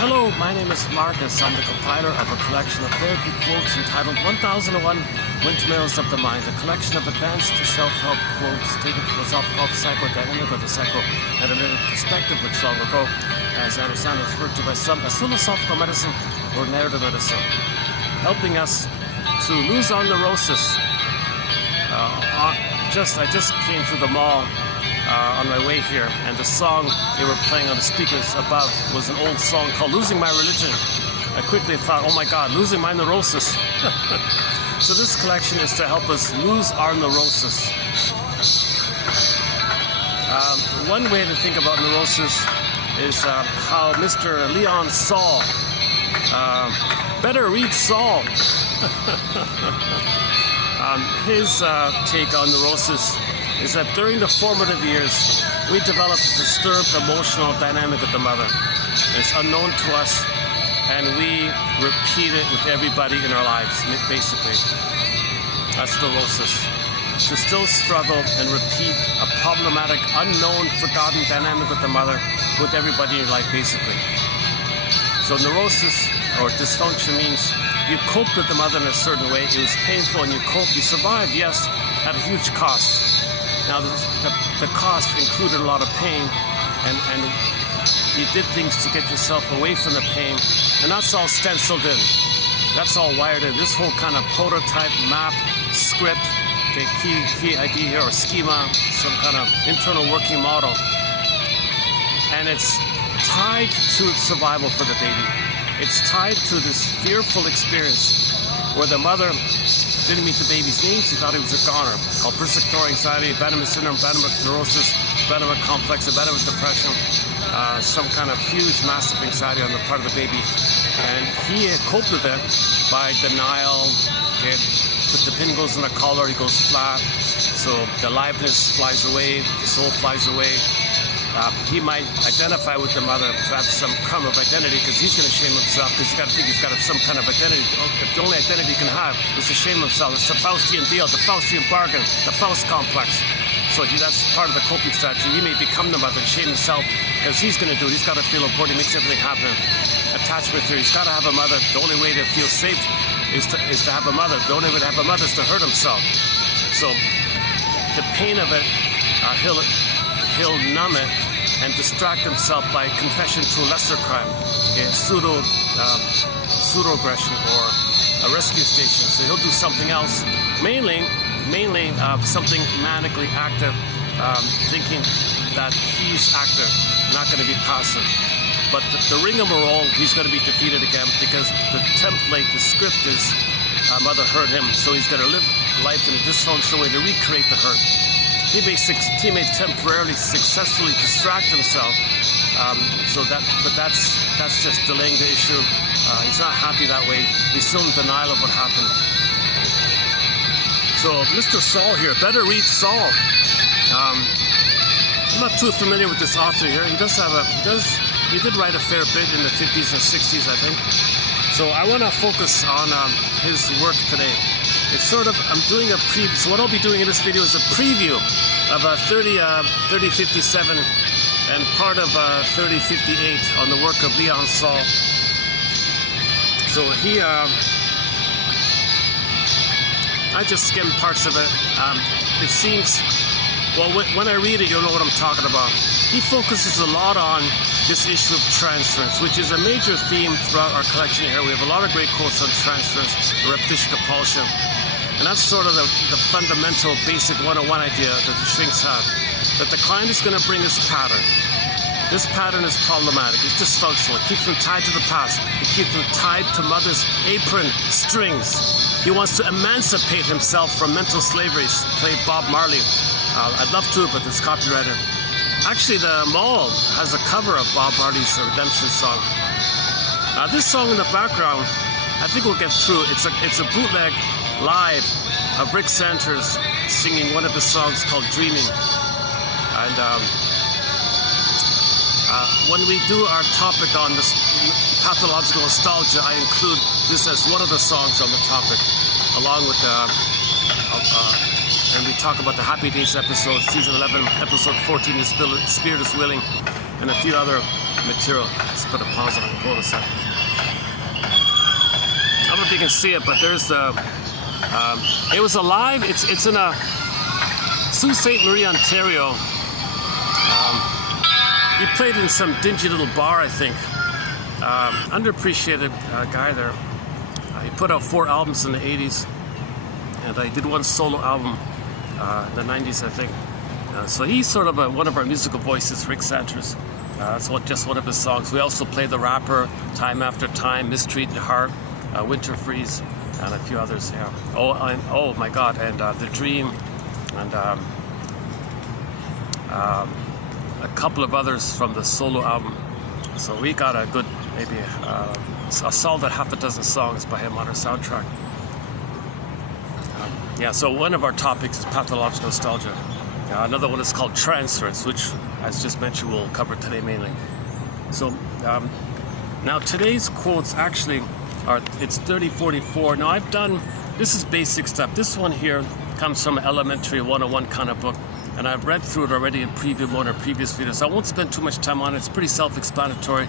Hello, my name is Marcus. I'm the compiler of a collection of therapy quotes entitled 1001 Windmills of the Mind, a collection of advanced self-help quotes taken from a self-called psychodynamic or the psychoanalytic perspective, which long ago, as I understand, was referred to by some as philosophical medicine or narrative medicine, helping us to lose our neurosis. I just came through the mall on my way here, and the song they were playing on the speakers above was an old song called Losing My Religion. I quickly thought, oh my God, losing my neurosis. So this collection is to help us lose our neurosis. One way to think about neurosis is how Mr. Leon Saul, better read Saul, his take on neurosis is that during the formative years, we develop a disturbed emotional dynamic with the mother. It's unknown to us, and we repeat it with everybody in our lives, basically. That's neurosis. To still struggle and repeat a problematic, unknown, forgotten dynamic with the mother with everybody in your life, basically. So neurosis or dysfunction means you coped with the mother in a certain way. It was painful and you coped. You survived, yes, at a huge cost. Now, the cost included a lot of pain, and you did things to get yourself away from the pain, and that's all stenciled in. That's all wired in. This whole kind of prototype, map, script, okay, key idea here, or schema, some kind of internal working model. And it's tied to survival for the baby. It's tied to this fearful experience where the mother didn't meet the baby's needs. He thought he was a goner. Called persecutory anxiety, abandonment syndrome, abandonment neurosis, abandonment complex, abandonment depression, some kind of huge, massive anxiety on the part of the baby. And he coped with it by denial. Okay, but the pin goes in the collar, he goes flat. So the aliveness flies away, the soul flies away. He might identify with the mother to have some crumb of identity because he's going to shame himself because he's got to think he's got some kind of identity. If the only identity he can have is to shame himself. It's the Faustian deal, the Faustian bargain, the Faust complex. So that's part of the coping strategy. He may become the mother, shame himself because he's going to do it. He's got to feel important. He makes everything happen. Attachment theory. He's got to have a mother. The only way to feel safe is to have a mother. The only way to have a mother is to hurt himself. So the pain of it, he'll numb it and distract himself by confession to a lesser crime, okay, pseudo-aggression or a rescue station. So he'll do something else, mainly something manically active, thinking that he's active, not going to be passive. But the rigmarole, he's going to be defeated again because the template, the script is mother hurt him, so he's going to live life in a dysfunctional way to recreate the hurt. He may temporarily successfully distract himself, but that's just delaying the issue. He's not happy that way. He's still in denial of what happened. So Mr. Saul here, better read Saul. I'm not too familiar with this author here. He did write a fair bit in the 50s and 60s, I think. So I want to focus on his work today. It's sort of, I'm doing a preview. So what I'll be doing in this video is a preview of 3057 and part of 3058 on the work of Leon Saul. So I just skimmed parts of it. It seems, well, when I read it, you'll know what I'm talking about. He focuses a lot on this issue of transference, which is a major theme throughout our collection here. We have a lot of great quotes on transference, repetition, compulsion. And that's sort of the fundamental, basic 101 idea that the shrinks have, that the client is going to bring this pattern. This pattern is problematic. It's dysfunctional. It keeps them tied to the past. It keeps them tied to mother's apron strings. He wants to emancipate himself from mental slavery. Played Bob Marley. I'd love to, but it's copyrighted. Actually, the mall has a cover of Bob Marley's Redemption song. This song in the background, I think we'll get through. It's a bootleg live of Rick Sanders singing one of his songs called Dreaming. And when we do our topic on this pathological nostalgia, I include this as one of the songs on the topic, along with and we talk about the Happy Days episode, season 11, episode 14, The Spirit is Willing, and a few other material. Let's put a pause on it. Hold a second. I don't know if you can see it, but there's the. It was alive. It's in a Sault Ste. Marie, Ontario. He played in some dingy little bar, I think. Underappreciated guy there. He put out 4 albums in the 80s, and he did 1 solo album in the 90s, I think. So he's sort of one of our musical voices, Rick Santers. That's just one of his songs. We also play the rapper, Time After Time, Mistreated Heart, Winter Freeze, and a few others. Yeah. Oh my God, and The Dream, and a couple of others from the solo album. So we got a good, maybe a solid half a dozen songs by him on our soundtrack. Yeah, so one of our topics is pathological nostalgia. Another one is called transference, which, as just mentioned, we'll cover today mainly. So now today's quotes actually are, it's 3044. Now I've done, this is basic stuff. This one here comes from an elementary 101 kind of book, and I've read through it already in preview mode or previous videos, so I won't spend too much time on it. It's pretty self-explanatory.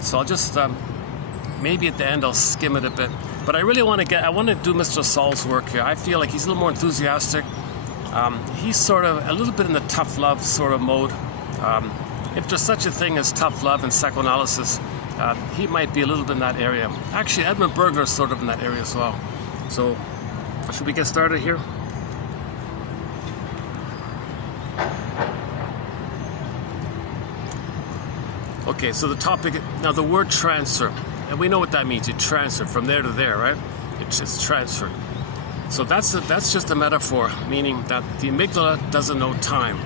So I'll just, maybe at the end I'll skim it a bit. But I really want to I want to do Mr. Saul's work here. I feel like he's a little more enthusiastic. He's sort of a little bit in the tough love sort of mode. If there's such a thing as tough love and psychoanalysis, he might be a little bit in that area. Actually, Edmund Berger is sort of in that area as well. So, should we get started here? Okay, so the topic, now the word transfer, and we know what that means. You transfer from there to there, right? It's just transfer. So that's just a metaphor, meaning that the amygdala doesn't know time.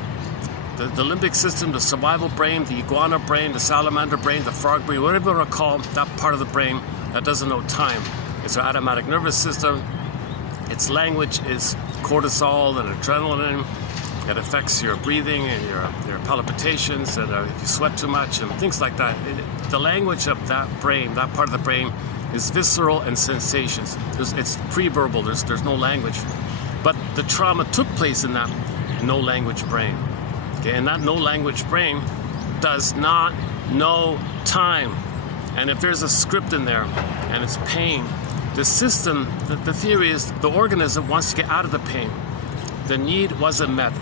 The limbic system, the survival brain, the iguana brain, the salamander brain, the frog brain, whatever you want to call that part of the brain that doesn't know time. It's our automatic nervous system. Its language is cortisol and adrenaline. It affects your breathing and your palpitations, and if you sweat too much and things like that. The language of that brain, that part of the brain, is visceral and sensations. It's pre-verbal. There's no language, but the trauma took place in that no language brain. Okay, and that no language brain does not know time. And if there's a script in there and it's pain, the system, the theory is the organism wants to get out of the pain. The need wasn't met.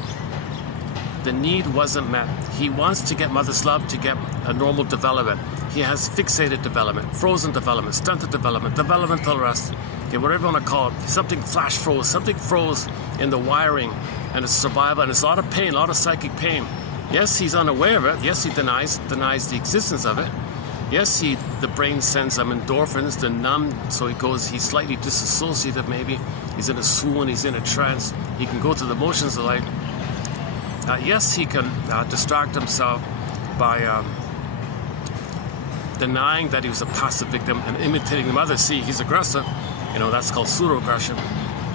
The need wasn't met. He wants to get mother's love, to get a normal development. He has fixated development, frozen development, stunted development, developmental arrest, okay, whatever you want to call it. Something flash froze, something froze in the wiring, and it's survival, and it's a lot of pain, a lot of psychic pain. Yes, he's unaware of it. Yes, he denies the existence of it. Yes, the brain sends some endorphins to numb, so he's slightly disassociative maybe. He's in a swoon, he's in a trance. He can go through the motions of life. Yes, he can distract himself by denying that he was a passive victim and imitating the mother. See, he's aggressive. You know, that's called pseudo-aggression.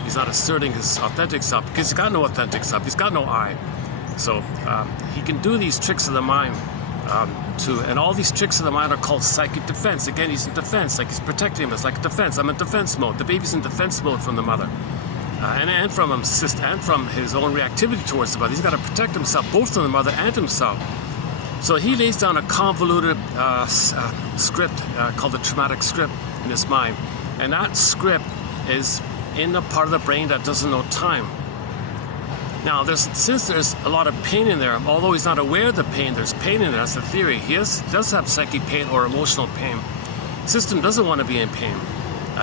He's not asserting his authentic self because he's got no authentic self. He's got no I. So he can do these tricks of the mind and all these tricks of the mind are called psychic defense. Again, he's in defense, like he's protecting him. It's like defense. I'm in defense mode. The baby's in defense mode from the mother. And from him, and from his own reactivity towards the mother. He's got to protect himself, both from the mother and himself. So he lays down a convoluted script called the traumatic script in his mind. And that script is in the part of the brain that doesn't know time. Now, since there's a lot of pain in there, although he's not aware of the pain, there's pain in there. That's the theory. He does have psychic pain or emotional pain. The system doesn't want to be in pain.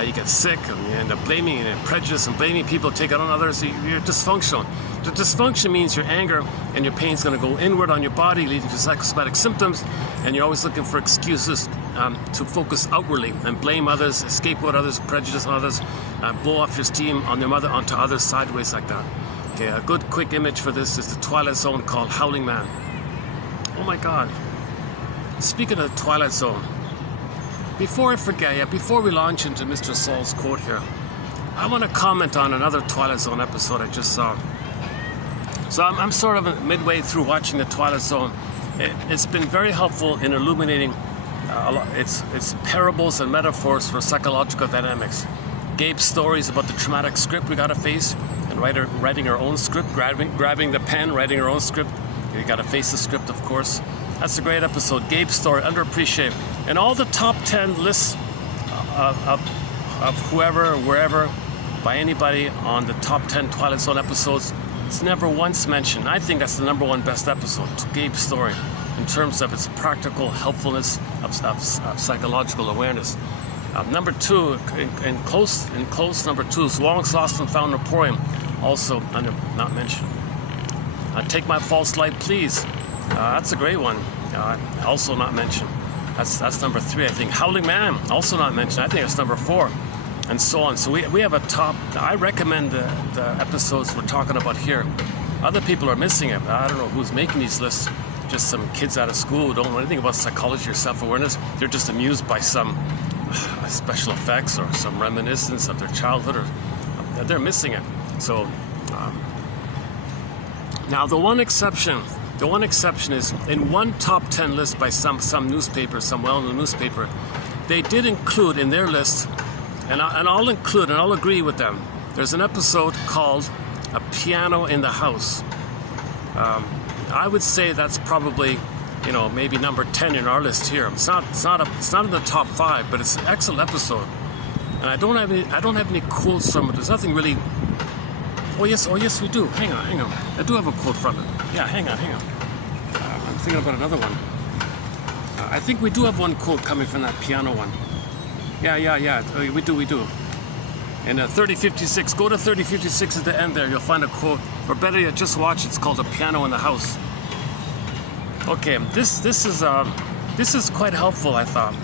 You get sick and you end up blaming and prejudice and blaming people, take it on others. You're dysfunctional. The dysfunction means your anger and your pain is going to go inward on your body, leading to psychosomatic symptoms, and you're always looking for excuses to focus outwardly and blame others, scapegoat others, prejudice on others, blow off your steam on their mother onto others sideways like that. Okay, a good quick image for this is the Twilight Zone called Howling Man. Oh my God. Speaking of the Twilight Zone, before I forget, before we launch into Mr. Saul's quote here, I want to comment on another Twilight Zone episode I just saw. So I'm sort of midway through watching the Twilight Zone. It's been very helpful in illuminating its parables and metaphors for psychological dynamics. Gabe's stories about the traumatic script we got to face, and writing our own script, grabbing the pen, writing our own script. You got to face the script, of course. That's a great episode. Gabe's story, underappreciated. And all the top 10 lists of whoever, wherever, by anybody on the top 10 Twilight Zone episodes, it's never once mentioned. I think that's the #1 best episode, Gabe's story, in terms of its practical helpfulness of psychological awareness. Number 2, in close number 2 is Long's Lost and Found Emporium, also not mentioned. Take My False Light, Please. That's a great one. Also not mentioned. That's number 3, I think. Howling Man, also not mentioned. I think it's number 4, and so on. So we have a top. I recommend the episodes we're talking about here. Other people are missing it. I don't know who's making these lists. Just some kids out of school who don't know anything about psychology or self-awareness. They're just amused by some special effects or some reminiscence of their childhood, or they're missing it. So now the one exception is in one top 10 list by some newspaper, some well-known newspaper, they did include in their list, and I'll include and I'll agree with them. There's an episode called "A Piano in the House." I would say that's probably, maybe number 10 in our list here. It's not in the top 5, but it's an excellent episode. And I don't have any quotes from it. There's nothing really. Oh yes, we do. Hang on. I do have a quote from it. Yeah, hang on. I'm thinking about another one. I think we do have one quote coming from that piano one. Yeah. We do. And 3056. Go to 3056 at the end there. You'll find a quote. Or better yet, just watch. It's called "A Piano in the House." Okay, this is quite helpful, I thought.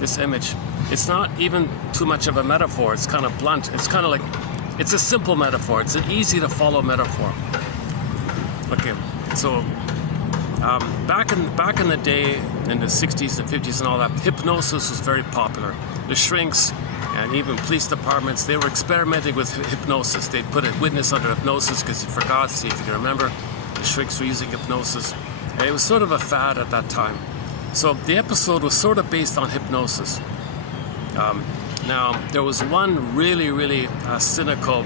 This image. It's not even too much of a metaphor. It's kind of blunt. It's kind of like, it's a simple metaphor. It's an easy to follow metaphor. Okay, so back in the day, in the 60s and 50s and all that, hypnosis was very popular. The shrinks and even police departments, they were experimenting with hypnosis. They'd put a witness under hypnosis because he forgot, see if you can remember. The shrinks were using hypnosis. And it was sort of a fad at that time. So the episode was sort of based on hypnosis. Now, there was one really cynical,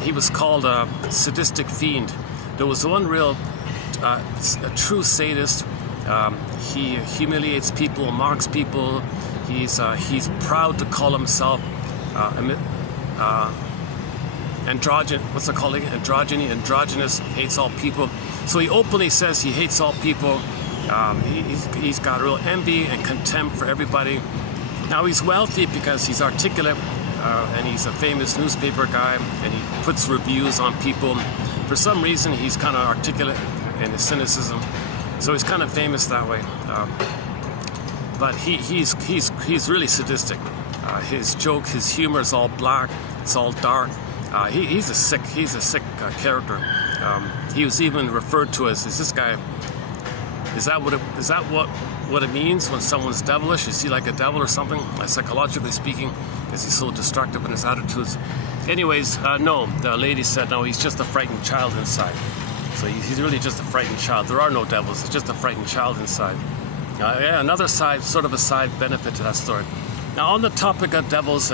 he was called a sadistic fiend. There was one real, a true sadist. He humiliates people, mocks people. He's proud to call himself androgynous, hates all people. So he openly says he hates all people. He's got real envy and contempt for everybody. Now he's wealthy because he's articulate, and he's a famous newspaper guy, and he puts reviews on people. For some reason, he's kind of articulate in his cynicism, so he's kind of famous that way. But he's really sadistic. His joke, his humor is all black. It's all dark. He's a sick character. He was even referred to as this guy. Is that what it means when someone's devilish? Is he like a devil or something, psychologically speaking, because he's so destructive in his attitudes? Anyways, no, the lady said no, he's just a frightened child inside. So he's really just a frightened child. There are no devils, it's just a frightened child inside. Yeah, another sort of a side benefit to that story. Now, on the topic of devils,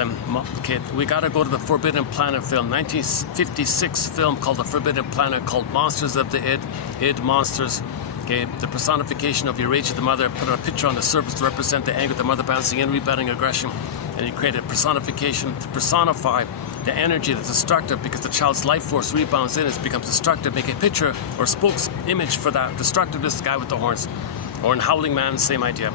we got to go to the Forbidden Planet film, 1956 film called The Forbidden Planet, called Monsters of the Id Monsters. Okay, the personification of your rage of the mother, put a picture on the surface to represent the anger of the mother bouncing in, rebounding aggression, and you create a personification to personify the energy that's destructive because the child's life force rebounds in, it becomes destructive. Make a picture or spokes image for that destructiveness, guy with the horns. Or in Howling Man, same idea.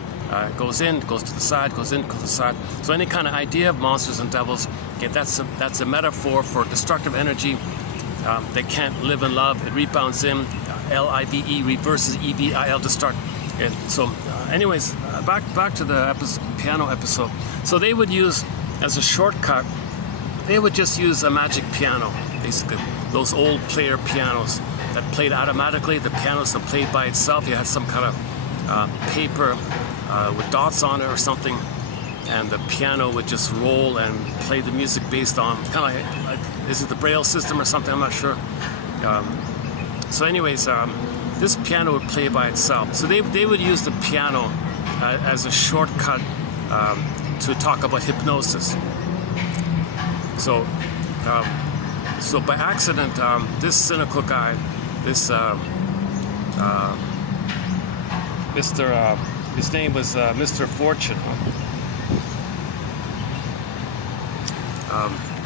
Goes in, goes to the side, goes in, goes to the side. So any kind of idea of monsters and devils, okay, that's a metaphor for destructive energy. They can't live in love. It rebounds in. L-I-V-E reverses E-V-I-L, destruct. And so, anyways, back to the piano episode. So they would use, as a shortcut, they would just use a magic piano, basically. Those old player pianos that played automatically. The pianos that played by itself. You had some kind of paper with dots on it or something, and the piano would just roll and play the music based on, kind of like, is it the Braille system or something? I'm not sure. So anyways, this piano would play by itself. So they would use the piano as a shortcut to talk about hypnosis. So by accident, this cynical guy, this his name was Mr. Fortune.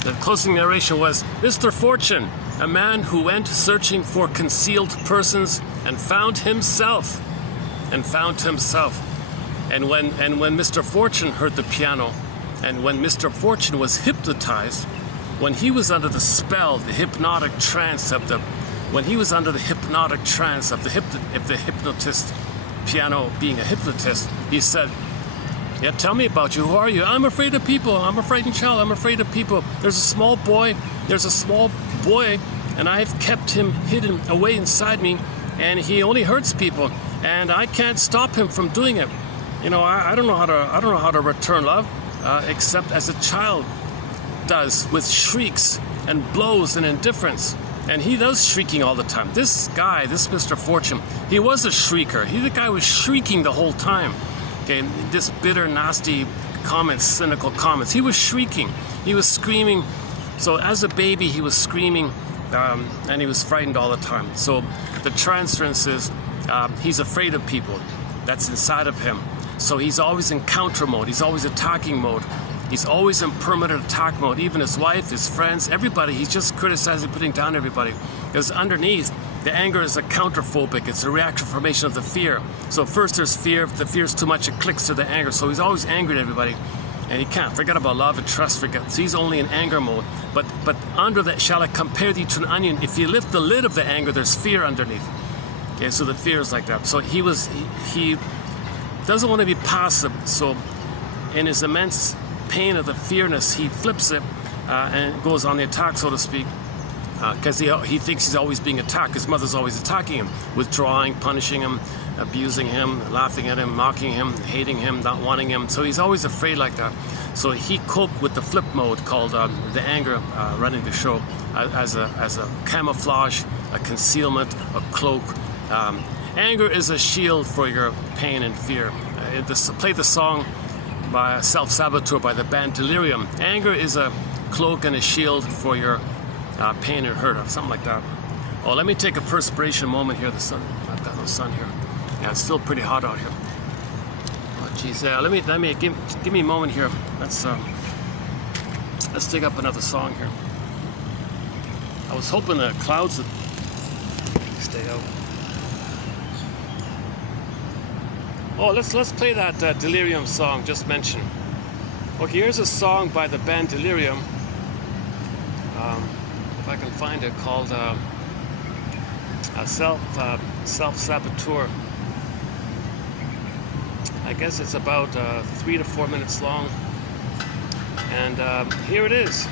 The closing narration was, Mr. Fortune, a man who went searching for concealed persons and found himself. And when Mr. Fortune heard the piano, and when Mr. Fortune was hypnotized, when he was under the spell, the hypnotic trance of the hypnotist, piano being a hypnotist, he said, yeah, tell me about you. Who are you? I'm afraid of people. I'm a frightened child. I'm afraid of people. There's a small boy, and I've kept him hidden away inside me, and he only hurts people, and I can't stop him from doing it. You know, I don't know how to return love, except as a child does, with shrieks and blows and indifference. And he does shrieking all the time. This guy, this Mr. Fortune, he was a shrieker. The guy was shrieking the whole time. Okay, this bitter, nasty comments, cynical comments. He was shrieking. He was screaming. So as a baby, he was screaming, and he was frightened all the time. So the transference is he's afraid of people. That's inside of him. So he's always in counter mode. He's always attacking mode. He's always in permanent attack mode. Even his wife, his friends, everybody. He's just criticizing, putting down everybody. Because underneath, the anger is a counterphobic. It's a reaction formation of the fear. So first there's fear. If the fear's too much, it clicks to the anger. So he's always angry at everybody. And he can't. Forget about love and trust. Forget. So he's only in anger mode. But under that, shall I compare thee to an onion? If you lift the lid of the anger, there's fear underneath. Okay, so the fear is like that. So he doesn't want to be passive. So in his immense pain of the fearness, he flips it and goes on the attack, so to speak. Because he thinks he's always being attacked. His mother's always attacking him, withdrawing, punishing him, abusing him, laughing at him, mocking him, hating him, not wanting him. So he's always afraid like that. So he coped with the flip mode called the anger running the show as a camouflage, a concealment, a cloak. Anger is a shield for your pain and fear. Play the song by Self-Saboteur by the band Delirium. Anger is a cloak and a shield for your pain and hurt, or something like that. Oh, let me take a perspiration moment here. The sun, I've got no sun here. Yeah, it's still pretty hot out here. Oh, geez, yeah. Let me give me a moment here. Let's dig up another song here. I was hoping the clouds would stay out. Oh, let's play that Delirium song just mentioned. Okay, here's a song by the band Delirium. If I can find it, called Self-Saboteur. I guess it's about 3 to 4 minutes long. And here it is.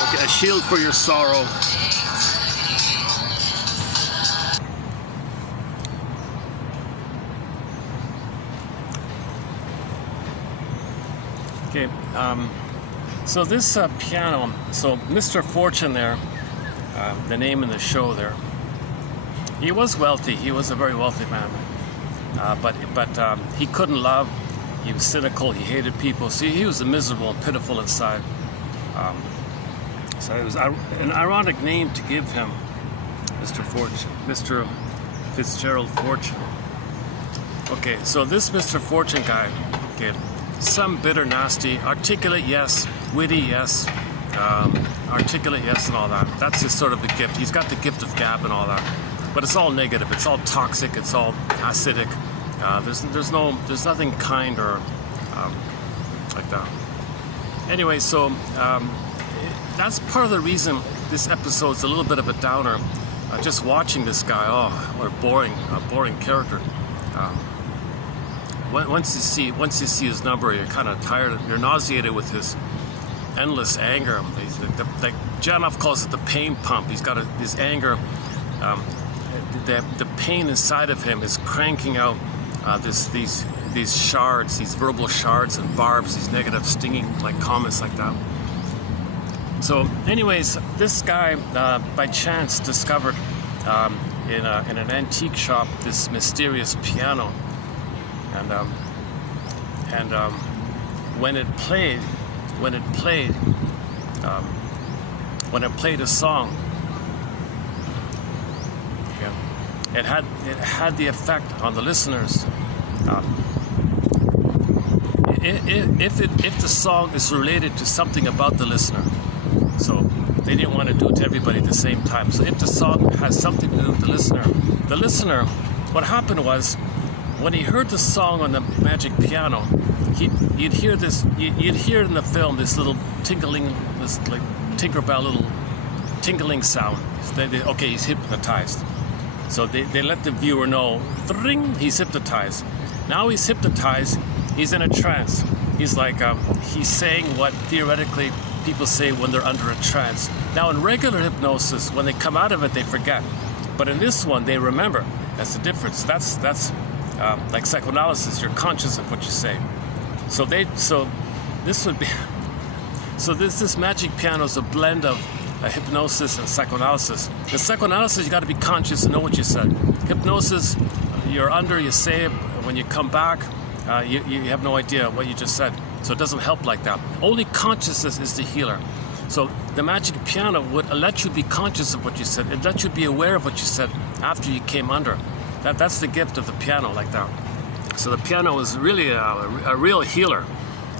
Okay, a shield for your sorrow. Okay, so this piano, so Mr. Fortune there, the name in the show there, he was wealthy. He was a very wealthy man, but he couldn't love. He was cynical. He hated people. See, he was miserable and pitiful inside. So it was an ironic name to give him, Mr. Fortune, Mr. Fitzgerald Fortune. Okay, so this Mr. Fortune guy, okay, some bitter, nasty, articulate, yes, witty, yes, articulate, yes, and all that. That's his sort of the gift. He's got the gift of gab and all that, but it's all negative. It's all toxic. It's all acidic. There's nothing kind or like that. Anyway, so that's part of the reason this episode's a little bit of a downer. Just watching this guy, oh, what a boring character. Once you see his number, you're kind of tired. You're nauseated with his endless anger. Like Janov calls it the pain pump. He's got his anger. The pain inside of him is cranking out these shards, these verbal shards and barbs, these negative, stinging like comments like that. So, anyways, this guy by chance discovered in an antique shop this mysterious piano. And when it played a song, yeah, it had the effect on the listeners. If the song is related to something about the listener, so they didn't want to do it to everybody at the same time. So if the song has something to do with the listener, what happened was, when he heard the song on the magic piano, you'd hear it in the film, this little tinkling, this like Tinkerbell little tinkling sound. Okay, he's hypnotized. So they let the viewer know, ring, he's hypnotized. Now he's hypnotized, he's in a trance. He's like, he's saying what theoretically people say when they're under a trance. Now in regular hypnosis, when they come out of it, they forget. But in this one, they remember. That's the difference. That's like psychoanalysis, you're conscious of what you say. So this magic piano is a blend of hypnosis and psychoanalysis. In psychoanalysis, you got to be conscious and know what you said. Hypnosis, you're under, you say it. When you come back, you have no idea what you just said. So it doesn't help like that. Only consciousness is the healer. So the magic piano would let you be conscious of what you said. It let you be aware of what you said after you came under. That's the gift of the piano, like that. So the piano is really a real healer.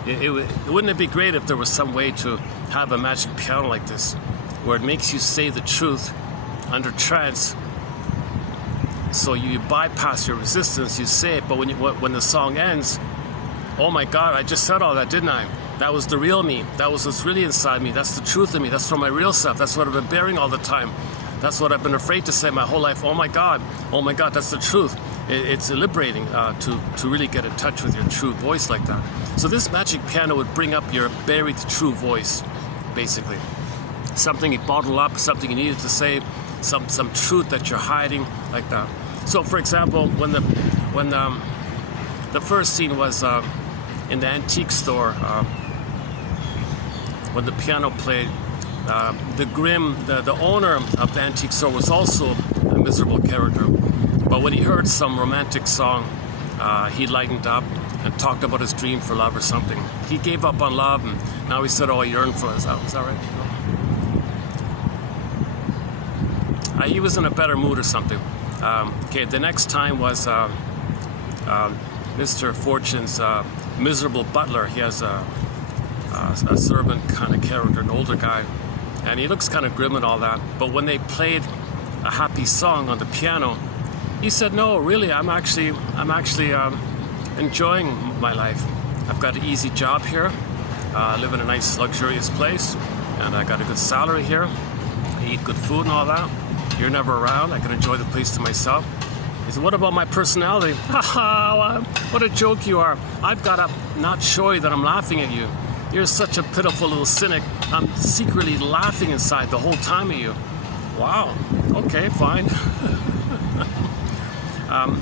Wouldn't it be great if there was some way to have a magic piano like this, where it makes you say the truth under trance, so you bypass your resistance, you say it, but when the song ends, oh my God, I just said all that, didn't I? That was the real me. That was what's really inside me. That's the truth of me. That's from my real self. That's what I've been bearing all the time. That's what I've been afraid to say my whole life. Oh my God, that's the truth. It's liberating to really get in touch with your true voice like that. So this magic piano would bring up your buried true voice, basically. Something you bottle up, something you needed to say, some truth that you're hiding, like that. So for example, when the first scene was in the antique store, when the piano played, the owner of the antique store was also a miserable character. But when he heard some romantic song, he lightened up and talked about his dream for love or something. He gave up on love, and now he said, oh, I yearn for it. Is that right? He was in a better mood or something. Okay, the next time was Mr. Fortune's miserable butler. He has a servant kind of character, an older guy, and he looks kind of grim and all that. But when they played a happy song on the piano, he said, no, really, I'm actually enjoying my life. I've got an easy job here. I live in a nice, luxurious place, and I got a good salary here. I eat good food and all that. You're never around. I can enjoy the place to myself. He said, what about my personality? Ha, what a joke you are. I've got to not show you that I'm laughing at you. You're such a pitiful little cynic. I'm secretly laughing inside the whole time at you. Wow, okay, fine.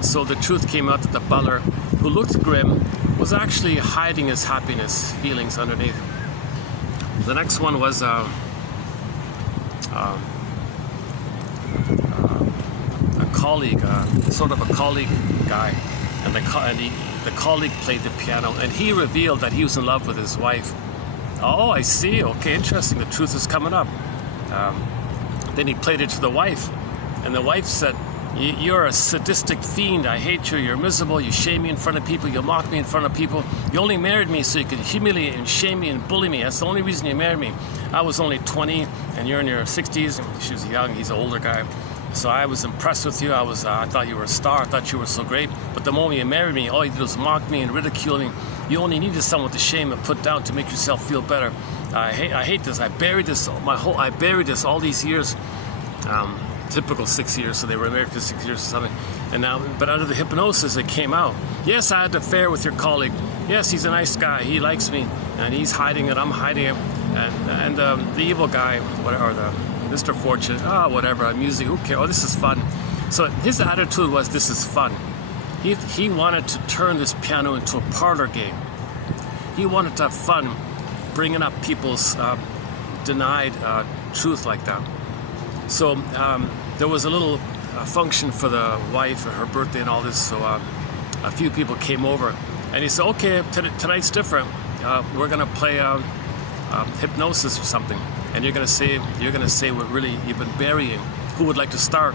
So the truth came out that the butler, who looked grim, was actually hiding his happiness feelings underneath. The next one was a colleague, sort of a colleague guy, and the colleague played the piano, and he revealed that he was in love with his wife. Oh, I see. Okay, interesting. The truth is coming up. Then he played it to the wife, and the wife said, "You're a sadistic fiend. I hate you. You're miserable. You shame me in front of people. You mock me in front of people. You only married me so you could humiliate and shame me and bully me. That's the only reason you married me. I was only 20, and you're in your 60s. She was young. He's an older guy. So I was impressed with you. I thought you were a star. I thought you were so great. But the moment you married me, all you did was mock me and ridicule me. You only needed someone to shame and put down to make yourself feel better. I hate this. I buried this all these years." Typical 6 years, so they were married for 6 years or something. And now, but under the hypnosis, it came out. Yes, I had an affair with your colleague. Yes, he's a nice guy. He likes me, and he's hiding it. I'm hiding it. And the evil guy, or the Mr. Fortune, whatever. Music, who cares? Oh, this is fun. So his attitude was, this is fun. He wanted to turn this piano into a parlor game. He wanted to have fun, bringing up people's denied truth like that. So there was a little function for the wife and her birthday and all this. So a few people came over, and he said, "Okay, tonight's different. We're gonna play hypnosis or something, and you're gonna say what really you've been burying. Who would like to start?"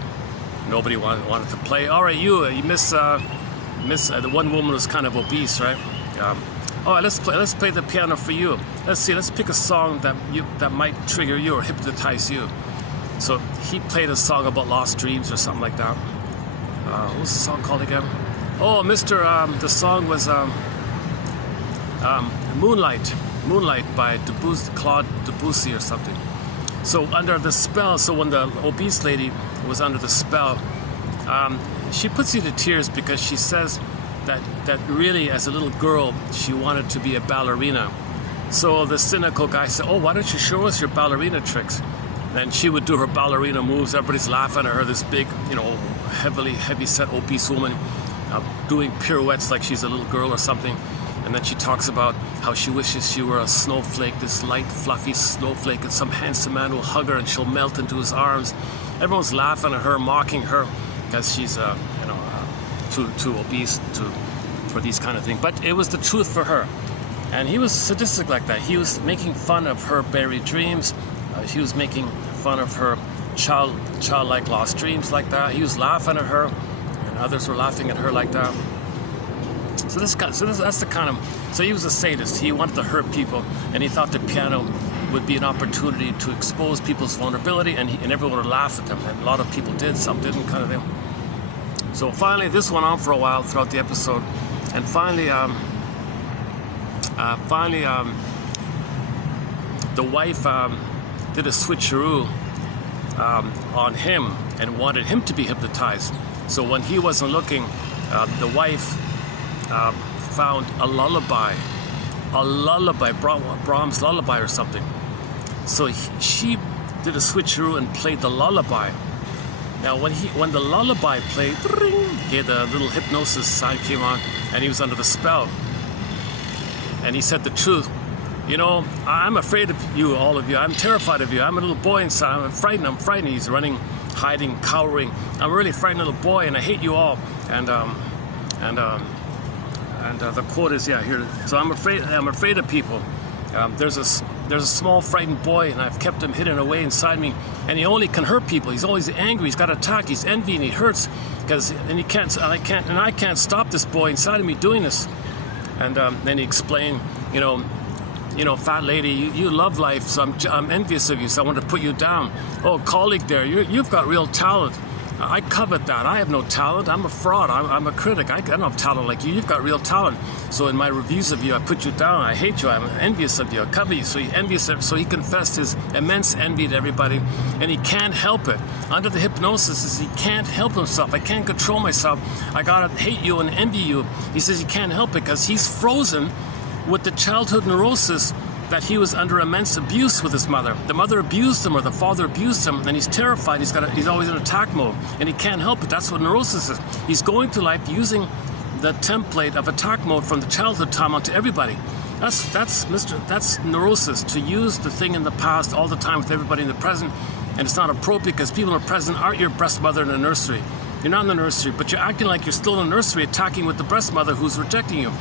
Nobody wanted to play. All right, you miss the one woman was kind of obese, right? All right, let's play the piano for you. Let's pick a song that might trigger you or hypnotize you. So he played a song about lost dreams or something like that. What was the song called again? Oh, the song was Moonlight by Claude Debussy or something. So under the spell, so when the obese lady was under the spell, she puts you to tears because she says that really, as a little girl, she wanted to be a ballerina. So the cynical guy said, "Oh, why don't you show us your ballerina tricks?" And she would do her ballerina moves. Everybody's laughing at her, this big, heavy-set, obese woman doing pirouettes like she's a little girl or something. And then she talks about how she wishes she were a snowflake, this light, fluffy snowflake, and some handsome man will hug her and she'll melt into his arms. Everyone's laughing at her, mocking her, because she's, too obese for these kind of things. But it was the truth for her. And he was sadistic like that. He was making fun of her buried dreams. He was making fun of her childlike lost dreams like that. He was laughing at her, and others were laughing at her like that. So that's the kind of. So he was a sadist. He wanted to hurt people, and he thought the piano would be an opportunity to expose people's vulnerability, and everyone would laugh at them. And a lot of people did, some didn't, kind of thing. So finally, this went on for a while throughout the episode, and finally, the wife did a switcheroo on him and wanted him to be hypnotized. So when he wasn't looking, the wife found a lullaby, Brahms lullaby or something. So she did a switcheroo and played the lullaby. Now when the lullaby played, the little hypnosis sign came on, and he was under the spell. And he said the truth. I'm afraid of you, all of you. I'm terrified of you. I'm a little boy inside. I'm frightened. He's running, hiding, cowering. I'm a really frightened little boy, and I hate you all. And the quote is, here. So I'm afraid of people. There's a small frightened boy, and I've kept him hidden away inside me. And he only can hurt people. He's always angry. He's got attack. He's envy, and he hurts I can't stop this boy inside of me doing this. And then he explained, fat lady, you love life, so I'm envious of you, so I want to put you down. Oh, colleague there, you've got real talent. I covet that. I have no talent. I'm a fraud. I'm a critic. I don't have talent like you. You've got real talent. So in my reviews of you, I put you down. I hate you. I'm envious of you. I covet you. So he confessed his immense envy to everybody, and he can't help it. Under the hypnosis, he can't help himself. I can't control myself. I gotta hate you and envy you. He says he can't help it because he's frozen with the childhood neurosis that he was under immense abuse with his mother. The mother abused him or the father abused him, and he's terrified. He's always in attack mode, and he can't help it. That's what neurosis is. He's going through life using the template of attack mode from the childhood time onto everybody. That's neurosis, to use the thing in the past all the time with everybody in the present, and it's not appropriate because people in the present aren't your breast mother in the nursery. You're not in the nursery, but you're acting like you're still in the nursery, attacking with the breast mother who's rejecting you.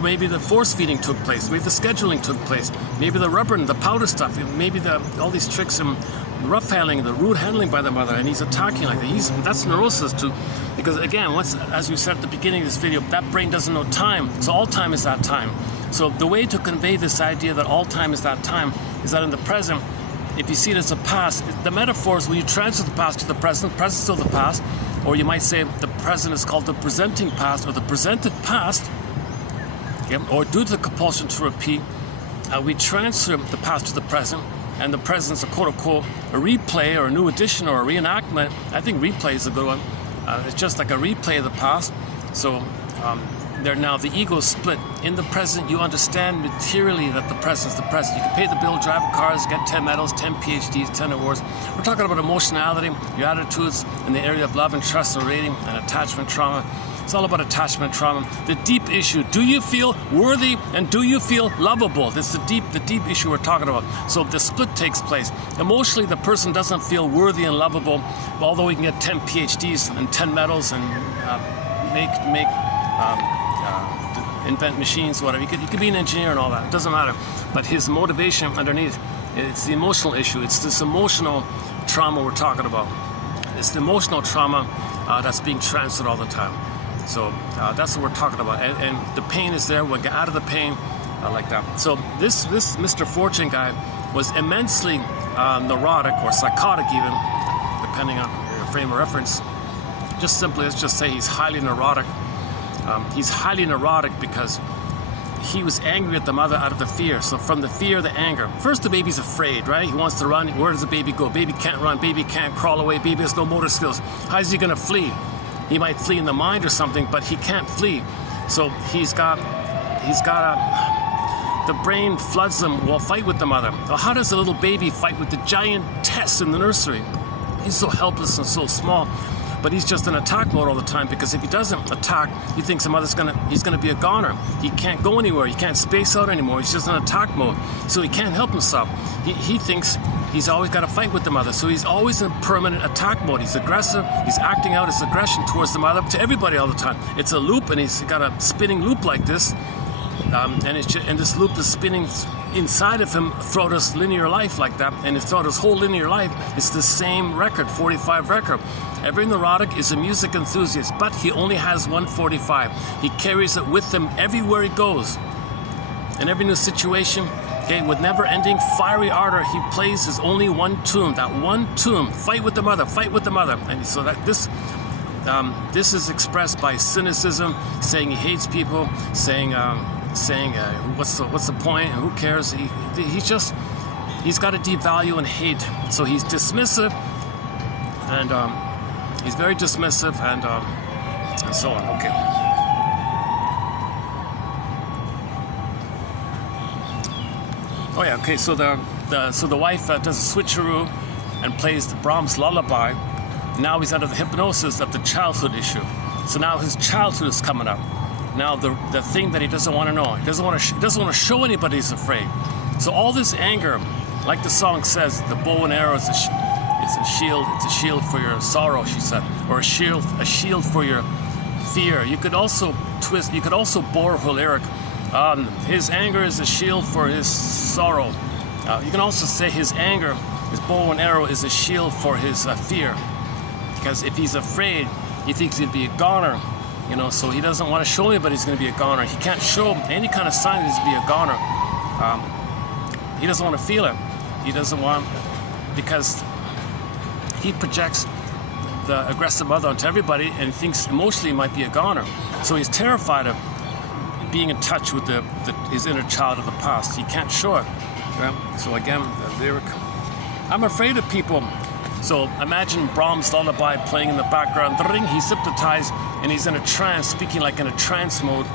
Maybe the force feeding took place, maybe the scheduling took place, maybe the rubber and the powder stuff, maybe all these tricks and rough handling, the rude handling by the mother, and he's attacking like that. That's neurosis too, because again, as we said at the beginning of this video, that brain doesn't know time, so all time is that time. So the way to convey this idea that all time is that time is that in the present, if you see it as a past, the metaphor is when you transfer the past to the present is still the past, or you might say the present is called the presenting past or the presented past. Okay, or due to the compulsion to repeat, we transfer the past to the present, and the present is a quote-unquote a replay or a new edition or a reenactment. I think replay is a good one. It's just like a replay of the past. So they're now the ego split. In the present, you understand materially that the present is the present. You can pay the bill, drive cars, get 10 medals, 10 PhDs, 10 awards. We're talking about emotionality, your attitudes in the area of love and trust and rating and attachment trauma. It's all about attachment trauma. The deep issue, do you feel worthy and do you feel lovable? That's the deep issue we're talking about. So the split takes place. Emotionally, the person doesn't feel worthy and lovable, although he can get 10 PhDs and 10 medals and invent machines, whatever. He could be an engineer and all that. It doesn't matter. But his motivation underneath, it's the emotional issue. It's this emotional trauma we're talking about. It's the emotional trauma that's being transferred all the time. So that's what we're talking about, and the pain is there. We'll get out of the pain like that. So this Mr. Fortune guy was immensely neurotic or psychotic, even depending on your frame of reference. Just simply, let's just say he's highly neurotic. He's highly neurotic because he was angry at the mother out of the fear. So from the fear, the anger. First, the baby's afraid, right? He wants to run. Where does the baby go? Baby can't run. Baby can't crawl away. Baby has no motor skills. How is he going to flee? He might flee in the mind or something, but he can't flee. So the brain floods him, will fight with the mother. Well, how does a little baby fight with the giantess in the nursery? He's so helpless and so small, but he's just in attack mode all the time, because if he doesn't attack, he thinks he's gonna be a goner. He can't go anywhere, he can't space out anymore, he's just in attack mode. So he can't help himself. He thinks he's always got to fight with the mother, so he's always in permanent attack mode. He's aggressive, he's acting out his aggression towards the mother, to everybody all the time. It's a loop, and he's got a spinning loop like this, and this loop is spinning inside of him throughout his linear life like that, and throughout his whole linear life, it's the same record, 45 record. Every neurotic is a music enthusiast, but he only has 145. He carries it with him everywhere he goes. In every new situation, okay, with never-ending fiery ardor, he plays his only one tune. That one tune, fight with the mother, fight with the mother. And so that this is expressed by cynicism, saying he hates people, saying what's the point? Who cares? He's got to devalue and hate. So he's dismissive, and he's very dismissive, and so on. Okay. Oh yeah, okay, so the wife does a switcheroo and plays the Brahms lullaby. Now he's under the hypnosis of the childhood issue. So now his childhood is coming up. Now the thing that he doesn't want to know, he doesn't want to show anybody he's afraid. So all this anger, like the song says, the bow and arrow is a shield for your sorrow, she said, or a shield for your fear. You could also bore her lyric. His anger is a shield for his sorrow. You can also say his anger, his bow and arrow, is a shield for his fear. Because if he's afraid, he thinks he'd be a goner, so he doesn't want to show anybody he's going to be a goner. He can't show any kind of sign that he's going to be a goner. He doesn't want to feel it. He doesn't want, because he projects the aggressive mother onto everybody and thinks emotionally he might be a goner. So he's terrified of being in touch with his inner child of the past. He can't show it. Right? So again, the lyric, I'm afraid of people. So imagine Brahms' lullaby playing in the background. He's hypnotized and he's in a trance, speaking like in a trance mode.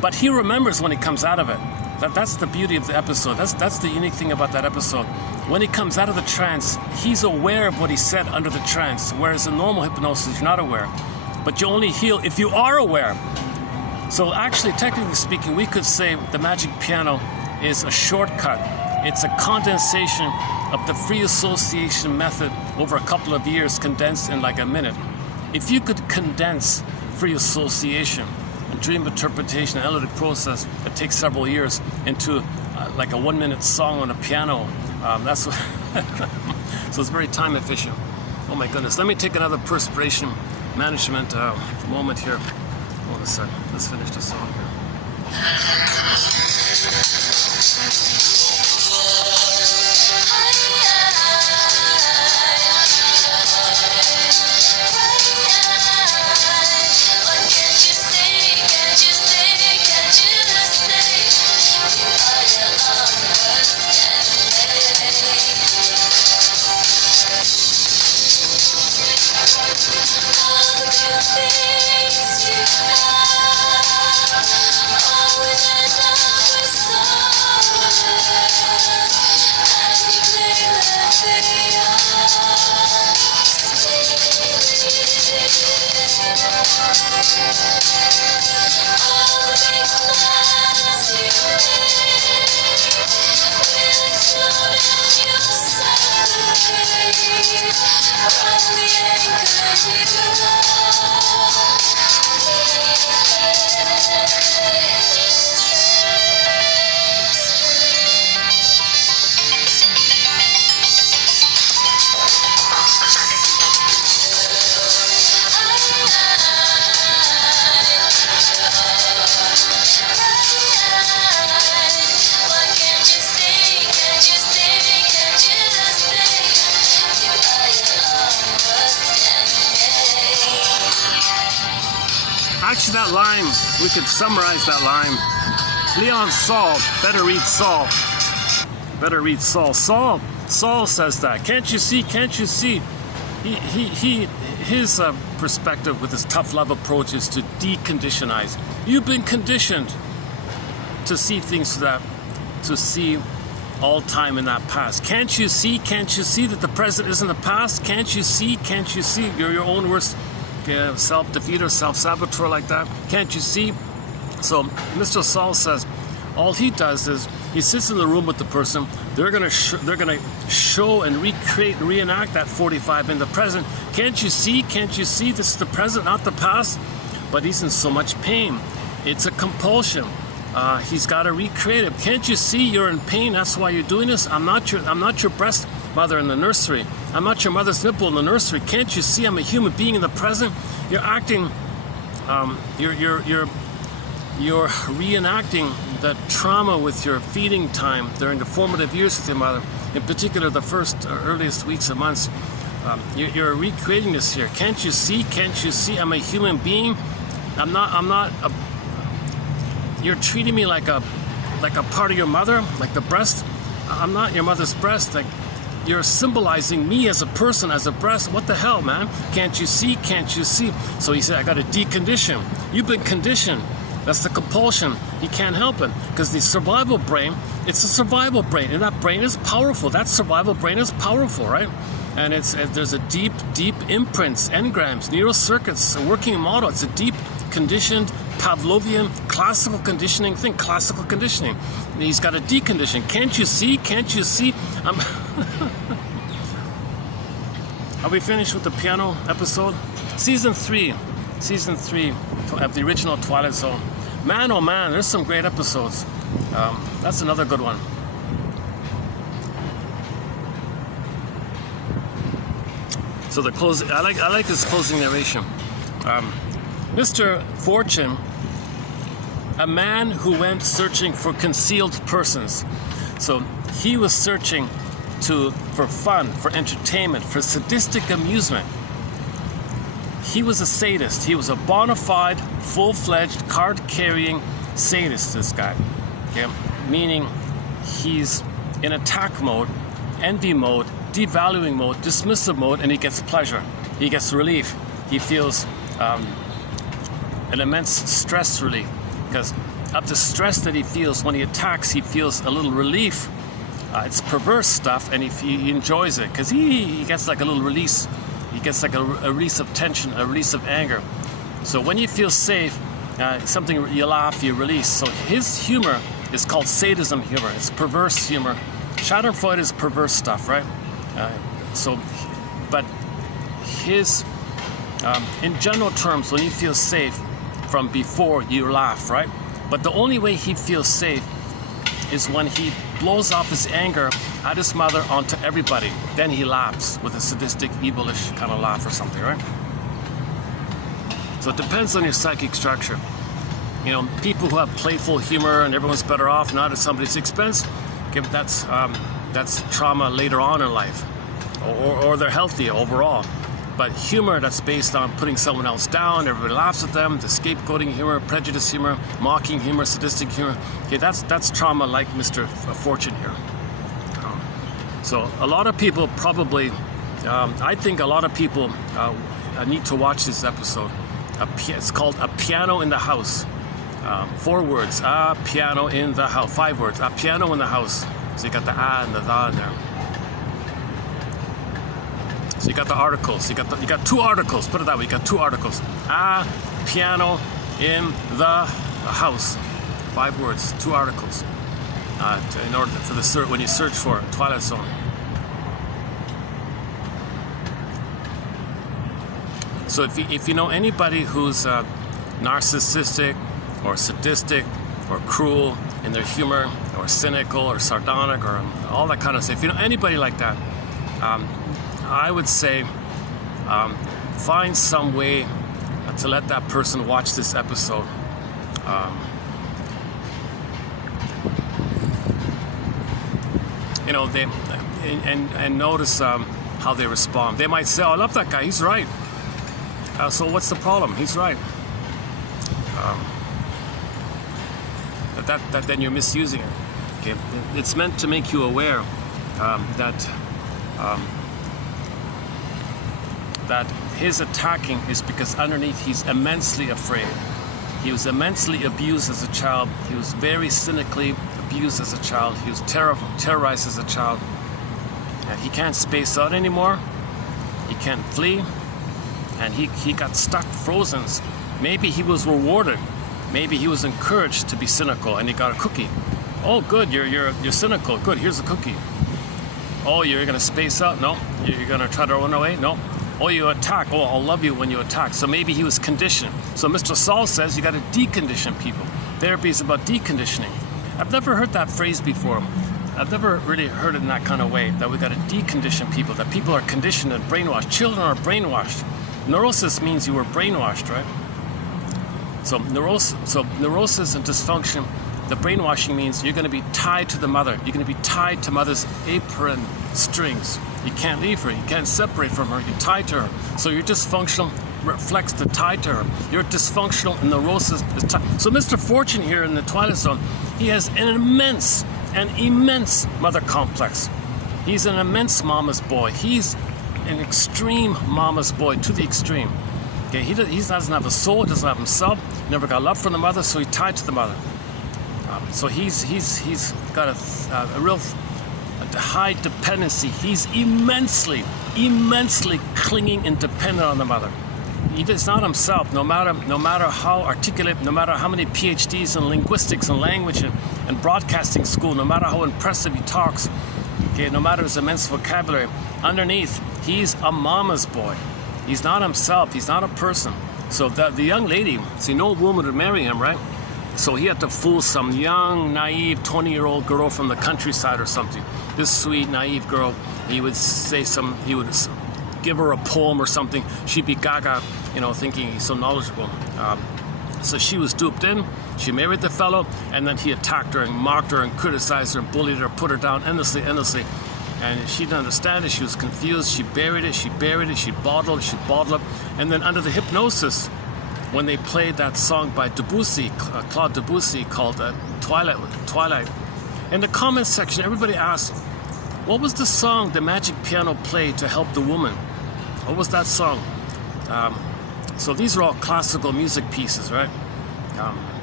But he remembers when he comes out of it. That's the beauty of the episode. That's the unique thing about that episode. When he comes out of the trance, he's aware of what he said under the trance, whereas in normal hypnosis, you're not aware. But you only heal if you are aware. So actually, technically speaking, we could say the magic piano is a shortcut. It's a condensation of the free association method over a couple of years, condensed in like a minute. If you could condense free association and dream interpretation, analytic process that takes several years into like a 1 minute song on a piano, that's what so it's very time efficient. Oh my goodness, let me take another perspiration management moment here. Hold on a second, let's finish the song here. Actually, that line, we could summarize that line. Leon Saul, better read Saul. Better read Saul. Saul says that. Can't you see? Can't you see? His perspective with his tough love approach is to deconditionize. You've been conditioned to see things to see all time in that past. Can't you see? Can't you see that the present isn't the past? Can't you see? Can't you see? You're your own worst self-defeater, self-saboteur like that. Can't you see? So Mr. Saul says all he does is he sits in the room with the person. They're gonna show and recreate and reenact that 45 in the present. Can't you see? Can't you see? This is the present, not the past. But he's in so much pain. It's a compulsion. He's got to recreate it. Can't you see? You're in pain. That's why you're doing this. I'm not your breast mother in the nursery. I'm not your mother's nipple in the nursery. Can't you see? I'm a human being in the present. You're acting. You're reenacting the trauma with your feeding time during the formative years with your mother. In particular, the first earliest weeks and months. You're recreating this here. Can't you see? Can't you see? I'm a human being. I'm not. You're treating me like a part of your mother, like the breast. I'm not your mother's breast. Like you're symbolizing me as a person, as a breast. What the hell, man? Can't you see? Can't you see? So he said, I got to decondition. You've been conditioned. That's the compulsion. You can't help it because the survival brain, it's a survival brain, and that brain is powerful. That survival brain is powerful, right? And there's a deep imprints, engrams, neural circuits, a working model. It's a deep conditioned Pavlovian classical conditioning thing. Classical conditioning. And he's got a decondition. Can't you see? Can't you see? Are we finished with the piano episode? Season 3 of the original Twilight Zone. Man, oh man, there's some great episodes. That's another good one. So the closing, I like this closing narration. Mr. Fortune, a man who went searching for concealed persons. So he was searching for fun, for entertainment, for sadistic amusement. He was a sadist. He was a bona fide, full-fledged, card-carrying sadist, this guy. Okay? Meaning he's in attack mode, envy mode, devaluing mode, dismissive mode, and he gets pleasure. He gets relief. He feels an immense stress relief because of the stress that he feels when he attacks, he feels a little relief. It's perverse stuff, and he enjoys it because he gets like a little release. He gets like a release of tension, a release of anger. So when you feel safe, something you laugh, you release. So his humor is called sadism humor. It's perverse humor. Schadenfreude is perverse stuff, right? But his, in general terms, when he feels safe from before, you laugh, right? But the only way he feels safe is when he blows off his anger at his mother onto everybody. Then he laughs with a sadistic, evilish kind of laugh or something, right? So it depends on your psychic structure. You know, people who have playful humor and everyone's better off, not at somebody's expense, that's trauma later on in life, or they're healthy overall. But humor that's based on putting someone else down, everybody laughs at them, the scapegoating humor, prejudice humor, mocking humor, sadistic humor, okay, that's trauma like Mr. Fortune here. So a lot of people probably, I think a lot of people need to watch this episode. It's called A Piano in the House. 4 words, a piano in the house. 5 words, a piano in the house. So you got the a and the in there. So you got the articles. You got 2 articles. Put it that way. You got 2 articles. A piano in the house. 5 words. 2 articles. In order for the search, when you search for Twilight Zone. So if you know anybody who's narcissistic or sadistic or cruel in their humor or cynical or sardonic or all that kind of stuff, if you know anybody like that, I would say find some way to let that person watch this episode. You know, and notice how they respond. They might say, "Oh, I love that guy. He's right." So what's the problem? He's right. That then you're misusing it. Okay, it's meant to make you aware that his attacking is because underneath he's immensely afraid. He was immensely abused as a child. He was very cynically abused as a child. He was terrorized as a child. And he can't space out anymore. He can't flee. And he got stuck, frozen. Maybe he was rewarded. Maybe he was encouraged to be cynical, and he got a cookie. Oh, good, you're cynical. Good, here's a cookie. Oh, you're gonna space out? No. You're gonna try to run away? No. Oh, you attack. Oh, I'll love you when you attack. So maybe he was conditioned. So Mr. Saul says you got to decondition people. Therapy is about deconditioning. I've never heard that phrase before. I've never really heard it in that kind of way, that we got to decondition people, that people are conditioned and brainwashed. Children are brainwashed. Neurosis means you were brainwashed, right? So neurosis and dysfunction, the brainwashing means you're going to be tied to the mother. You're going to be tied to mother's apron strings. You can't leave her. You can't separate from her. You're tied to her. So your dysfunctional reflects the tie to her. You're dysfunctional and neurosis is tied. So Mr. Fortune here in the Twilight Zone, he has an immense mother complex. He's an immense mama's boy. He's an extreme mama's boy to the extreme. Okay, he doesn't have a soul, doesn't have himself, never got love from the mother, so he's tied to the mother. So he's got a real high dependency. He's immensely clinging and dependent on the mother. He's not himself, no matter how articulate, no matter how many PhDs in linguistics and language and broadcasting school, no matter how impressive he talks, okay, no matter his immense vocabulary, underneath, he's a mama's boy. He's not himself, he's not a person. So the young lady, see, no woman would marry him, right? So he had to fool some young, naive, 20-year-old girl from the countryside or something. This sweet, naive girl, he would give her a poem or something. She'd be gaga, you know, thinking he's so knowledgeable. So she was duped in, she married the fellow, and then he attacked her and mocked her and criticized her and bullied her, put her down endlessly. And she didn't understand it, she was confused, she buried it, she bottled it. And then under the hypnosis, when they played that song by Debussy, Claude Debussy, called Twilight, in the comments section, everybody asked, what was the song the magic piano played to help the woman? What was that song? So these are all classical music pieces, right?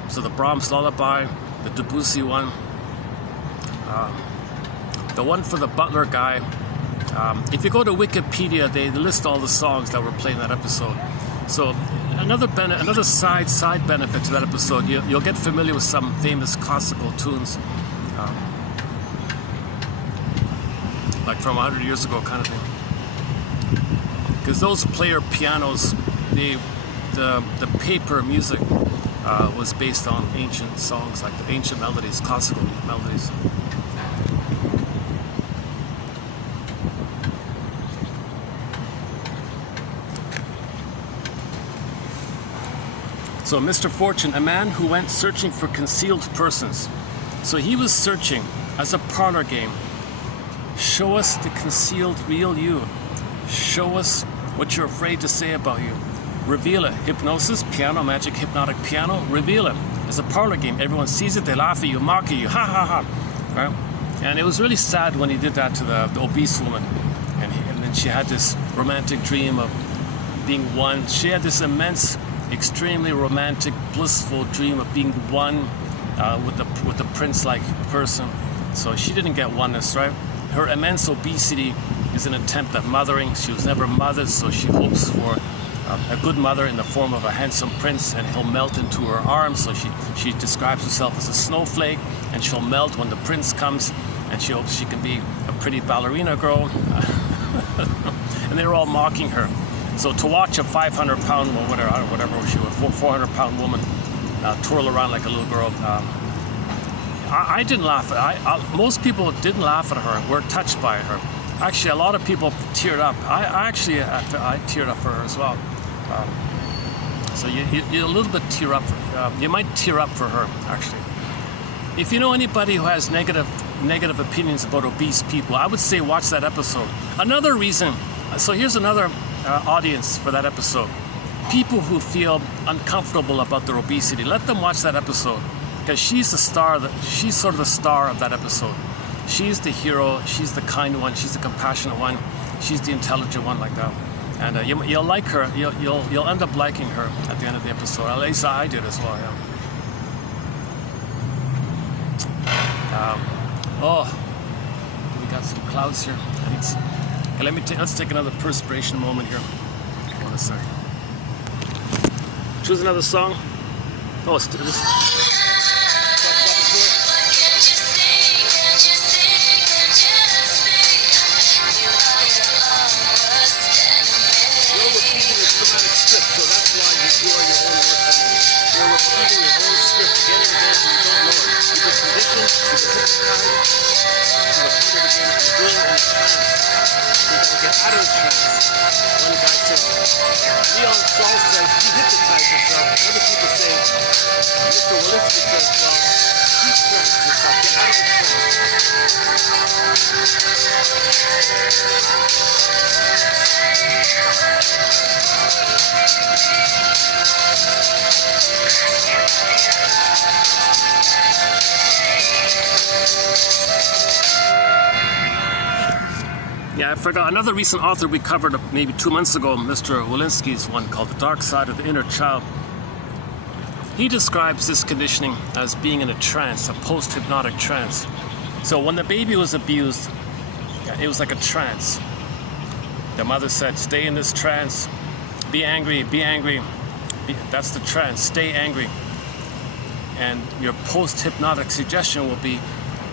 So the Brahms Lullaby, the Debussy one, the one for the butler guy. If you go to Wikipedia, they list all the songs that were played in that episode. So another side benefit to that episode, you'll get familiar with some famous classical tunes, like from 100 years ago kind of thing. Because those player pianos, the paper music was based on ancient songs, like the ancient melodies, classical melodies. So Mr. Fortune, a man who went searching for concealed persons. So he was searching as a parlor game. Show us the concealed real you. Show us what you're afraid to say about you. Reveal it. Hypnosis, piano, magic, hypnotic piano. Reveal it. It's a parlor game. Everyone sees it. They laugh at you, mock at you. Ha ha ha. Right? And it was really sad when he did that to the obese woman. And then she had this romantic dream of being one. She had this immense, extremely romantic, blissful dream of being one with the prince-like person. So she didn't get oneness, right? Her immense obesity is an attempt at mothering. She was never mothered, so she hopes for a good mother in the form of a handsome prince, and he'll melt into her arms. So she describes herself as a snowflake, and she'll melt when the prince comes, and she hopes she can be a pretty ballerina girl. And they were all mocking her. So to watch a 500-pound or whatever she was, 400-pound woman twirl around like a little girl, I didn't laugh. Most people didn't laugh at her, were touched by her. Actually, a lot of people teared up. I teared up for her as well. So you a little bit tear up. You might tear up for her, actually. If you know anybody who has negative opinions about obese people, I would say watch that episode. Another reason. So here's another audience for that episode. People who feel uncomfortable about their obesity, let them watch that episode, because she's the star. She's sort of the star of that episode. She's the hero. She's the kind one. She's the compassionate one. She's the intelligent one, like that. And you'll like her. You'll end up liking her at the end of the episode. At least I did as well. Yeah. We got some clouds here. Okay, let's take another perspiration moment here. Hold on a second. Choose another song. Oh, it's this. Leon Saul says he hypnotized himself. Other people say Mr. Wolinsky says, well, he tranced himself. Get out of the Yeah, I forgot. Another recent author we covered maybe 2 months ago, Mr. Wolinsky's one called The Dark Side of the Inner Child. He describes this conditioning as being in a trance, a post-hypnotic trance. So when the baby was abused, it was like a trance. The mother said, stay in this trance, be angry, be angry. That's the trance, stay angry. And your post-hypnotic suggestion will be,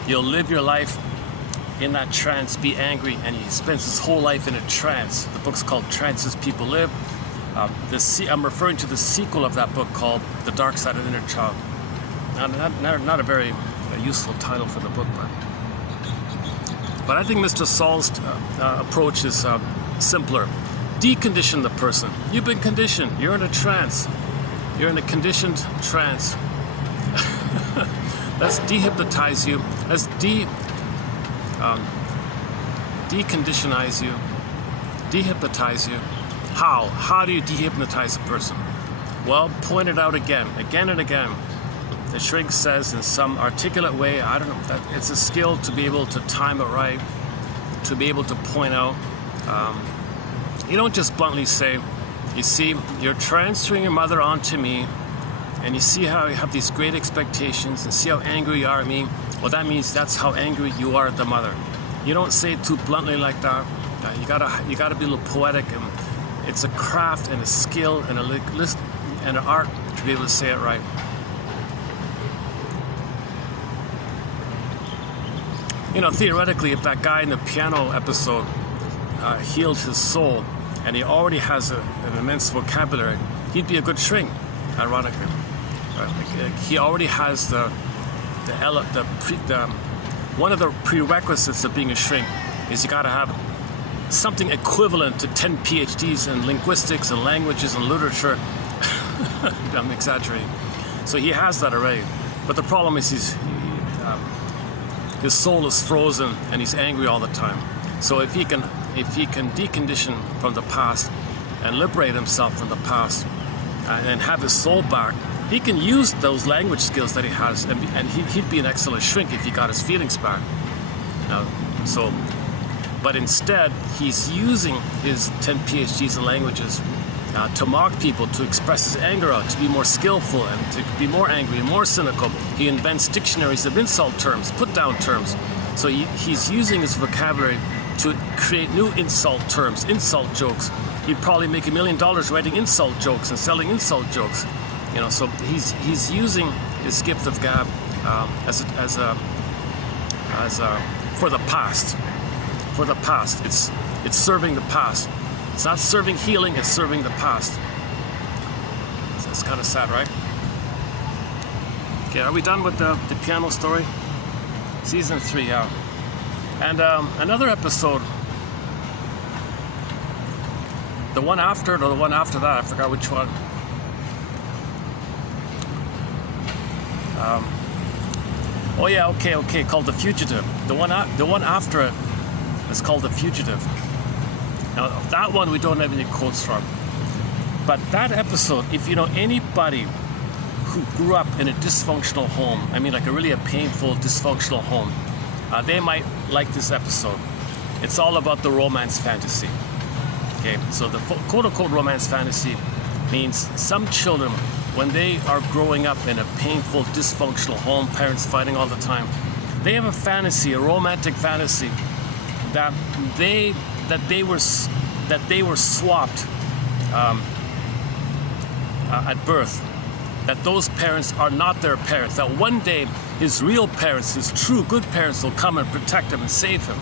you'll live your life in that trance, be angry, and he spends his whole life in a trance. The book's called Trances People Live. I'm referring to the sequel of that book called The Dark Side of the Inner Child. Not a very useful title for the book, but I think Mr. Saul's approach is simpler. Decondition the person. You've been conditioned. You're in a trance. You're in a conditioned trance. Let's dehypnotize you. Let's deconditionize you, dehypnotize you. How? How do you dehypnotize a person? Well, point it out again and again. The shrink says in some articulate way, I don't know, that it's a skill to be able to time it right, to be able to point out. You don't just bluntly say, you see, you're transferring your mother onto me, and you see how you have these great expectations and see how angry you are at me. Well, that means that's how angry you are at the mother. You don't say it too bluntly like that. You gotta be a little poetic, and it's a craft and a skill and a list and an art to be able to say it right. You know, theoretically, if that guy in the piano episode healed his soul, and he already has an immense vocabulary, he'd be a good shrink, ironically. He already has one of the prerequisites of being a shrink is you got to have something equivalent to 10 PhDs in linguistics and languages and literature. I'm exaggerating. So he has that already. But the problem is his soul is frozen and he's angry all the time. So if he can decondition from the past and liberate himself from the past and have his soul back, he can use those language skills that he has, and he'd be an excellent shrink if he got his feelings back. But instead, he's using his 10 PhDs in languages to mock people, to express his anger out, to be more skillful and to be more angry and more cynical. He invents dictionaries of insult terms, put-down terms. So he's using his vocabulary to create new insult terms, insult jokes. He'd probably make $1 million writing insult jokes and selling insult jokes. You know, so he's using his gift of gab for the past. For the past, it's serving the past. It's not serving healing; it's serving the past. So it's kind of sad, right? Okay, are we done with the piano story? Season 3, yeah. And another episode, the one after it or the one after that, I forgot which one. Oh yeah, okay, called The Fugitive. The one after it is called The Fugitive. Now that one we don't have any quotes from. But that episode, if you know anybody who grew up in a dysfunctional home, I mean like a painful dysfunctional home, they might like this episode. It's all about the romance fantasy. Okay, so the quote-unquote romance fantasy means some children, when they are growing up in a painful, dysfunctional home, parents fighting all the time, they have a fantasy, a romantic fantasy, that they were swapped at birth. That those parents are not their parents. That one day his real parents, his true good parents, will come and protect him and save him.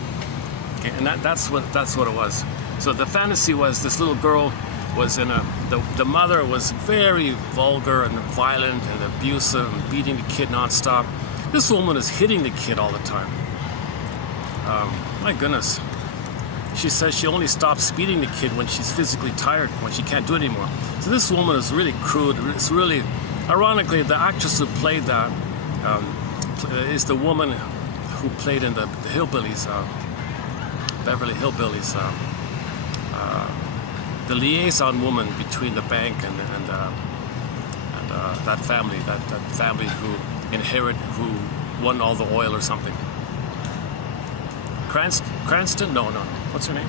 Okay, and that's what it was. So the fantasy was this little girl was the mother was very vulgar and violent and abusive and beating the kid nonstop. This woman is hitting the kid all the time. My goodness. She says she only stops beating the kid when she's physically tired, when she can't do it anymore. So this woman is really crude. It's really, ironically, the actress who played that is the woman who played in the Hillbillies, Beverly Hillbillies, the liaison woman between the bank and that family, that family who who won all the oil or something. Cranston? No. What's her name?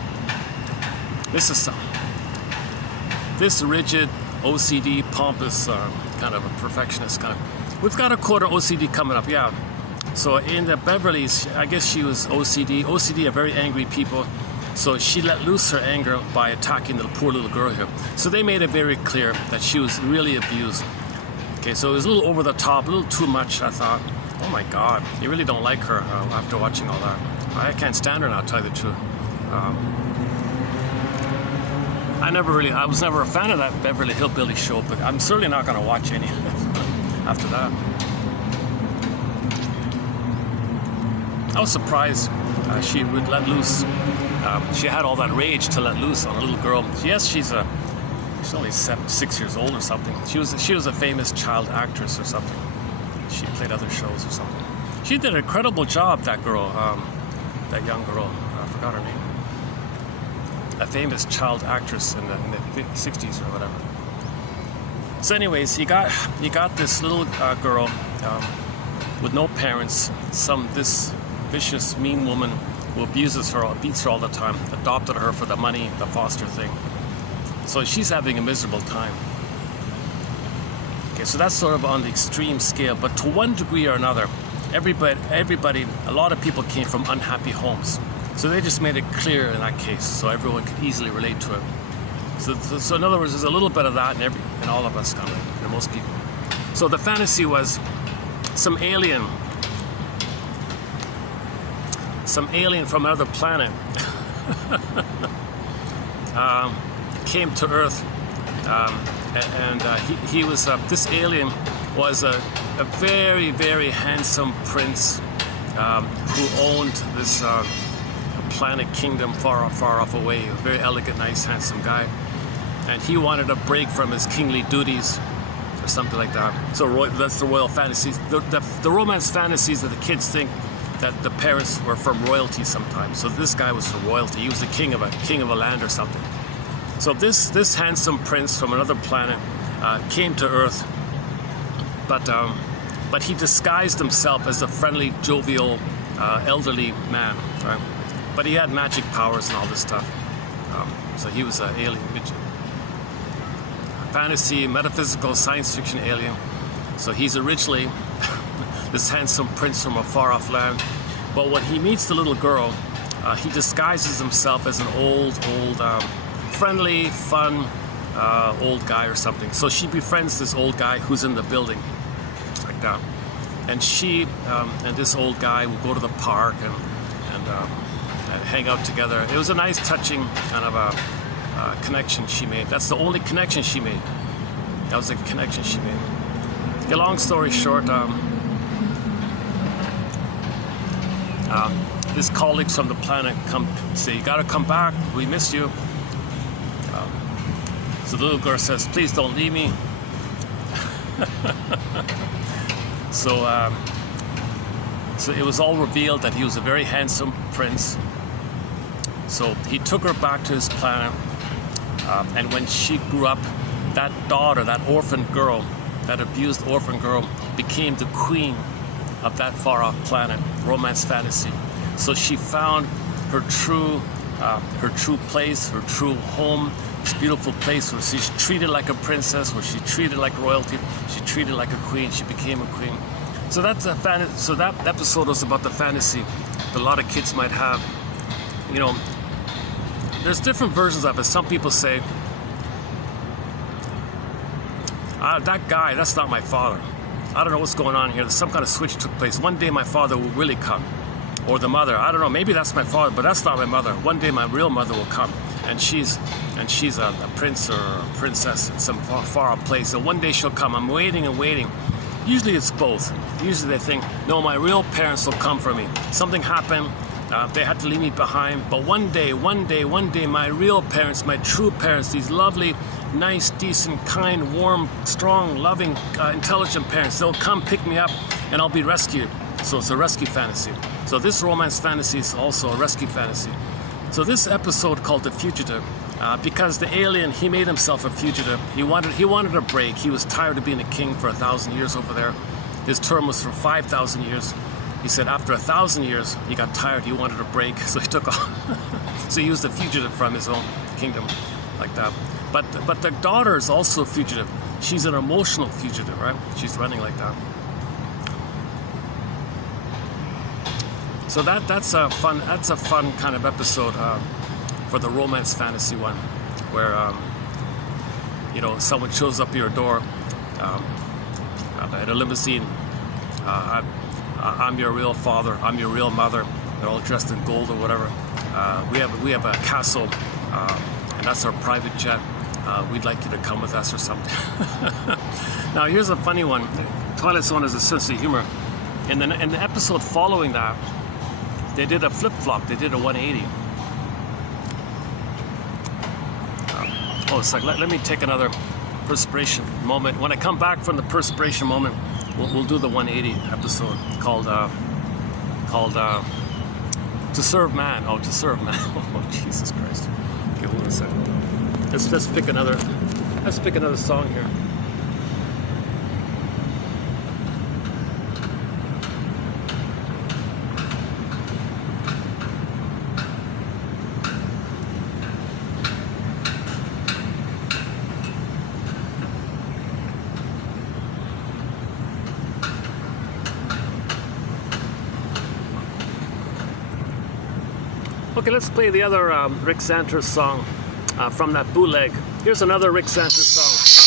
This rigid, OCD, pompous, kind of a perfectionist kind of. We've got a quarter OCD coming up, yeah. So in the Beverlys, I guess she was OCD. OCD are very angry people. So she let loose her anger by attacking the poor little girl here. So they made it very clear that she was really abused. Okay, so it was a little over the top, a little too much, I thought. Oh my God, you really don't like her after watching all that. I can't stand her now, to tell you the truth. I was never a fan of that Beverly Hillbillies show, but I'm certainly not going to watch any after that. I was surprised she would let loose. She had all that rage to let loose on a little girl. Yes, she's only 6 years old or something. She was a famous child actress or something. She played other shows or something. She did an incredible job, that girl, that young girl. I forgot her name. A famous child actress in the 60s or whatever. So anyways, you got this little girl with no parents, this vicious, mean woman who abuses her, beats her all the time, adopted her for the money, the foster thing. So she's having a miserable time. Okay, Okay, so that's sort of on the extreme scale, but to one degree or another, everybody, a lot of people came from unhappy homes. So they just made it clear in that case, so everyone could easily relate to it. So in other words, there's a little bit of that in all of us, kind of, in most people. So the fantasy was some alien from another planet came to Earth, and he was this alien was a very, very handsome prince who owned this planet kingdom far off away. A very elegant, nice, handsome guy, and he wanted a break from his kingly duties or something like that. So that's the royal fantasies. The romance fantasies that the kids think that the parents were from royalty sometimes. So this guy was from royalty. He was the king of a land or something. So this handsome prince from another planet came to Earth, but he disguised himself as a friendly, jovial, elderly man, right? But he had magic powers and all this stuff. So he was an alien, fantasy, metaphysical, science fiction alien. So he's originally this handsome prince from a far-off land. But when he meets the little girl, he disguises himself as an old, friendly, fun, old guy or something. So she befriends this old guy who's in the building, like that. And she and this old guy will go to the park and hang out together. It was a nice, touching kind of a connection she made. That's the only connection she made. That was the connection she made. Okay, long story short, his colleagues from the planet come say, "You gotta come back, we miss you." So the little girl says, "Please don't leave me." So it was all revealed that he was a very handsome prince. So he took her back to his planet, and when she grew up, that daughter, that orphan girl, that abused orphan girl, became the queen of that far-off planet, romance fantasy. So she found her true place, her true home, this beautiful place where she's treated like a princess, where she's treated like royalty, she's treated like a queen. She became a queen. So that's a fantasy. So that episode was about the fantasy that a lot of kids might have. You know, there's different versions of it. Some people say, that guy, that's not my father. I don't know what's going on here. Some kind of switch took place. One day my father will really come. Or the mother, I don't know, maybe that's my father, but that's not my mother. One day my real mother will come, and she's a prince or a princess in some far off place. So one day she'll come. I'm waiting and waiting. Usually it's both. Usually they think, no, my real parents will come for me. Something happened, they had to leave me behind, but one day, my real parents, my true parents, these lovely, nice, decent, kind, warm, strong, loving, intelligent parents, they'll come pick me up and I'll be rescued. So it's a rescue fantasy. So this romance fantasy is also a rescue fantasy. So this episode called The Fugitive, because the alien, he made himself a fugitive. He wanted a break. He was tired of being a king for 1,000 years over there. His term was for 5,000 years. He said after 1,000 years, he got tired, he wanted a break, so he took off. So he was the fugitive from his own kingdom, like that. But the daughter is also a fugitive. She's an emotional fugitive, right? She's running like that. So that's a fun kind of episode for the romance fantasy one, where you know, someone shows up at your door at a limousine. I'm your real father. I'm your real mother. They're all dressed in gold or whatever. We have a castle, and that's our private jet. We'd like you to come with us or something. Now here's a funny one. Twilight Zone has a sense of humor. In the episode following that, they did a flip-flop. They did a 180. It's like, let me take another perspiration moment. When I come back from the perspiration moment, we'll do the 180 episode called To Serve Man. Oh, To Serve Man. Oh, Jesus Christ. Okay, hold on a second. Let's pick another song here. Okay, let's play the other Rick Santos song from that bootleg. Here's another Rick Santos song.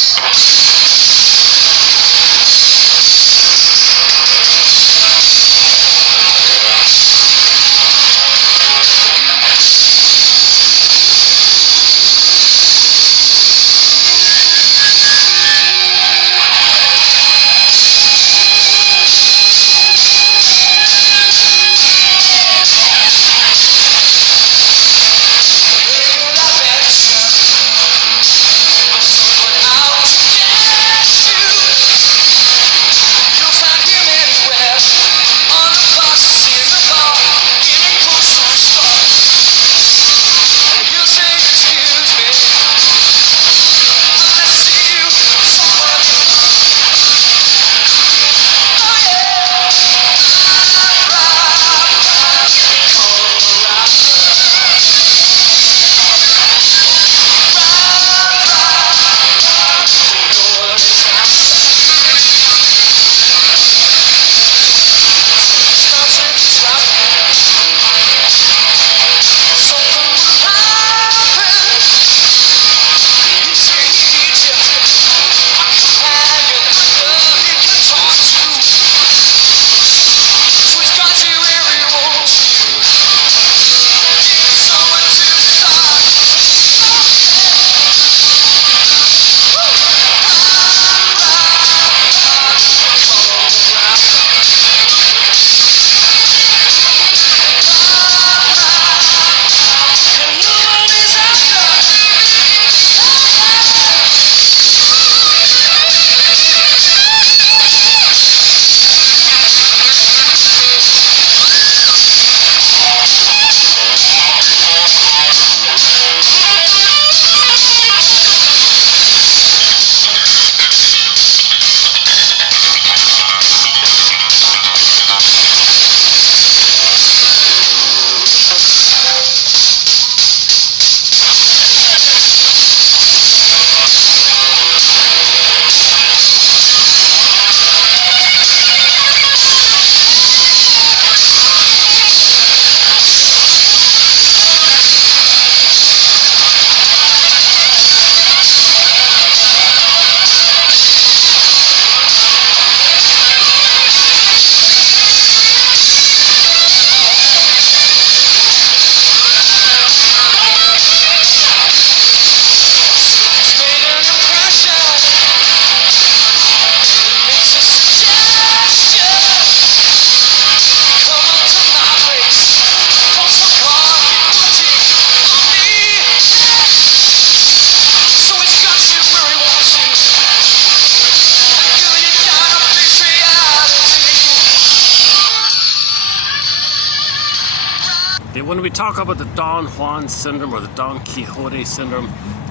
When we talk about the Don Juan syndrome or the Don Quixote syndrome,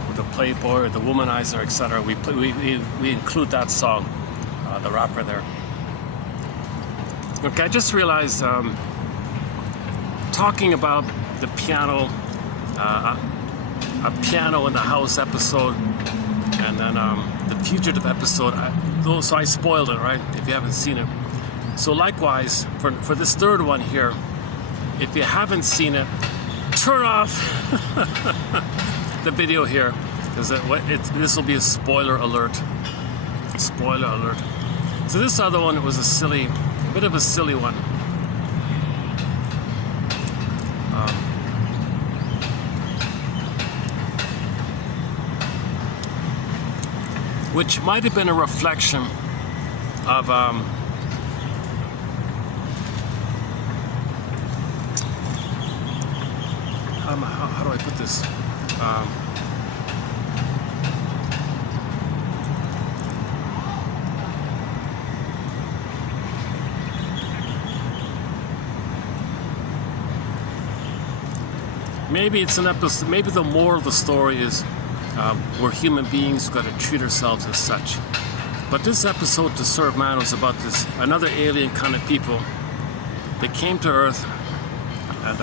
or the playboy or the womanizer, etc., we include that song, the rapper there. Okay, I just realized talking about the piano, a piano in the house episode, and then the fugitive episode. So I spoiled it, right? If you haven't seen it. So likewise, for this third one here. If you haven't seen it, turn off the video here, because this will be a spoiler alert. Spoiler alert. So this other one was a bit of a silly one. Which might have been a reflection of how do I put this? Maybe it's an episode. Maybe the moral of the story is we're human beings, we've got to treat ourselves as such. But this episode, To Serve Man, was about another alien kind of people. They came to Earth, and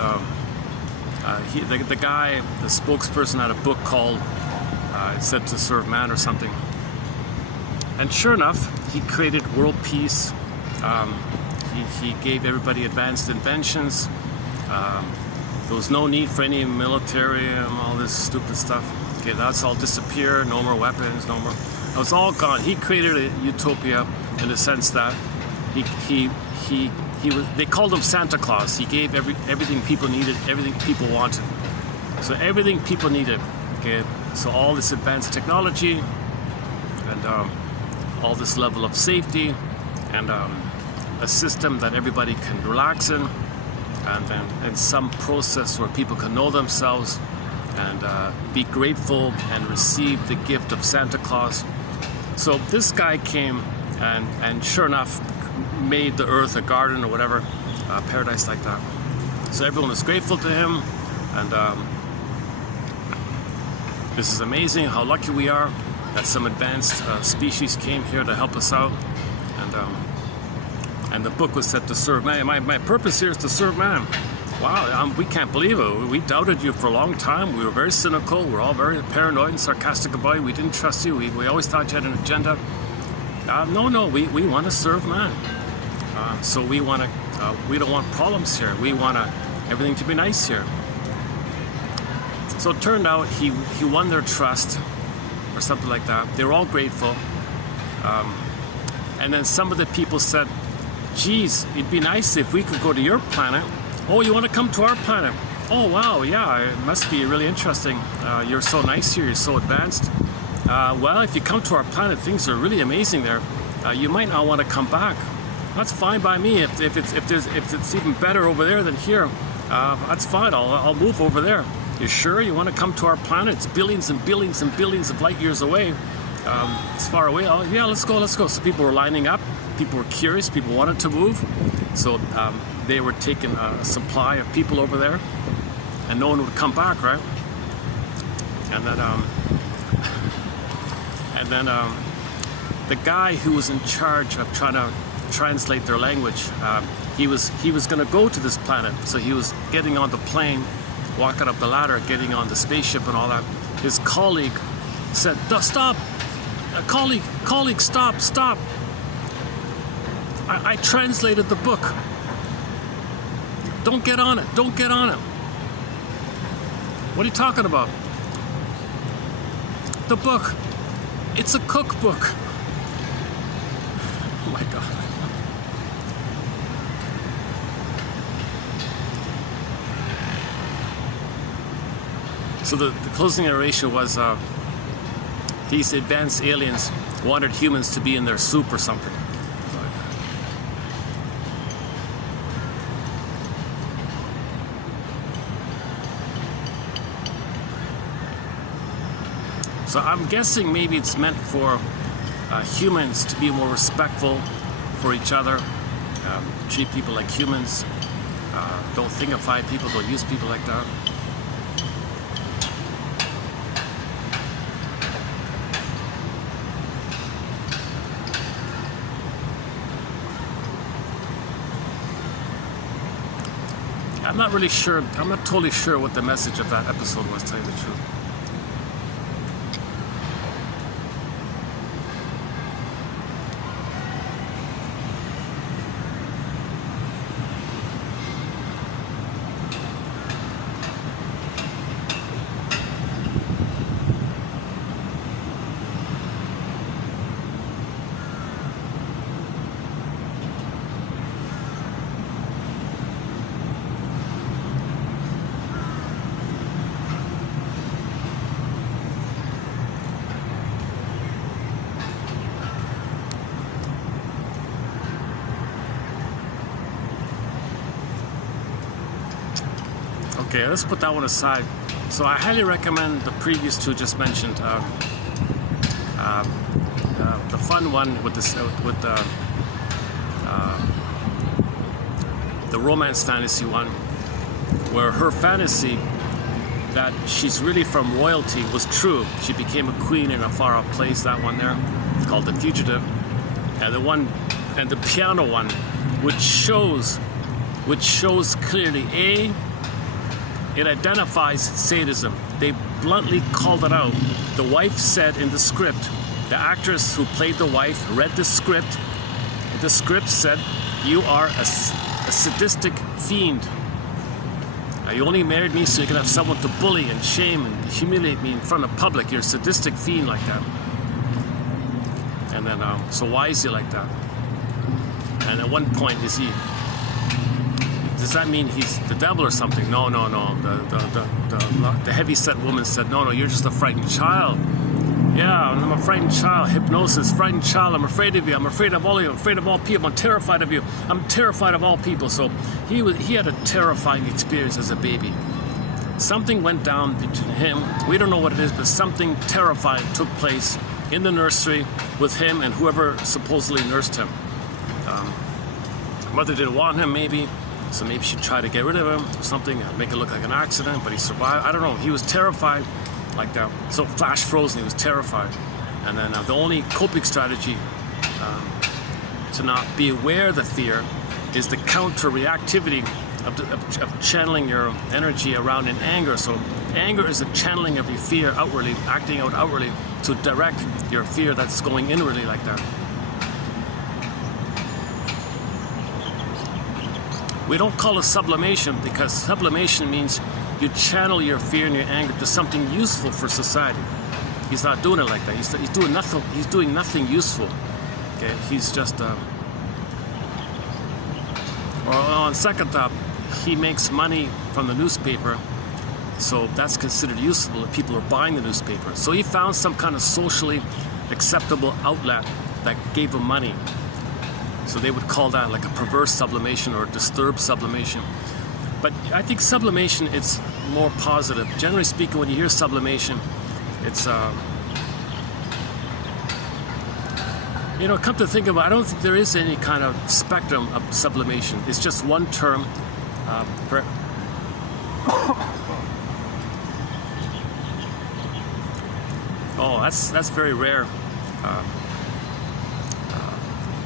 the guy, the spokesperson, had a book called, it said To Serve Man or something. And sure enough, he created world peace. He gave everybody advanced inventions. The There was no need for any military and all this stupid stuff. Okay, that's all disappeared. No more weapons, no more. It was all gone. He created a utopia in the sense that he was. They called him Santa Claus. He gave everything people needed, everything people wanted. So everything people needed. Okay, so all this advanced technology and all this level of safety and a system that everybody can relax in. And some process where people can know themselves and be grateful and receive the gift of Santa Claus. So this guy came and sure enough made the earth a garden or whatever, paradise like that. So everyone was grateful to him, and this is amazing how lucky we are that some advanced species came here to help us out. And the book was set to serve man. My purpose here is to serve man. Wow, we can't believe it. We doubted you for a long time. We were very cynical. We were all very paranoid and sarcastic about you. We didn't trust you. We always thought you had an agenda. No, we want to serve man. So we want to. We don't want problems here. We want everything to be nice here. So it turned out he won their trust, or something like that. They were all grateful. And then some of the people said, geez, it'd be nice if we could go to your planet. Oh, you want to come to our planet? Oh, wow, yeah, it must be really interesting. You're so nice here, you're so advanced. Well, if you come to our planet, things are really amazing there. You might not want to come back. That's fine by me. If it's even better over there than here, that's fine. I'll move over there. You sure you want to come to our planet? It's billions and billions and billions of light years away. It's far away. Oh, yeah, let's go. So people were lining up. People were curious. People wanted to move. So they were taking a supply of people over there, and no one would come back, right? And then the guy who was in charge of trying to translate their language, he was going to go to this planet. So he was getting on the plane, walking up the ladder, getting on the spaceship and all that. His colleague said, "Stop, colleague, stop! I translated the book. Don't get on it. What are you talking about? The book. It's a cookbook." Oh my God. So the closing narration was these advanced aliens wanted humans to be in their soup or something. So I'm guessing maybe it's meant for humans to be more respectful for each other, treat people like humans, don't thingify people, don't use people like that. I'm not really sure, I'm not totally sure what the message of that episode was, to tell you the truth. Okay, let's put that one aside. So I highly recommend the previous two just mentioned. The fun one with the romance fantasy one, where her fantasy that she's really from royalty was true. She became a queen in a far off place. That one there, called The Fugitive, and the piano one, which shows clearly it identifies sadism. They bluntly called it out. The wife said in the script, the actress who played the wife read the script. The script said, "You are a sadistic fiend." You only married me so you can have someone to bully and shame and humiliate me in front of public. You're a sadistic fiend like that. And then, so why is he like that? And at one point, does that mean he's the devil or something? No. The heavy-set woman said, no, you're just a frightened child. Yeah, I'm a frightened child. Hypnosis, frightened child. I'm afraid of you. I'm afraid of all of you. I'm afraid of all people. I'm terrified of you. I'm terrified of all people. So he had a terrifying experience as a baby. Something went down between him. We don't know what it is, but something terrifying took place in the nursery with him and whoever supposedly nursed him. Mother didn't want him, maybe. So maybe she tried to get rid of him or something, make it look like an accident, but he survived. I don't know. He was terrified like that. So flash frozen, he was terrified. And then the only coping strategy to not be aware of the fear is the counter-reactivity of channeling your energy around in anger. So anger is a channeling of your fear outwardly, acting out outwardly to direct your fear that's going inwardly like that. We don't call it sublimation because sublimation means you channel your fear and your anger to something useful for society. He's not doing it like that. He's doing nothing. He's doing nothing useful. Okay, he's just. Or on second thought, he makes money from the newspaper, so that's considered useful if people are buying the newspaper. So he found some kind of socially acceptable outlet that gave him money. So they would call that like a perverse sublimation or disturbed sublimation. But I think sublimation, it's more positive. Generally speaking, when you hear sublimation, it's, you know, come to think of it, I don't think there is any kind of spectrum of sublimation. It's just one term. Oh, that's very rare.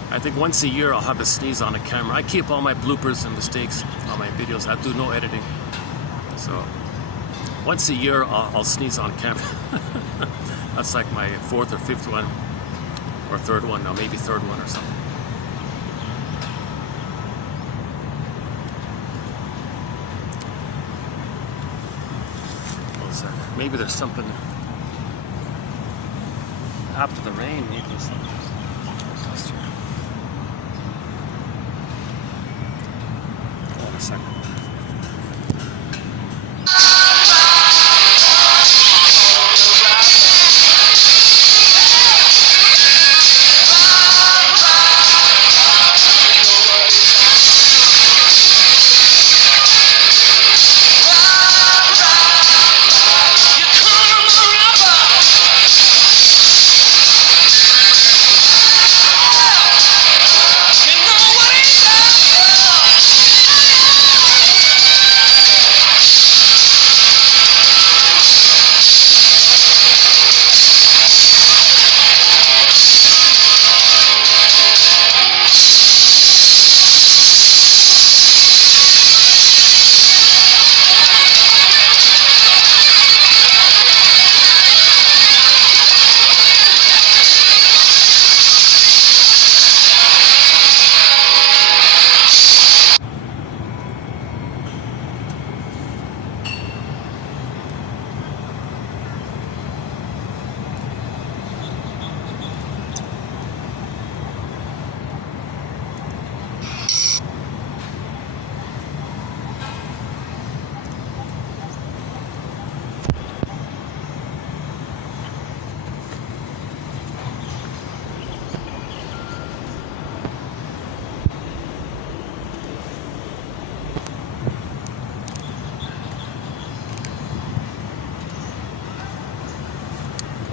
I think once a year I'll have a sneeze on a camera. I keep all my bloopers and mistakes on my videos. I do no editing. So once a year I'll sneeze on camera. That's like my fourth or fifth one, or third one, no, maybe third one or something. One second. Maybe there's something after the rain. Maybe there's something. A second.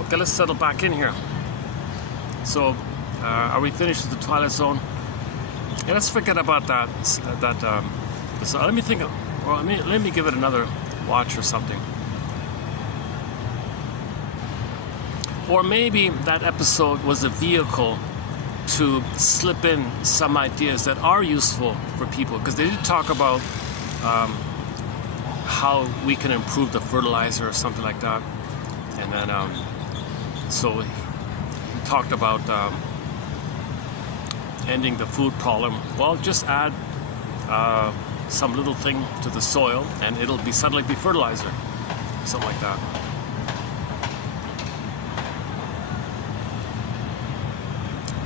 Okay, let's settle back in here. So, are we finished with the Twilight Zone? Yeah, let's forget about that. So let me think. Well, let me give it another watch or something. Or maybe that episode was a vehicle to slip in some ideas that are useful for people, because they did talk about how we can improve the fertilizer or something like that. And then, so he talked about ending the food problem. Well, just add some little thing to the soil, and it'll be suddenly be fertilizer, something like that.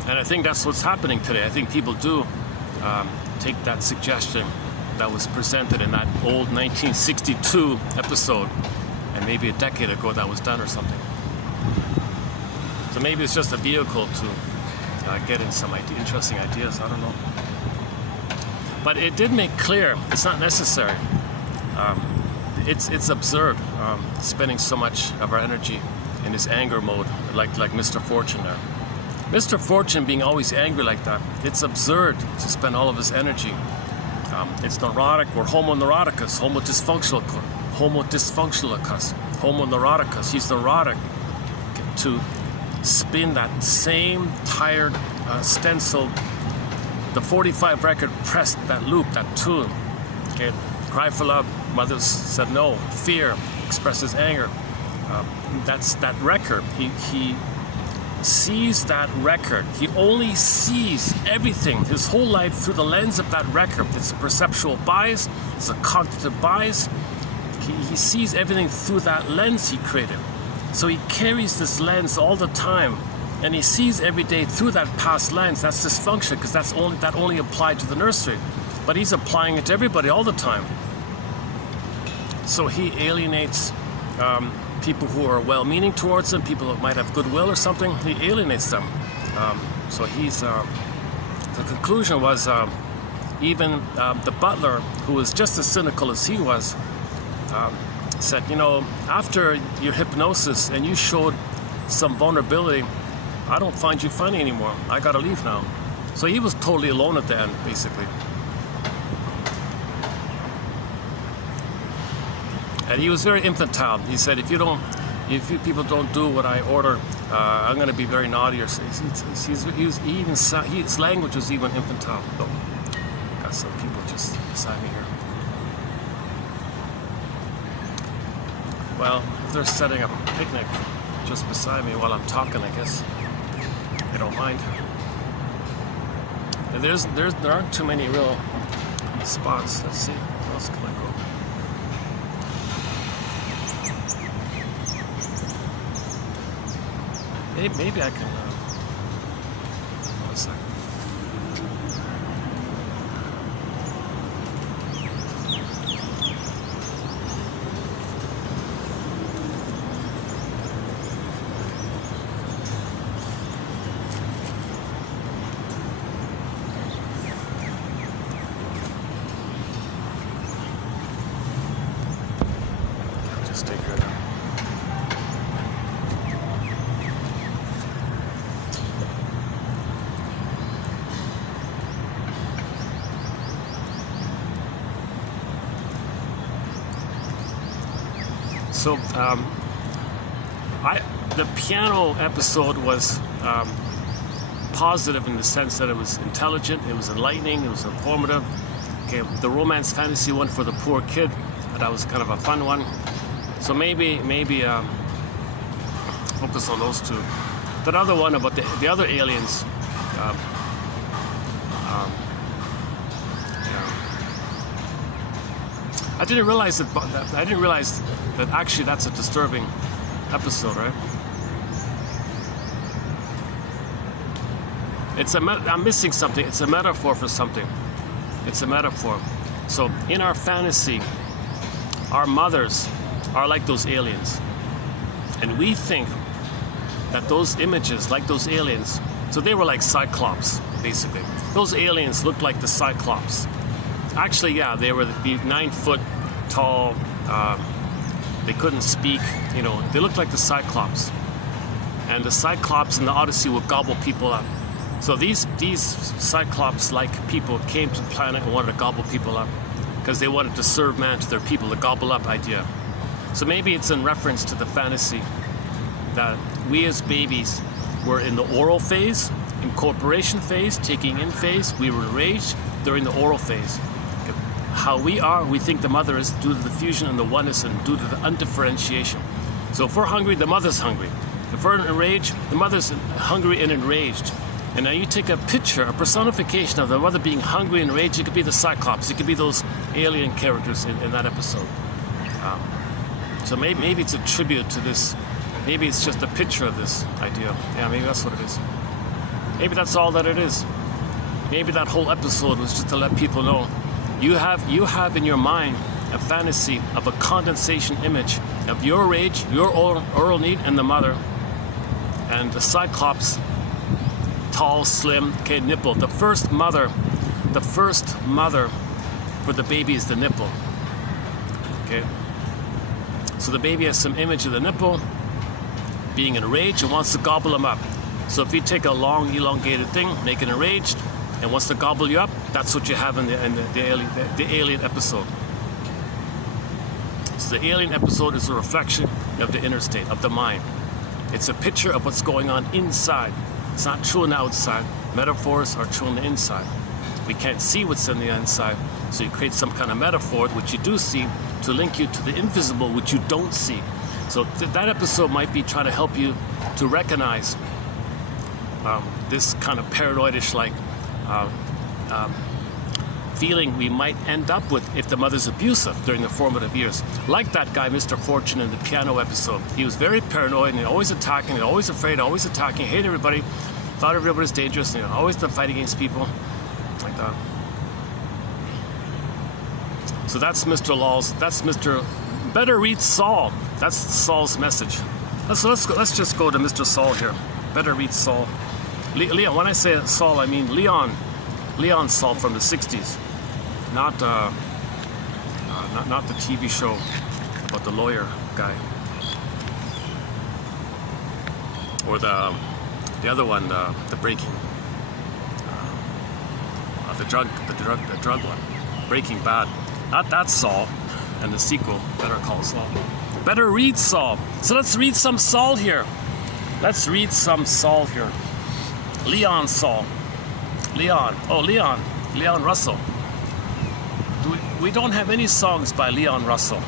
And I think that's what's happening today. I think people do take that suggestion that was presented in that old 1962 episode, and maybe a decade ago that was done or something. So maybe it's just a vehicle to get in some interesting ideas, I don't know. But it did make clear it's not necessary. It's absurd spending so much of our energy in this anger mode, like Mr. Fortune there. Mr. Fortune being always angry like that, it's absurd to spend all of his energy. It's neurotic, or homo neuroticus, homo dysfunctionalicus, homo neuroticus. He's neurotic to spin that same tired stencil, the 45 record pressed that loop, that tune. Okay, cry for love, mother said no, fear, expresses anger. That's that record. He sees that record. He only sees everything, his whole life, through the lens of that record. It's a perceptual bias, it's a cognitive bias. He sees everything through that lens he created. So he carries this lens all the time, and he sees every day through that past lens. That's dysfunction, because that only applied to the nursery. But he's applying it to everybody all the time. So he alienates people who are well-meaning towards him, people that might have goodwill or something. He alienates them. So he's, the conclusion was, even the butler, who was just as cynical as he was, said, you know, after your hypnosis and you showed some vulnerability, I don't find you funny anymore. I gotta leave now. So he was totally alone at the end, basically. And he was very infantile. He said, if you people don't do what I order, I'm going to be very naughty. Or his language was even infantile. Oh, got some people just beside me here. Well, if they're setting up a picnic just beside me while I'm talking, I guess they don't mind. And there aren't too many real spots. Let's see, where else can I go? Maybe I can, one second. I'll just take her down. So the piano episode was positive in the sense that it was intelligent, it was enlightening, it was informative. Okay, the romance fantasy one for the poor kid, that was kind of a fun one. So maybe focus on those two. That other one about the other aliens. I didn't realize that actually that's a disturbing episode, right? I'm missing something. It's a metaphor for something. It's a metaphor. So in our fantasy, our mothers are like those aliens, and we think that those images, like those aliens, so they were like Cyclops, basically. Those aliens looked like the Cyclops. Actually, yeah, they were 9 foot tall. They couldn't speak. You know, they looked like the Cyclops. And the Cyclops in the Odyssey would gobble people up. So these Cyclops-like people came to the planet and wanted to gobble people up because they wanted to serve man to their people, the gobble up idea. So maybe it's in reference to the fantasy that we as babies were in the oral phase, incorporation phase, taking in phase. We were enraged during the oral phase. How we are, we think the mother is due to the fusion and the oneness and due to the undifferentiation. So if we're hungry, the mother's hungry. If we're enraged, the mother's hungry and enraged. And now you take a picture, a personification of the mother being hungry and raging. It could be the Cyclops. It could be those alien characters in that episode. So maybe it's a tribute to this. Maybe it's just a picture of this idea. Yeah, maybe that's what it is. Maybe that's all that it is. Maybe that whole episode was just to let people know you have in your mind a fantasy of a condensation image of your rage, your oral need, and the mother. And the Cyclops, tall, slim, okay, nipple. The first mother for the baby is the nipple. Okay. So the baby has some image of the nipple being enraged and wants to gobble him up. So if you take a long, elongated thing, make it enraged, and wants to gobble you up, that's what you have in the alien episode. So the alien episode is a reflection of the inner state, of the mind. It's a picture of what's going on inside. It's not true on the outside. Metaphors are true on the inside. We can't see what's in the inside, so you create some kind of metaphor, which you do see, to link you to the invisible, which you don't see. So that episode might be trying to help you to recognize this kind of paranoidish like feeling we might end up with if the mother's abusive during the formative years. Like that guy, Mr. Fortune, in the piano episode. He was very paranoid and always attacking, always afraid, always attacking, hated everybody, thought everybody was dangerous, always to fight against people. Like that. So that's Mr. Law's, that's Mr. Better read Saul. That's Saul's message. Let's just go to Mr. Saul here. Better read Saul. Leon, when I say Saul, I mean Leon Saul from the 60s. Not the TV show about the lawyer guy. Or the other one, the breaking. The drug one. Breaking Bad. Not that Saul, and the sequel, Better Call Saul. Better read Saul. So let's read some Saul here. Let's read some Saul here. Leon Saul. Leon Russell. We don't have any songs by Leon Russell.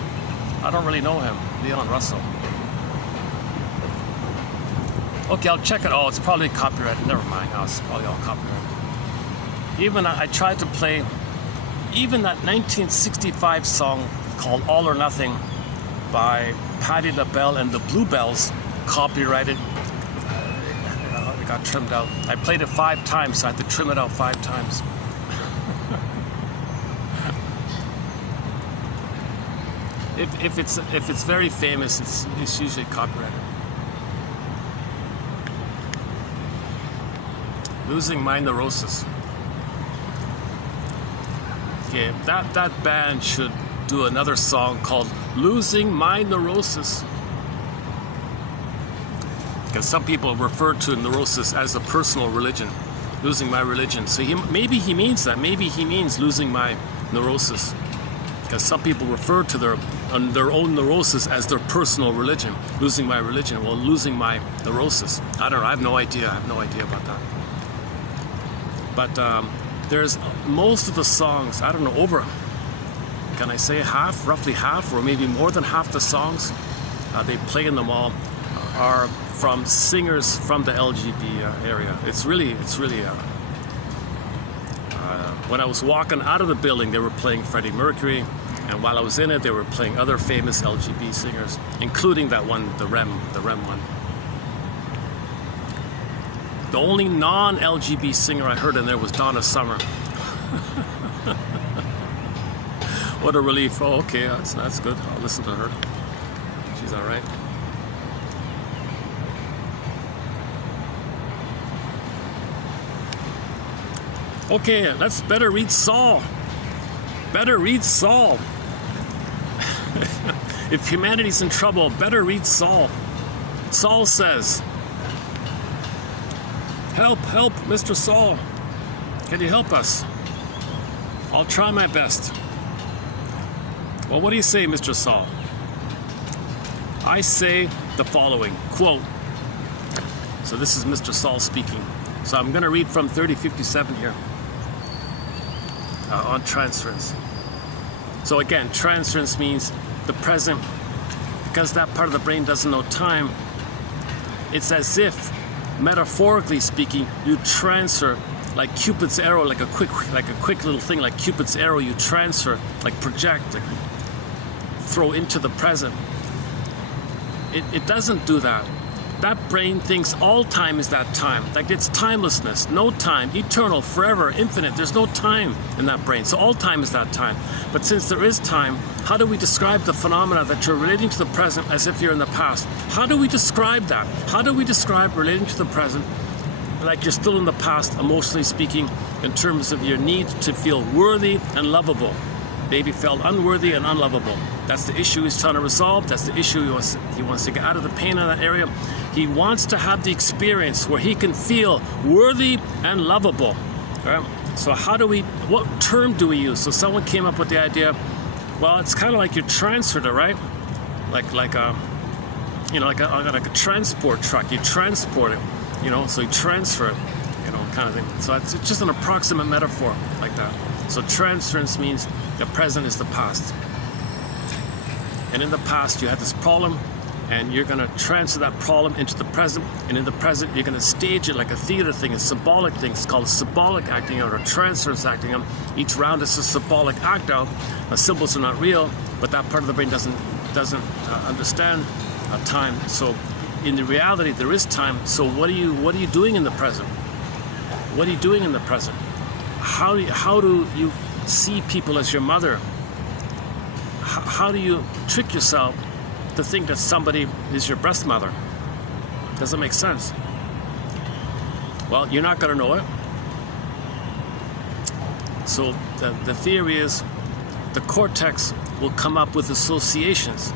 I don't really know him, Leon Russell. Okay, I'll check it. Oh, it's probably copyrighted. Never mind. No, it's probably all copyrighted. Even I tried to play even that 1965 song called All or Nothing by Patti LaBelle and the Bluebells, copyrighted. It got trimmed out. I played it 5 times, so I had to trim it out 5 times. If it's very famous, it's usually copyrighted. Losing My Neurosis. Okay, that band should do another song called Losing My Neurosis. Because some people refer to neurosis as a personal religion, losing my religion. So maybe he means that. Maybe he means losing my neurosis. Because some people refer to their own neurosis as their personal religion, losing my religion. Well, losing my neurosis. I don't know. I have no idea. I have no idea about that. But there's most of the songs, I don't know, over, can I say half, roughly half, or maybe more than half the songs they play in the mall are from singers from the LGBT area. It's really when I was walking out of the building, they were playing Freddie Mercury, and while I was in it, they were playing other famous LGBT singers, including that one, the REM one. The only non-LGBT singer I heard in there was Donna Summer. What a relief. Oh, okay, that's good. I'll listen to her. She's all right. Okay, let's better read Saul. Better read Saul. If humanity's in trouble, better read Saul. Saul says, "Help, help, Mr. Saul. Can you help us? I'll try my best." Well, what do you say, Mr. Saul? I say the following, quote. So this is Mr. Saul speaking. So I'm going to read from 3057 here on transference. So again, transference means the present. Because that part of the brain doesn't know time, it's as if metaphorically speaking, you transfer like Cupid's arrow, like a quick little thing, like Cupid's arrow. You transfer, like project, like throw into the present. It doesn't do that. That brain thinks all time is that time. Like it's timelessness, no time, eternal, forever, infinite. There's no time in that brain. So all time is that time. But since there is time, how do we describe the phenomena that you're relating to the present as if you're in the past? How do we describe that? How do we describe relating to the present like you're still in the past, emotionally speaking, in terms of your need to feel worthy and lovable? Baby felt unworthy and unlovable. That's the issue he's trying to resolve. That's the issue he wants to get out of the pain in that area. He wants to have the experience where he can feel worthy and lovable. Right? So what term do we use? So someone came up with the idea, well, it's kind of like you transferred it, right? Like a transport truck. You transport it, so you transfer it, kind of thing. So it's just an approximate metaphor like that. So transference means the present is the past. And in the past, you had this problem, and you're going to transfer that problem into the present. And in the present, you're going to stage it like a theater thing, a symbolic thing. It's called symbolic acting out, or transference acting out. Each round is a symbolic act out. The symbols are not real, but that part of the brain doesn't understand time. So in the reality, there is time. So what are you doing in the present? What are you doing in the present? How do you see people as your mother? How do you trick yourself to think that somebody is your breast mother? Doesn't make sense. Well, you're not going to know it. So the theory is the cortex will come up with associations.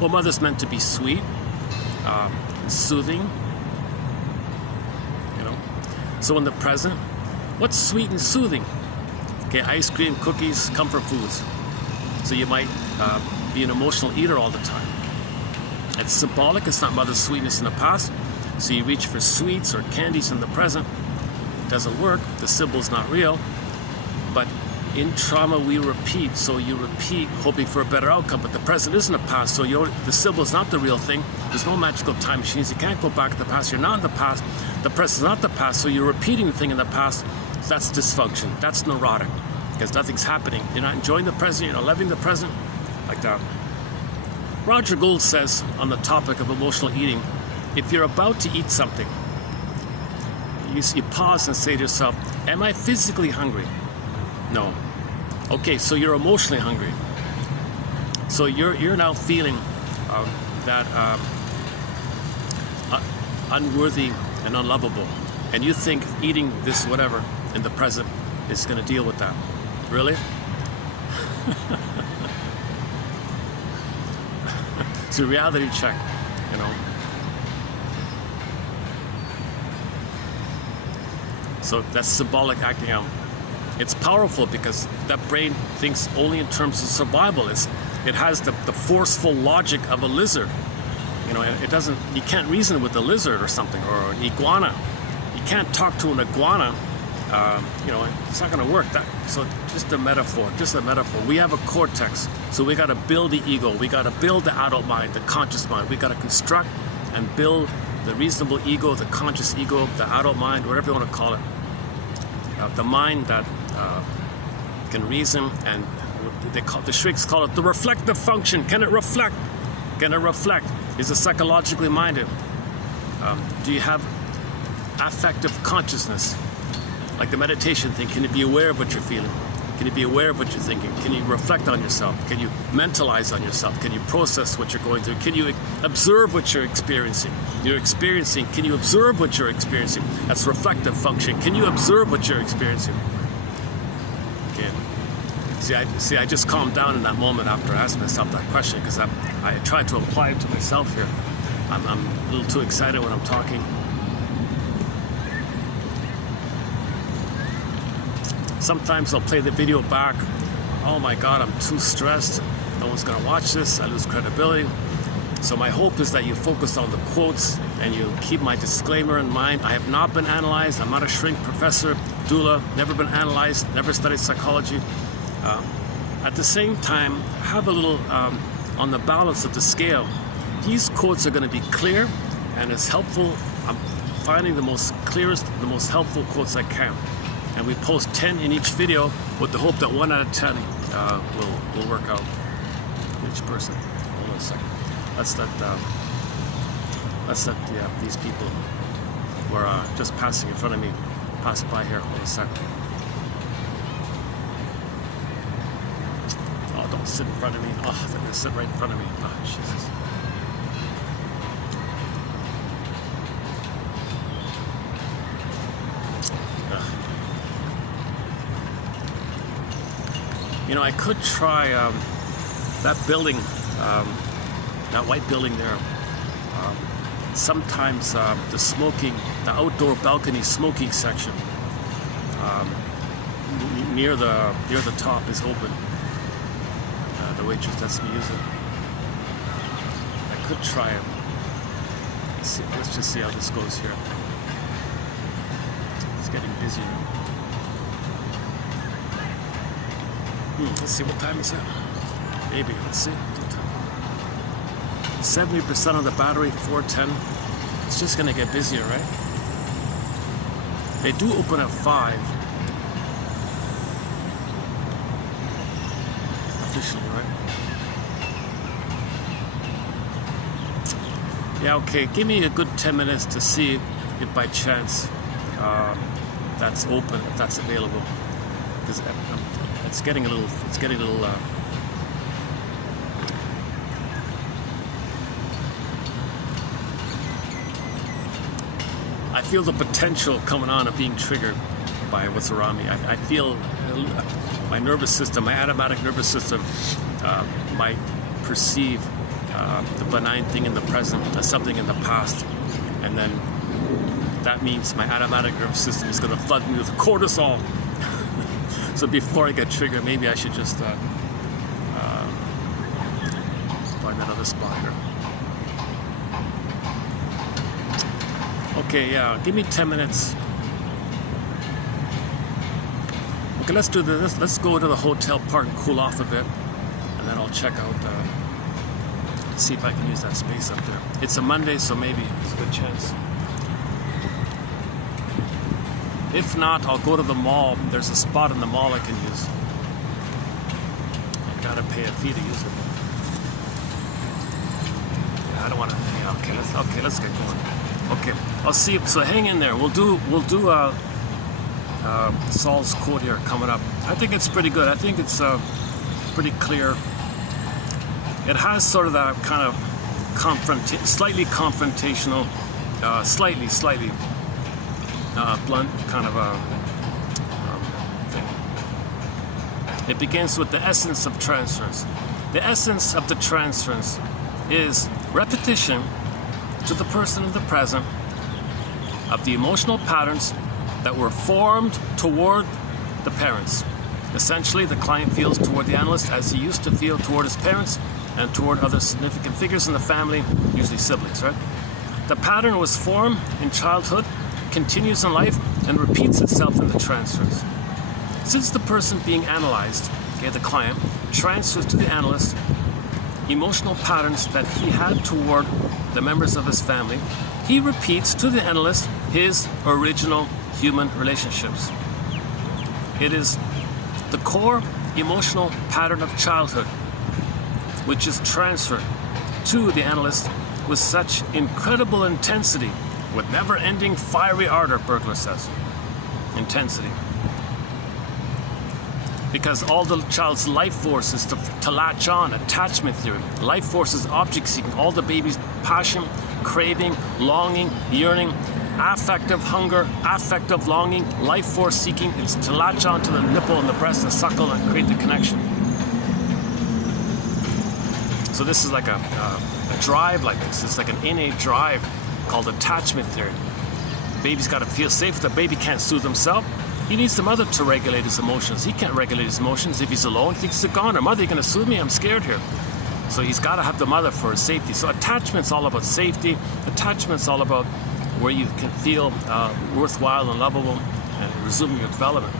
Well, mother's meant to be sweet, soothing, So in the present, what's sweet and soothing? Okay, ice cream, cookies, comfort foods. So you might be an emotional eater all the time. It's symbolic. It's not mother's sweetness in the past. So you reach for sweets or candies in the present. It doesn't work. The symbol's not real. But in trauma, we repeat. So you repeat, hoping for a better outcome. But the present isn't the past. So the symbol is not the real thing. There's no magical time machines. You can't go back to the past. You're not in the past. The present is not the past. So you're repeating the thing in the past. That's dysfunction. That's neurotic. Because nothing's happening. You're not enjoying the present. You're not loving the present. Like that. Roger Gould says on the topic of emotional eating, if you're about to eat something, you pause and say to yourself, am I physically hungry? No. Okay, so you're emotionally hungry. So you're now feeling that unworthy and unlovable. And you think eating this whatever in the present is going to deal with that. Really? It's a reality check, So that's symbolic acting out. It's powerful because that brain thinks only in terms of survival. It has the forceful logic of a lizard. It doesn't. You can't reason with a lizard or something, or an iguana. You can't talk to an iguana. It's not going to work. So just a metaphor. We have a cortex, so we got to build the ego. We got to build the adult mind, the conscious mind. We got to construct and build the reasonable ego, the conscious ego, the adult mind, whatever you want to call it. The mind that can reason, and the Shrieks call it the reflective function. Can it reflect? Can it reflect? Is it psychologically minded? Do you have affective consciousness? Like the meditation thing, can you be aware of what you're feeling? Can you be aware of what you're thinking? Can you reflect on yourself? Can you mentalize on yourself? Can you process what you're going through? Can you observe what you're experiencing? Can you observe what you're experiencing? That's reflective function. Can you observe what you're experiencing? Okay. See, I just calmed down in that moment after I asked myself that question, because I tried to apply it to myself here. I'm a little too excited when I'm talking. Sometimes I'll play the video back. Oh my God, I'm too stressed. No one's gonna watch this. I lose credibility. So my hope is that you focus on the quotes and you keep my disclaimer in mind. I have not been analyzed. I'm not a shrink professor, doula, never been analyzed, never studied psychology. At the same time, have a little on the balance of the scale. These quotes are gonna be clear and it's helpful finding the most clearest, the most helpful quotes I can. And we post 10 in each video with the hope that 1 out of 10 will work out each person. Hold on a second. These people were just passing in front of me, passed by here. Hold on a second. Oh, don't sit in front of me. Oh, they're gonna sit right in front of me. Oh, Jesus. You know, I could try that building, that white building there. Sometimes the outdoor balcony smoking section near the top is open. The waitress lets me use it. I could try it. Let's just see how this goes here. It's getting busy now. Let's see, what time is it? Maybe, let's see. 70% of the battery, 410. It's just gonna get busier, right? They do open at 5. Officially, right? Yeah, okay, give me a good 10 minutes to see if by chance that's open, if that's available. Because it's getting a little, I feel the potential coming on of being triggered by what's around me. I feel my nervous system, my automatic nervous system might perceive the benign thing in the present as something in the past, and then that means my automatic nervous system is going to flood me with cortisol. So before I get triggered, maybe I should just find another spot here. Okay, yeah, give me 10 minutes. Okay, let's do this. Let's go to the hotel park and cool off a bit, and then I'll check out, see if I can use that space up there. It's a Monday, so maybe there's a good chance. If not, I'll go to the mall. There's a spot in the mall I can use. I gotta pay a fee to use it. Yeah, I don't want to. Yeah, okay, let's get going. Okay, I'll see. So hang in there. We'll do Saul's quote here coming up. I think it's pretty good. I think it's pretty clear. It has sort of that kind of slightly confrontational, slightly blunt kind of thing. It begins with the essence of transference. The essence of the transference is repetition to the person in the present of the emotional patterns that were formed toward the parents. Essentially, the client feels toward the analyst as he used to feel toward his parents and toward other significant figures in the family, usually siblings, right? The pattern was formed in childhood, continues in life, and repeats itself in the transfers. Since the person being analyzed, okay, the client, transfers to the analyst emotional patterns that he had toward the members of his family, he repeats to the analyst his original human relationships. It is the core emotional pattern of childhood, which is transferred to the analyst with such incredible intensity, with never-ending fiery ardor, Bergler says. Intensity. Because all the child's life force is to latch on, attachment theory. Life force is object seeking. All the baby's passion, craving, longing, yearning, affective hunger, affective longing, life force seeking, it's to latch on to the nipple and the breast and suckle and create the connection. So this is like a drive like this. It's like an innate drive called attachment theory. The baby's got to feel safe. The baby can't soothe himself. He needs the mother to regulate his emotions. He can't regulate his emotions if he's alone. He thinks he's gone. Mother, you're going to soothe me? I'm scared here. So he's got to have the mother for his safety. So attachment's all about safety. Attachment's all about where you can feel worthwhile and lovable and resuming your development.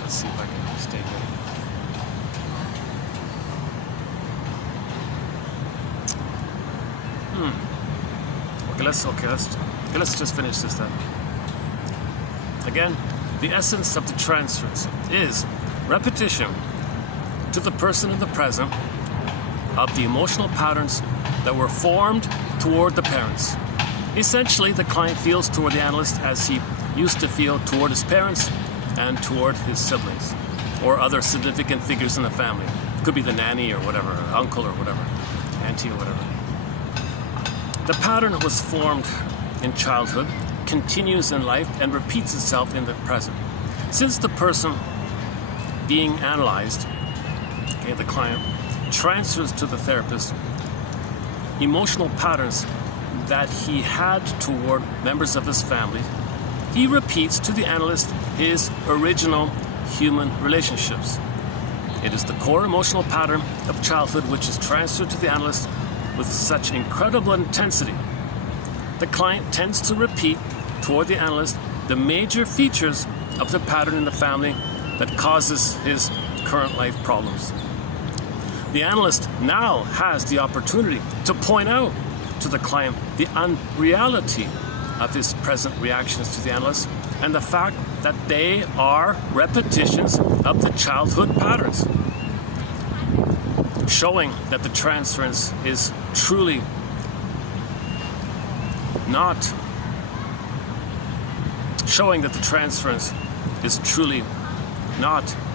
Let's see if I can stay here. let's just finish this then. Again, the essence of the transference is repetition to the person in the present of the emotional patterns that were formed toward the parents. Essentially, the client feels toward the analyst as he used to feel toward his parents and toward his siblings or other significant figures in the family. Could be the nanny or whatever, or uncle or whatever, auntie or whatever. The pattern was formed in childhood, continues in life, and repeats itself in the present. Since the person being analyzed, okay, the client, transfers to the therapist emotional patterns that he had toward members of his family, he repeats to the analyst his original human relationships. It is the core emotional pattern of childhood which is transferred to the analyst with such incredible intensity. The client tends to repeat toward the analyst the major features of the pattern in the family that causes his current life problems. The analyst now has the opportunity to point out to the client the unreality of his present reactions to the analyst and the fact that they are repetitions of the childhood patterns, showing that the transference is truly not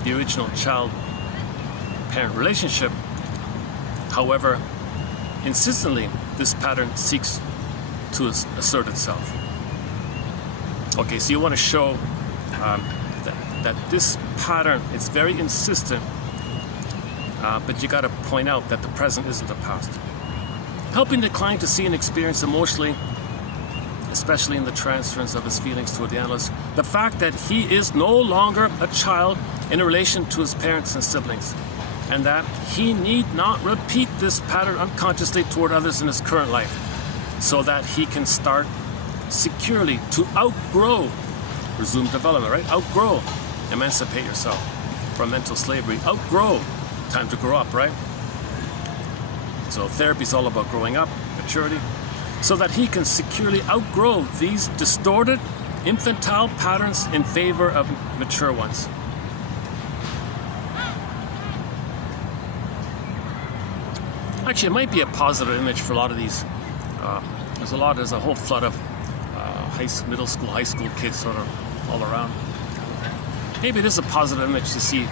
the original child-parent relationship. However, insistently, this pattern seeks to assert itself. Okay, so you want to show that this pattern is very insistent, but you got to point out that the present isn't the past. Helping the client to see and experience emotionally, especially in the transference of his feelings toward the analyst, the fact that he is no longer a child in relation to his parents and siblings, and that he need not repeat this pattern unconsciously toward others in his current life, so that he can start securely to outgrow, resume development, right? Outgrow, emancipate yourself from mental slavery, outgrow, time to grow up, right? So therapy is all about growing up, maturity, so that he can securely outgrow these distorted infantile patterns in favor of mature ones. Actually, it might be a positive image for a lot of these. There's a whole flood of middle school, high school kids sort of all around. Maybe it is a positive image to see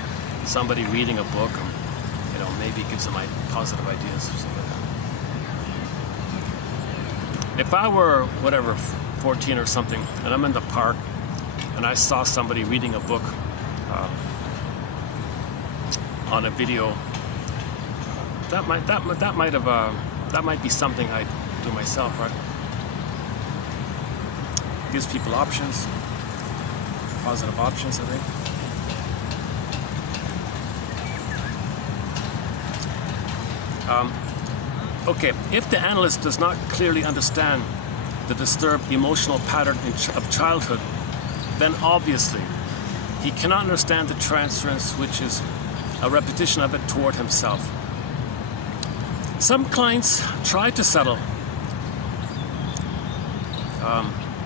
somebody reading a book, and maybe it gives them positive ideas or something like that. If I were 14 or something, and I'm in the park, and I saw somebody reading a book on a video, that might be something I'd do myself, right? Gives people options, positive options, I think. Okay, if the analyst does not clearly understand the disturbed emotional pattern of childhood, then obviously he cannot understand the transference, which is a repetition of it toward himself. Some clients try to settle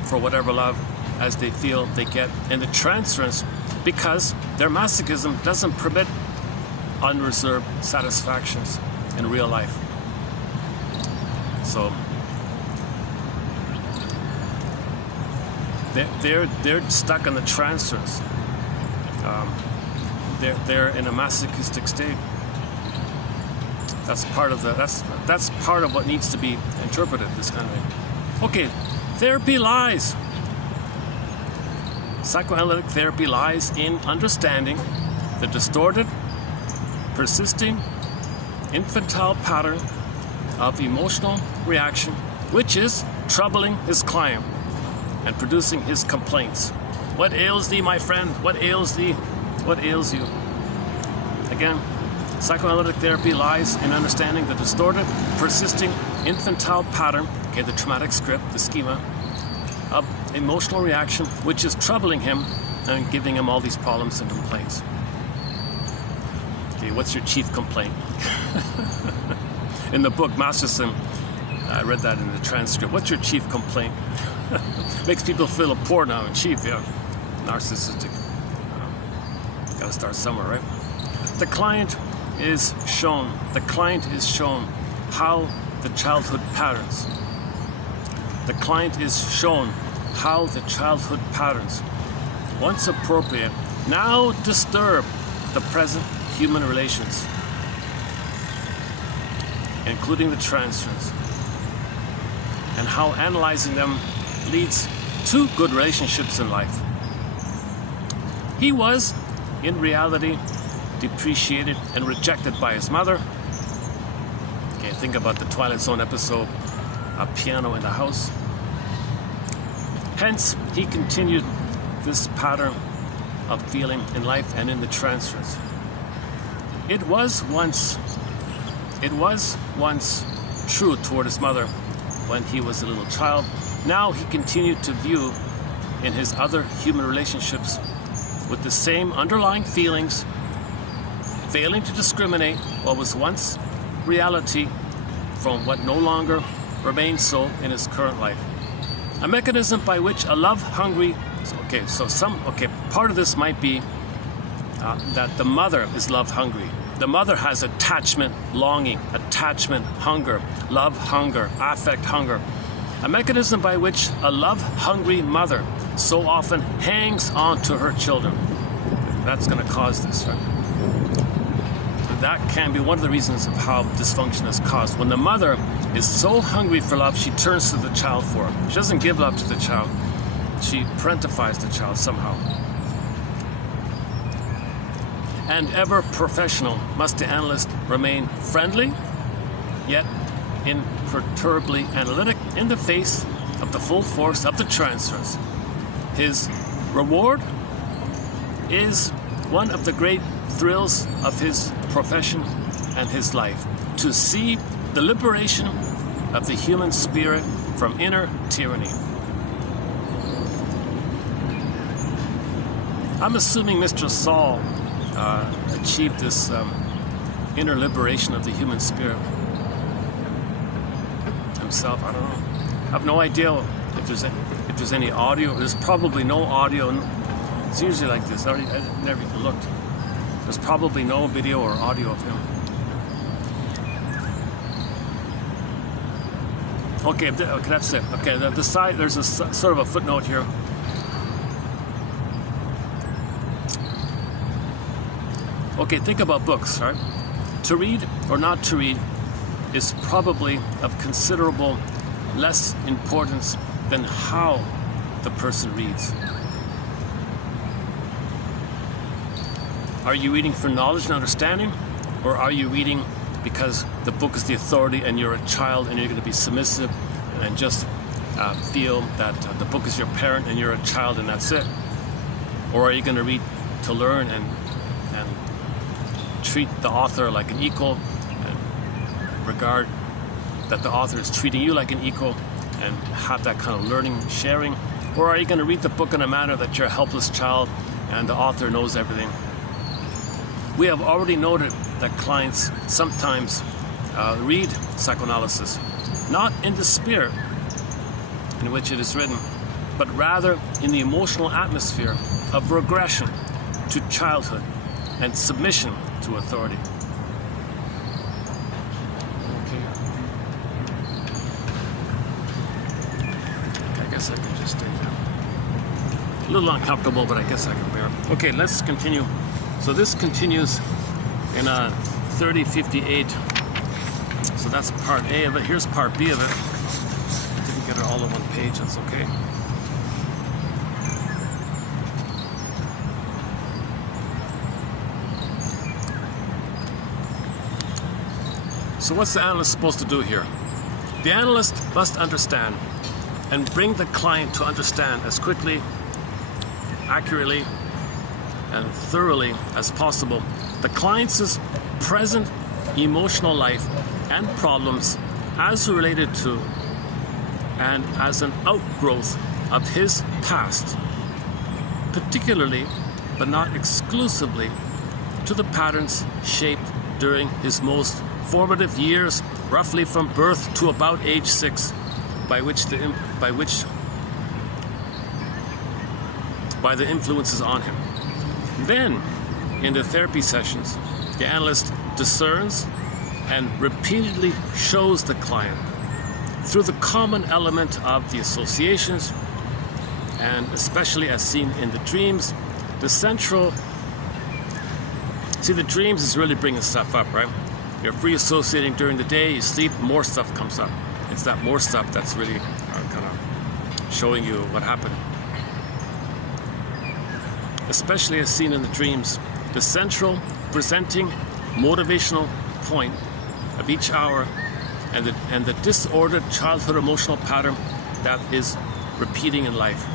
for whatever love as they feel they get in the transference because their masochism doesn't permit unreserved satisfactions in real life. So they're stuck in the transference. They're in a masochistic state. That's part of that's part of what needs to be interpreted, this kind of thing. Okay, therapy lies. Psychoanalytic therapy lies in understanding the distorted, persisting, infantile pattern of emotional reaction, which is troubling his client and producing his complaints. What ails thee, my friend? What ails thee? What ails you? Again, psychoanalytic therapy lies in understanding the distorted, persisting, infantile pattern, okay, the traumatic script, the schema, of emotional reaction, which is troubling him and giving him all these problems and complaints. Okay, what's your chief complaint? In the book, Masterson I read that in the transcript. What's your chief complaint? Makes people feel poor now. Chief, yeah. Narcissistic. Gotta start somewhere, right? The client is shown how the childhood patterns. The client is shown how the childhood patterns, once appropriate, now disturb the present human relations, including the transference, and how analyzing them leads to good relationships in life. He was, in reality, depreciated and rejected by his mother. Okay, think about the Twilight Zone episode, A Piano in the House. Hence, he continued this pattern of feeling in life and in the transfers. It was once true toward his mother when he was a little child. Now he continued to view in his other human relationships with the same underlying feelings, failing to discriminate what was once reality from what no longer remains so in his current life. A mechanism by which a love-hungry, part of this might be that the mother is love-hungry. The mother has attachment, longing, attachment, hunger, love, hunger, affect, hunger. A mechanism by which a love-hungry mother so often hangs on to her children. That's going to cause this, right? That can be one of the reasons of how dysfunction is caused. When the mother is so hungry for love, she turns to the child for it. She doesn't give love to the child. She parentifies the child somehow. And ever professional must the analyst remain friendly, yet imperturbably analytic in the face of the full force of the transfers. His reward is one of the great thrills of his profession and his life, to see the liberation of the human spirit from inner tyranny. I'm assuming Mr. Saul achieved this inner liberation of the human spirit himself. I don't know. I have no idea if there's any audio. There's probably no audio. It's usually like this. I never even looked. There's probably no video or audio of him. Okay, that's it. Okay, the side, there's a sort of a footnote here. Okay, think about books, right? To read or not to read is probably of considerable less importance than how the person reads. Are you reading for knowledge and understanding, or are you reading because the book is the authority and you're a child and you're going to be submissive and just feel that the book is your parent and you're a child and that's it? Or are you going to read to learn and treat the author like an equal and regard that the author is treating you like an equal and have that kind of learning, sharing? Or are you going to read the book in a manner that you're a helpless child and the author knows everything? We have already noted that clients sometimes read psychoanalysis, not in the spirit in which it is written, but rather in the emotional atmosphere of regression to childhood and submission to authority. Okay, I guess I can just stay there. A little uncomfortable, but I guess I can bear it. Okay, let's continue. So this continues in 3058. So that's part A of it. Here's part B of it. Didn't get it all on one page, that's okay. So what's the analyst supposed to do here? The analyst must understand and bring the client to understand as quickly, accurately, and thoroughly as possible the client's present emotional life and problems as related to and as an outgrowth of his past, particularly but not exclusively to the patterns shaped during his most formative years, roughly from birth to about age 6, by the influences on him. Then, in the therapy sessions, the analyst discerns and repeatedly shows the client through the common element of the associations, and especially as seen in the dreams, the central. See, the dreams is really bringing stuff up, right? You're free associating during the day, you sleep, more stuff comes up. It's that more stuff that's really kind of showing you what happened. Especially as seen in the dreams, the central presenting motivational point of each hour, and the disordered childhood emotional pattern that is repeating in life,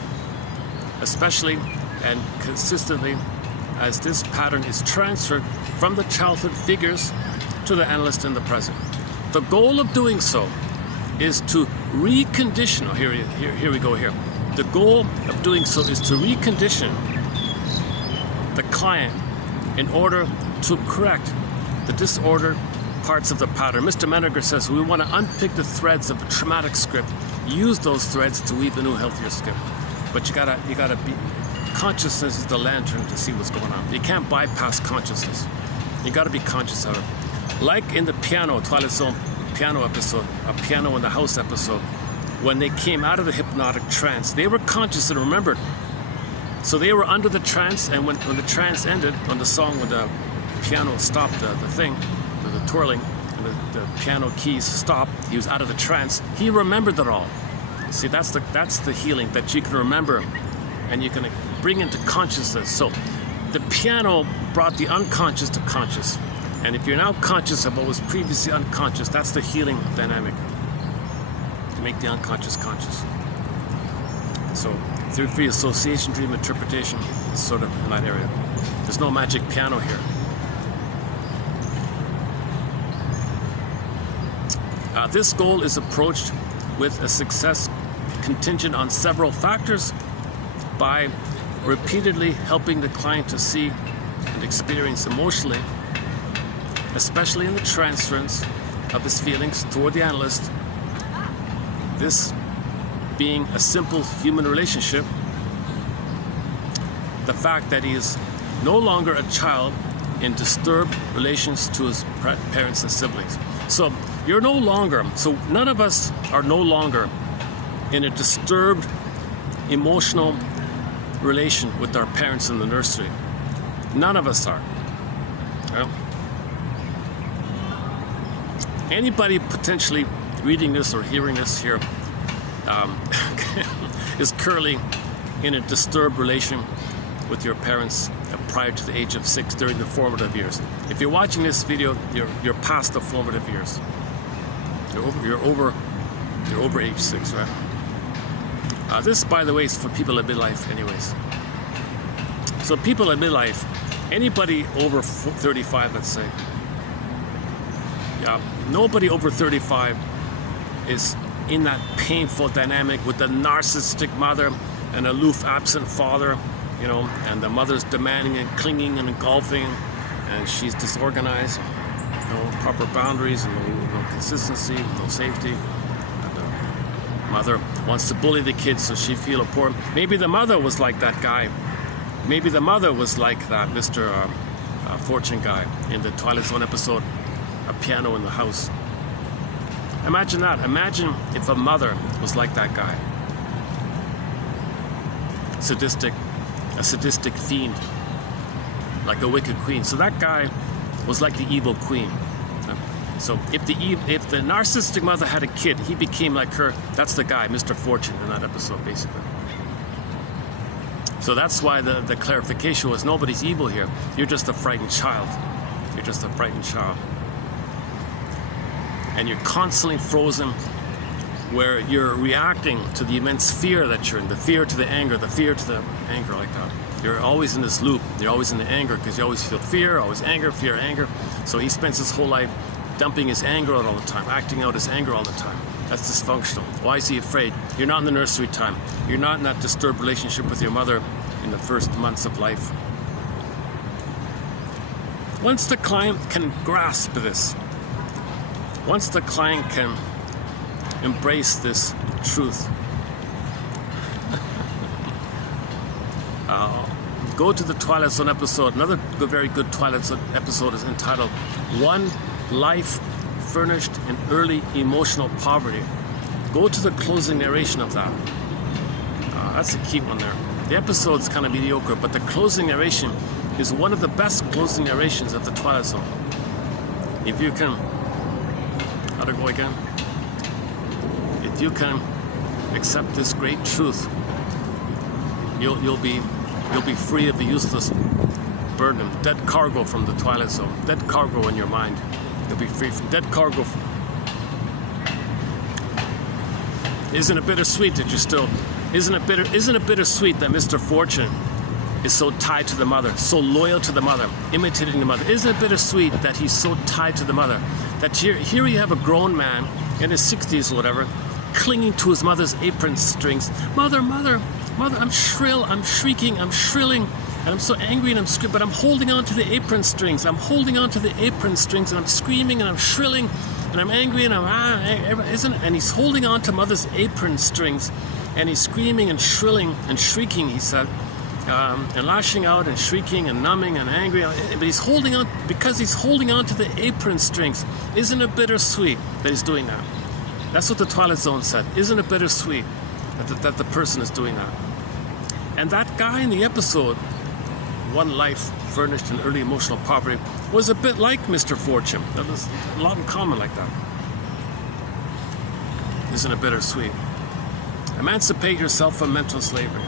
especially and consistently as this pattern is transferred from the childhood figures to the analyst in the present. The goal of doing so is to recondition. Here we go here. The goal of doing so is to recondition the client in order to correct the disordered parts of the pattern. Mr. Menninger says we want to unpick the threads of a traumatic script, use those threads to weave a new, healthier script. But you gotta be. Consciousness is the lantern to see what's going on. You can't bypass consciousness. You got to be conscious of it. Like in the Twilight Zone piano episode, a piano in the house episode, when they came out of the hypnotic trance, they were conscious and remembered. So they were under the trance, and when the trance ended, when the song, when the piano stopped the thing, the twirling, and the piano keys stopped, he was out of the trance, he remembered it all. See, that's the healing, that you can remember and you can bring into consciousness. So the piano brought the unconscious to conscious. And if you're now conscious of what was previously unconscious, that's the healing dynamic, to make the unconscious conscious. So through free association, dream interpretation is sort of in that area. There's no magic piano here. This goal is approached with a success contingent on several factors, by repeatedly helping the client to see and experience emotionally, especially in the transference of his feelings toward the analyst, this being a simple human relationship, the fact that he is no longer a child in disturbed relations to his parents and siblings. So you're no longer, so none of us are no longer in a disturbed emotional relation with our parents in the nursery. None of us are. Well, anybody potentially reading this or hearing this here is currently in a disturbed relation with your parents prior to the age of 6 during the formative years. If you're watching this video, you're past the formative years. You're over age 6, right? This, by the way, is for people at midlife anyways. So people at midlife, anybody over 35, let's say, nobody over 35 is in that painful dynamic with the narcissistic mother and aloof, absent father, and the mother's demanding and clinging and engulfing, and she's disorganized, no proper boundaries, and no consistency, no safety. Mother wants to bully the kids so she feel important. Maybe the mother was like that guy. Maybe the mother was like that Mr. Fortune guy in the Twilight Zone episode, A Piano in the House. Imagine that. Imagine if a mother was like that guy. A sadistic fiend, like a wicked queen. So that guy was like the evil queen. So if the narcissistic mother had a kid, he became like her. That's the guy, Mr. Fortune, in that episode, basically. So that's why the clarification was nobody's evil here. You're just a frightened child. You're just a frightened child. And you're constantly frozen, where you're reacting to the immense fear that you're in, the fear to the anger, like that. You're always in this loop. You're always in the anger because you always feel fear, always anger, fear, anger. So he spends his whole life dumping his anger out all the time, acting out his anger all the time. That's dysfunctional. Why is he afraid? You're not in the nursery time. You're not in that disturbed relationship with your mother in the first months of life. Once the client can grasp this, Once the client can embrace this truth, go to the Twilight Zone episode. Another very good Twilight Zone episode is entitled One Life Furnished in Early Emotional Poverty. Go to the closing narration of that. That's the key one there. The episode's kind of mediocre, but the closing narration is one of the best closing narrations of the Twilight Zone. If you can, how to go again? If you can accept this great truth, you'll be free of the useless burden, dead cargo from the Twilight Zone, dead cargo in your mind. You'll be free from dead cargo. Isn't it bittersweet that you're still? Isn't it bittersweet that Mr. Fortune is so tied to the mother, so loyal to the mother, imitating the mother? Isn't it bittersweet that he's so tied to the mother? That here you have a grown man in his 60s or whatever, clinging to his mother's apron strings. Mother, mother, mother, I'm shrill, I'm shrieking, I'm shrilling, and I'm so angry and but I'm holding on to the apron strings. I'm holding on to the apron strings, and I'm screaming and I'm shrilling, and I'm angry and and he's holding on to mother's apron strings, and he's screaming and shrilling and shrieking, he said, and lashing out and shrieking and numbing and angry, but he's holding on because he's holding on to the apron strings. Isn't it bittersweet that he's doing that? That's what the Twilight Zone said. Isn't it bittersweet that the person is doing that? And that guy in the episode, One Life Furnished in Early Emotional Poverty, was a bit like Mr. Fortune. There's a lot in common like that. Isn't it bittersweet? Emancipate yourself from mental slavery.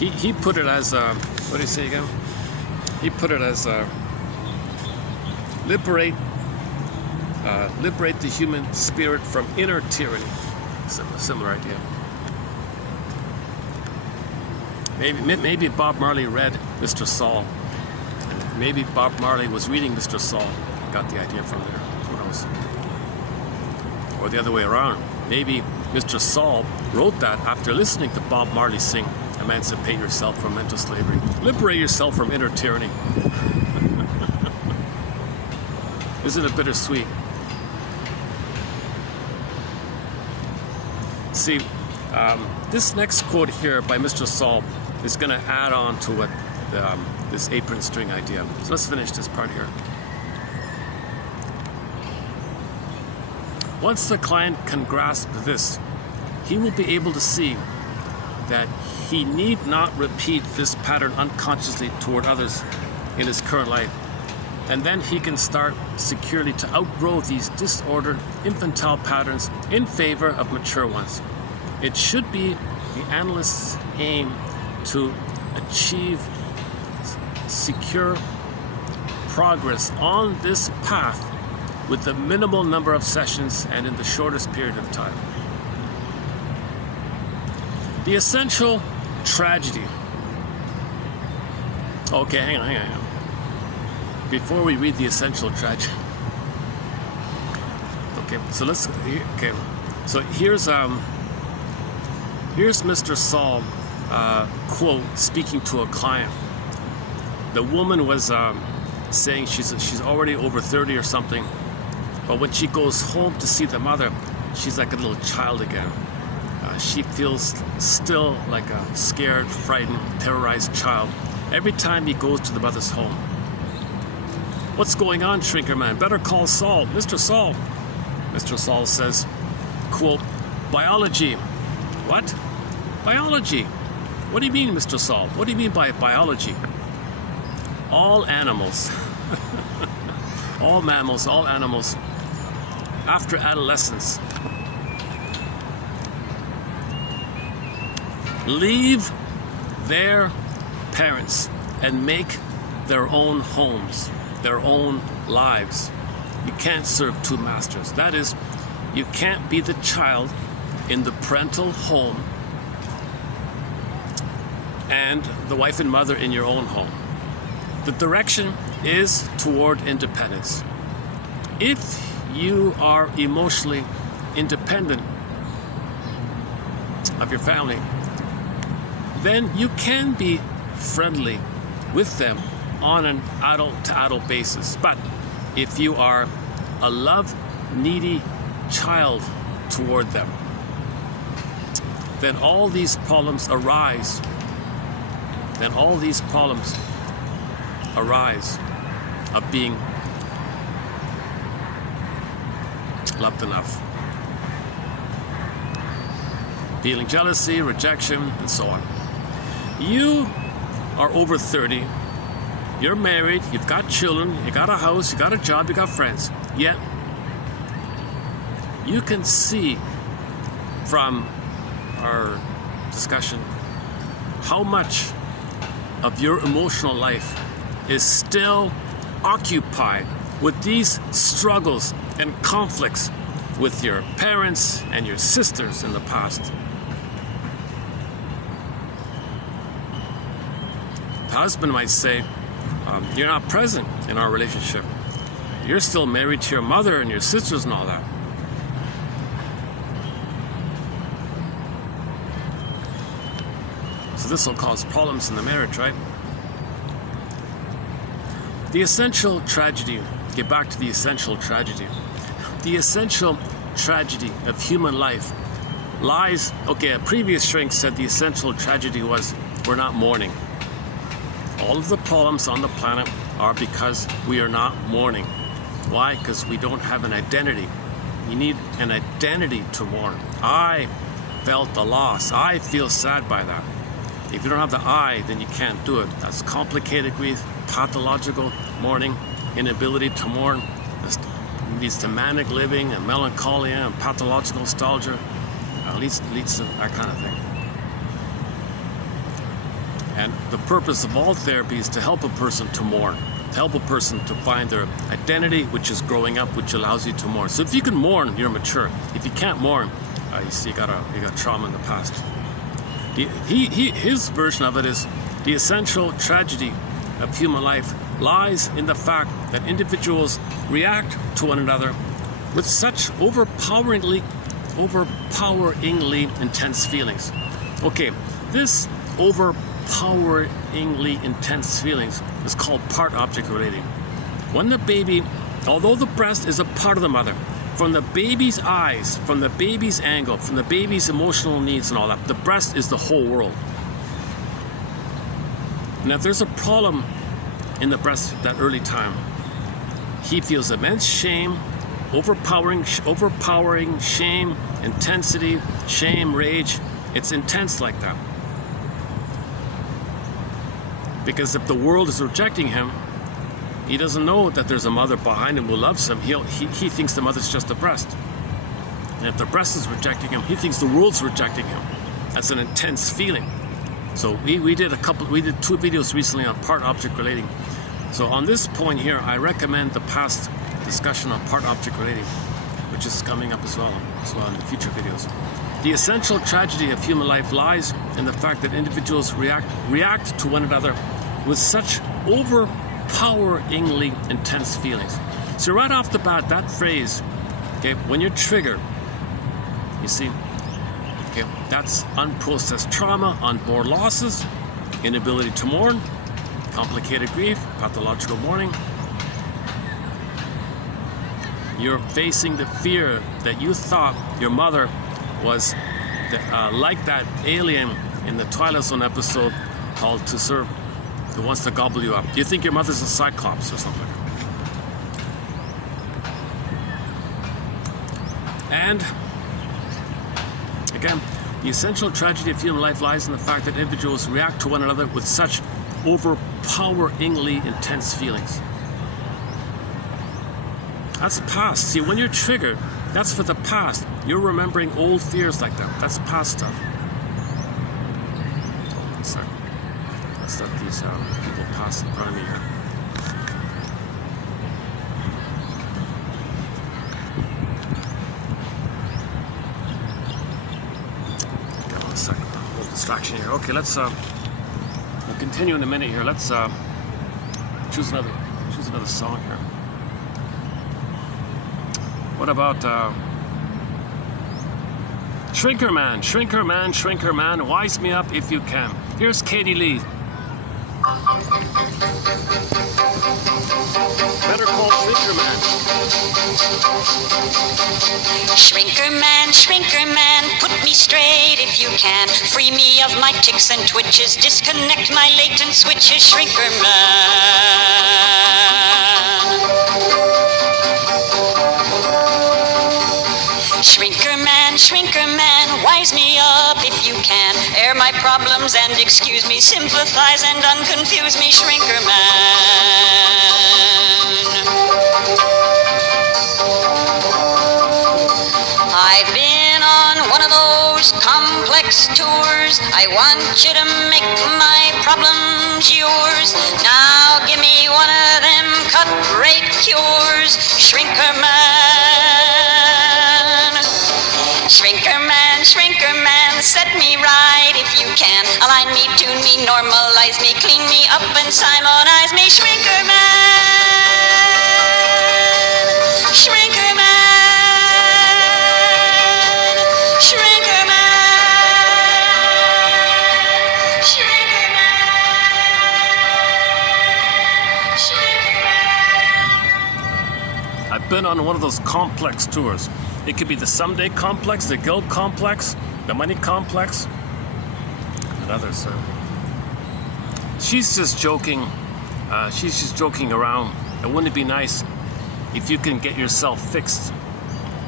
He put it as, what did he say again? He put it as liberate the human spirit from inner tyranny. Similar idea. Maybe Bob Marley read Mr. Saul. And maybe Bob Marley was reading Mr. Saul. Got the idea from there. Who knows? Or the other way around. Maybe Mr. Saul wrote that after listening to Bob Marley sing "Emancipate yourself from mental slavery. Liberate yourself from inner tyranny." Isn't it bittersweet? See, this next quote here by Mr. Saul is going to add on to what this apron string idea. So let's finish this part here. Once the client can grasp this, he will be able to see that he need not repeat this pattern unconsciously toward others in his current life. And then he can start securely to outgrow these disordered infantile patterns in favor of mature ones. It should be the analyst's aim to achieve secure progress on this path with the minimal number of sessions and in the shortest period of time. The essential tragedy. Okay, hang on. Before we read the essential tragedy. Okay, so let's. Okay, so here's Mr. Saul quote speaking to a client. The woman was saying she's already over 30 or something, but when she goes home to see the mother, she's like a little child again. She feels still like a scared, frightened, terrorized child every time he goes to the mother's home. What's going on, Shrinker Man? Better call Saul. Mr. Saul. Mr. Saul says, quote, biology. What? Biology. What do you mean, Mr. Saul? What do you mean by biology? All animals, all mammals, all animals, after adolescence, leave their parents and make their own homes, their own lives. You can't serve two masters. That is, you can't be the child in the parental home and the wife and mother in your own home. The direction is toward independence. If you are emotionally independent of your family, then you can be friendly with them on an adult-to-adult basis. But if you are a love-needy child toward them, then all these problems arise. Then all these problems arise of being loved enough. Feeling jealousy, rejection, and so on. You are over 30, you're married, you've got children, you got a house, you got a job, you got friends, yet you can see from our discussion how much of your emotional life is still occupied with these struggles and conflicts with your parents and your sisters in the past. The husband might say, you're not present in our relationship. You're still married to your mother and your sisters and all that. So this will cause problems in the marriage, right? The essential tragedy, get back to the essential tragedy. The essential tragedy of human life lies, okay, a previous shrink said the essential tragedy was we're not mourning. All of the problems on the planet are because we are not mourning. Why? Because we don't have an identity. You need an identity to mourn. I felt the loss. I feel sad by that. If you don't have the I, then you can't do it. That's complicated grief, pathological mourning, inability to mourn. This leads to manic living and melancholia and pathological nostalgia. Leads to that kind of thing. And the purpose of all therapy is to help a person to mourn, to help a person to find their identity, which is growing up, which allows you to mourn. So if you can mourn, you're mature. If you can't mourn, you see, you got trauma in the past. His version of it is the essential tragedy of human life lies in the fact that individuals react to one another with such overpoweringly intense feelings. Okay, this overpoweringly intense feelings is called part-object relating. When the baby, although the breast is a part of the mother, from the baby's eyes, from the baby's angle, from the baby's emotional needs and all that, the breast is the whole world. And if there's a problem in the breast at that early time, he feels immense shame, overpowering shame, intensity, shame, rage. It's intense like that. Because if the world is rejecting him, he doesn't know that there's a mother behind him who loves him. He thinks the mother's just the breast. And if the breast is rejecting him, he thinks the world's rejecting him. That's an intense feeling. So we did 2 videos recently on part-object relating. So on this point here, I recommend the past discussion on part-object relating, which is coming up as well in the future videos. The essential tragedy of human life lies in the fact that individuals react to one another with such overpoweringly intense feelings. So right off the bat, that phrase, okay, when you're triggered, you see, okay, that's unprocessed trauma, unborn losses, inability to mourn, complicated grief, pathological mourning. You're facing the fear that you thought your mother was like that alien in the Twilight Zone episode called To Serve, who wants to gobble you up. You think your mother's a cyclops or something. And again, the essential tragedy of human life lies in the fact that individuals react to one another with such overpoweringly intense feelings. That's past. See, when you're triggered, that's for the past. You're remembering old fears like that. That's past stuff. Let's let these people pass in front of me here. Okay, 1 second. A little distraction here. Okay, let's we'll continue in a minute here. Let's choose another song here. What about Shrinker Man, Shrinker Man, Shrinker Man, wise me up if you can. Here's Katie Lee. Better call Shrinker Man. Shrinker man, put me straight if you can. Free me of my tics and twitches, disconnect my latent switches, Shrinker man. Shrinker man, wise me up if you can. Air my problems and excuse me, sympathize and unconfuse me, Shrinker man. I've been on one of those complex tours. I want you to make my problems yours. Now give me one of them cut-rate cures, Shrinker man. Shrinker man, set me right if you can. Align me, tune me, normalize me, clean me up and simonize me, Shrinker man. Shrinker man. Shrinker man. Shrinker man. Shrinker man. I've been on one of those complex tours. It could be the someday complex, the guilt complex, the money complex, and others. She's just joking. She's just joking around. And wouldn't it be nice if you can get yourself fixed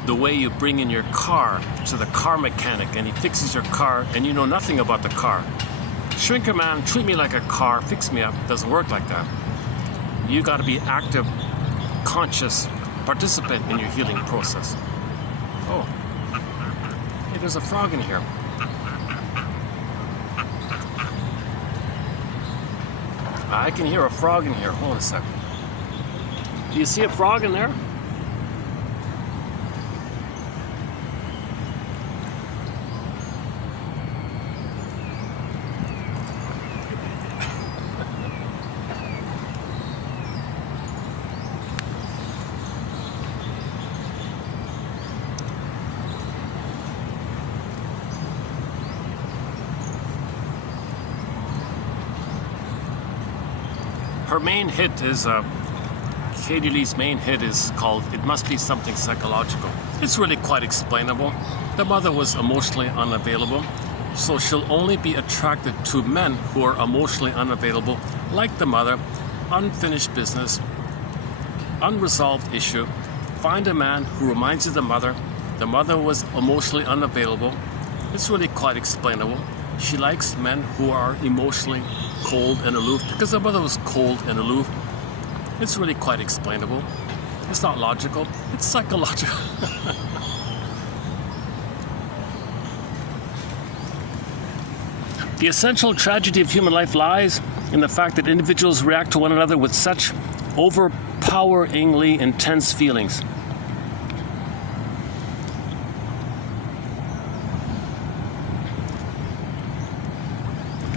the way you bring in your car to the car mechanic and he fixes your car and you know nothing about the car? Shrinker man, treat me like a car, fix me up. Doesn't work like that. You got to be active, conscious participant in your healing process. Oh, hey, there's a frog in here. I can hear a frog in here. Hold on a second. Do you see a frog in there? Her main hit is, Katie Lee's main hit is called It Must Be Something Psychological. It's really quite explainable. The mother was emotionally unavailable, so she'll only be attracted to men who are emotionally unavailable, like the mother. Unfinished business, unresolved issue. Find a man who reminds you of the mother. The mother was emotionally unavailable. It's really quite explainable. She likes men who are emotionally cold and aloof because her mother was cold and aloof. It's really quite explainable. It's not logical, it's psychological. The essential tragedy of human life lies in the fact that individuals react to one another with such overpoweringly intense feelings.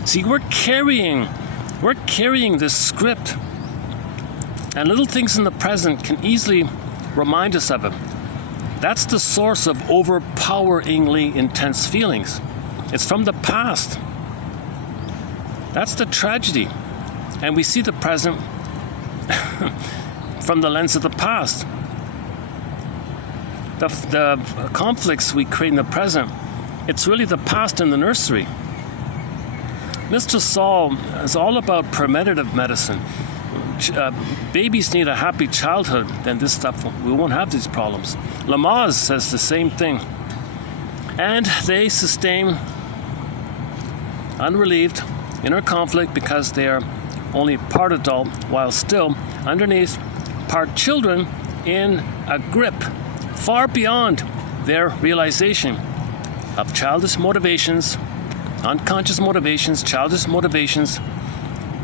See, we're carrying this script, and little things in the present can easily remind us of it. That's the source of overpoweringly intense feelings. It's from the past. That's the tragedy. And we see the present from the lens of the past. The conflicts we create in the present, it's really the past in the nursery. Mr. Saul is all about preventative medicine. Babies need a happy childhood, then this stuff, we won't have these problems. Lamaze says the same thing. And they sustain unrelieved inner conflict because they are only part adult, while still underneath part children in a grip far beyond their realization of childish motivations, unconscious motivations, childish motivations.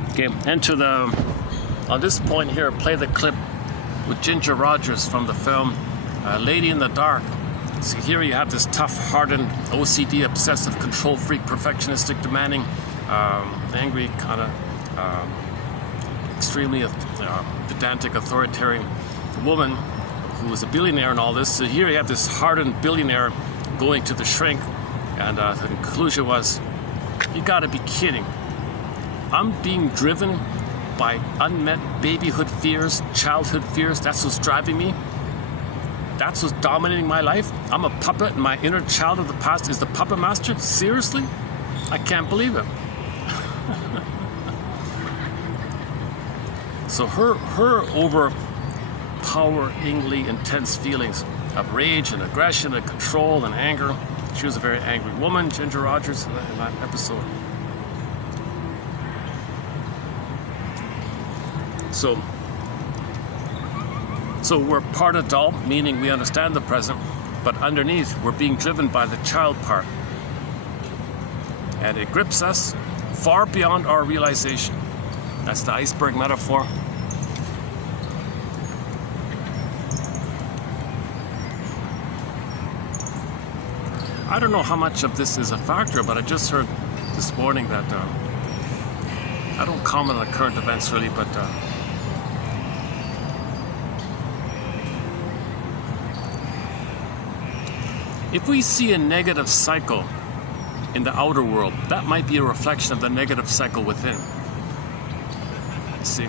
Okay, enter the, on this point here, play the clip with Ginger Rogers from the film Lady in the Dark. See, here you have this tough, hardened, OCD, obsessive, control freak, perfectionistic, demanding, angry, kind of extremely pedantic, authoritarian woman who was a billionaire and all this. So here you have this hardened billionaire going to the shrink, and the conclusion was, you gotta be kidding. I'm being driven by unmet babyhood fears, childhood fears. That's what's driving me. That's what's dominating my life. I'm a puppet, and my inner child of the past is the puppet master. Seriously? I can't believe it. So her overpoweringly intense feelings of rage and aggression and control and anger. She was a very angry woman, Ginger Rogers, in that episode. So we're part adult, meaning we understand the present, but underneath we're being driven by the child part. And it grips us far beyond our realization. That's the iceberg metaphor. I don't know how much of this is a factor, but I just heard this morning that I don't comment on current events really, but if we see a negative cycle in the outer world, that might be a reflection of the negative cycle within. See,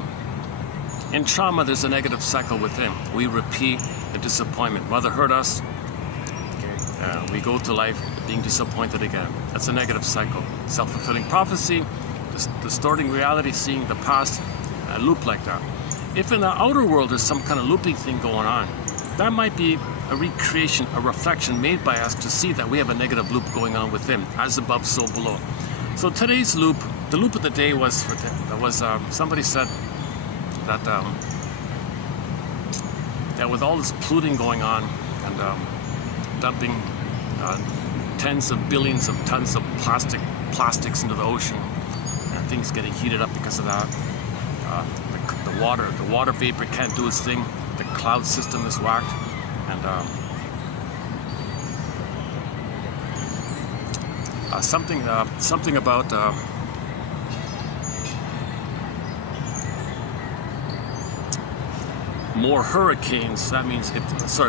in trauma, there's a negative cycle within. We repeat the disappointment. Mother hurt us. We go to life being disappointed again. That's a negative cycle. Self-fulfilling prophecy, distorting reality, seeing the past, a loop like that. If in the outer world there's some kind of looping thing going on, that might be a recreation, a reflection made by us to see that we have a negative loop going on within, as above, so below. So today's loop, the loop of the day was somebody said that that with all this polluting going on and dumping tens of billions of tons of plastics into the ocean, and things getting heated up because of that. The water vapor can't do its thing. The cloud system is whacked, and something about more hurricanes. That means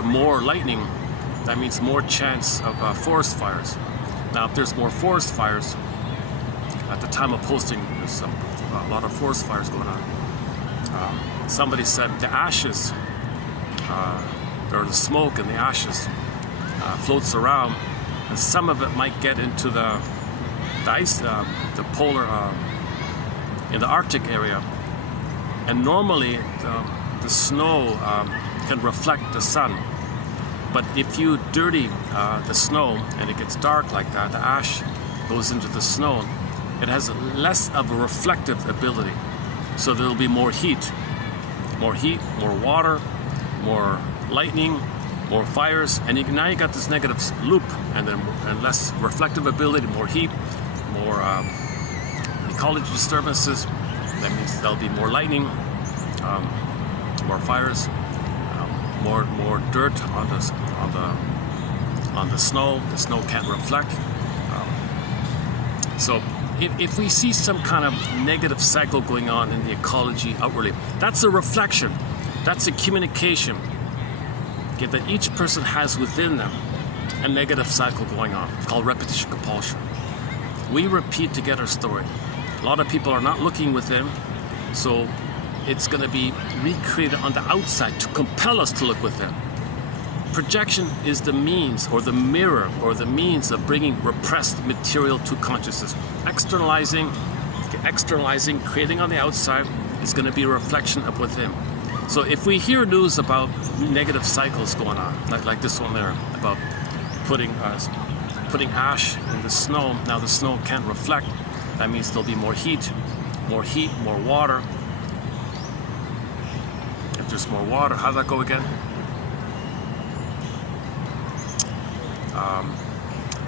more lightning. That means more chance of forest fires. Now, if there's more forest fires, at the time of posting, there's a lot of forest fires going on. Somebody said the ashes, or the smoke and the ashes, floats around, and some of it might get into the ice, the polar, in the Arctic area. And normally, the snow can reflect the sun. But if you dirty the snow and it gets dark like that, the ash goes into the snow, it has less of a reflective ability. So there'll be more heat, more water, more lightning, more fires, and now you got this negative loop, and less reflective ability, more heat, more ecology disturbances. That means there'll be more lightning, more fires. More dirt on the snow. The snow can't reflect. So if we see some kind of negative cycle going on in the ecology outwardly, that's a reflection. That's a communication. Okay, that each person has within them a negative cycle going on. It's called repetition compulsion. We repeat to get our story. A lot of people are not looking within, so it's going to be recreated on the outside to compel us to look within. Projection is the means, or the mirror, or the means of bringing repressed material to consciousness. Externalizing, creating on the outside is going to be a reflection of within. So if we hear news about negative cycles going on, like this one there, about putting ash in the snow, now the snow can't reflect, that means there'll be more heat, more water. If there's more water, how'd that go again?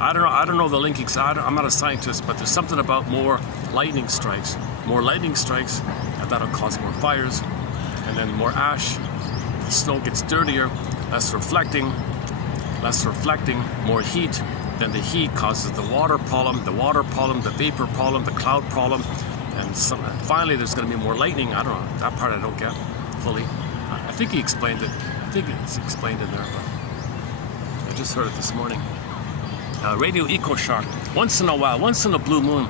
I don't know the linkings. I'm not a scientist, but there's something about more lightning strikes. More lightning strikes, and that'll cause more fires, and then more ash. The snow gets dirtier, less reflecting, more heat. Then the heat causes the water problem, the vapor problem, the cloud problem, and finally there's going to be more lightning. I don't know, that part I don't get fully. I think he explained it. I think it's explained in there, but I just heard it this morning. Radio echo shock. Once in a while, once in a blue moon,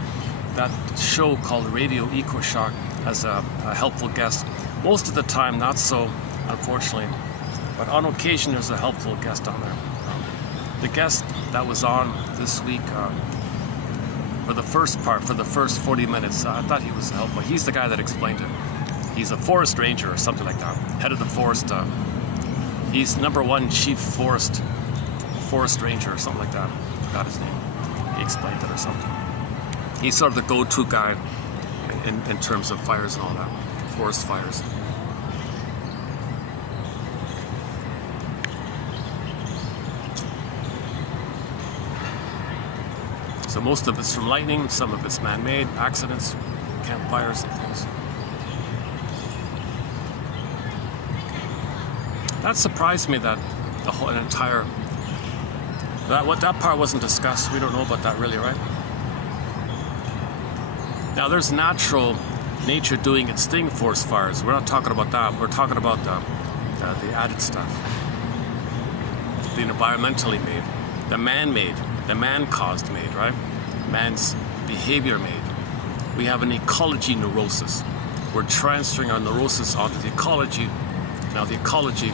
that show called Radio Eco Shock as a helpful guest. Most of the time, not so, unfortunately. But on occasion, there's a helpful guest on there. The guest that was on this week for the first 40 minutes, I thought he was helpful. He's the guy that explained it. He's a forest ranger or something like that, head of the forest. He's #1 chief forest ranger or something like that. I forgot his name. He explained it or something. He's sort of the go-to guy in terms of fires and all that, forest fires. So most of it's from lightning, some of it's man-made, accidents, campfires and things. That surprised me that the whole entire, that part wasn't discussed. We don't know about that really, right? Now there's nature doing its thing, forest fires. We're not talking about that. We're talking about the added stuff. The environmentally made, the man-made, the man-caused made, right? Man's behavior made. We have an ecology neurosis. We're transferring our neurosis onto the ecology. Now the ecology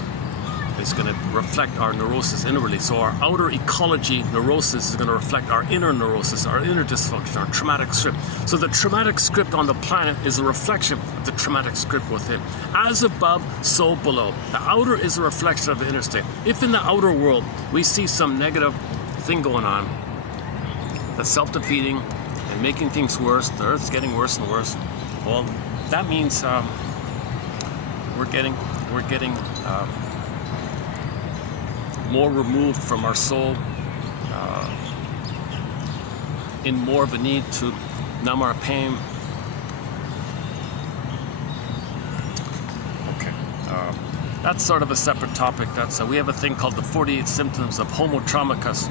is going to reflect our neurosis inwardly. So our outer ecology neurosis is going to reflect our inner neurosis, our inner dysfunction, our traumatic script. So the traumatic script on the planet is a reflection of the traumatic script within. As above, so below. The outer is a reflection of the inner state. If in the outer world we see some negative thing going on that's self-defeating and making things worse, the earth's getting worse and worse, well, that means we're getting more removed from our soul, in more of a need to numb our pain. Okay, that's sort of a separate topic. We have a thing called the 48 symptoms of Homo Traumicus.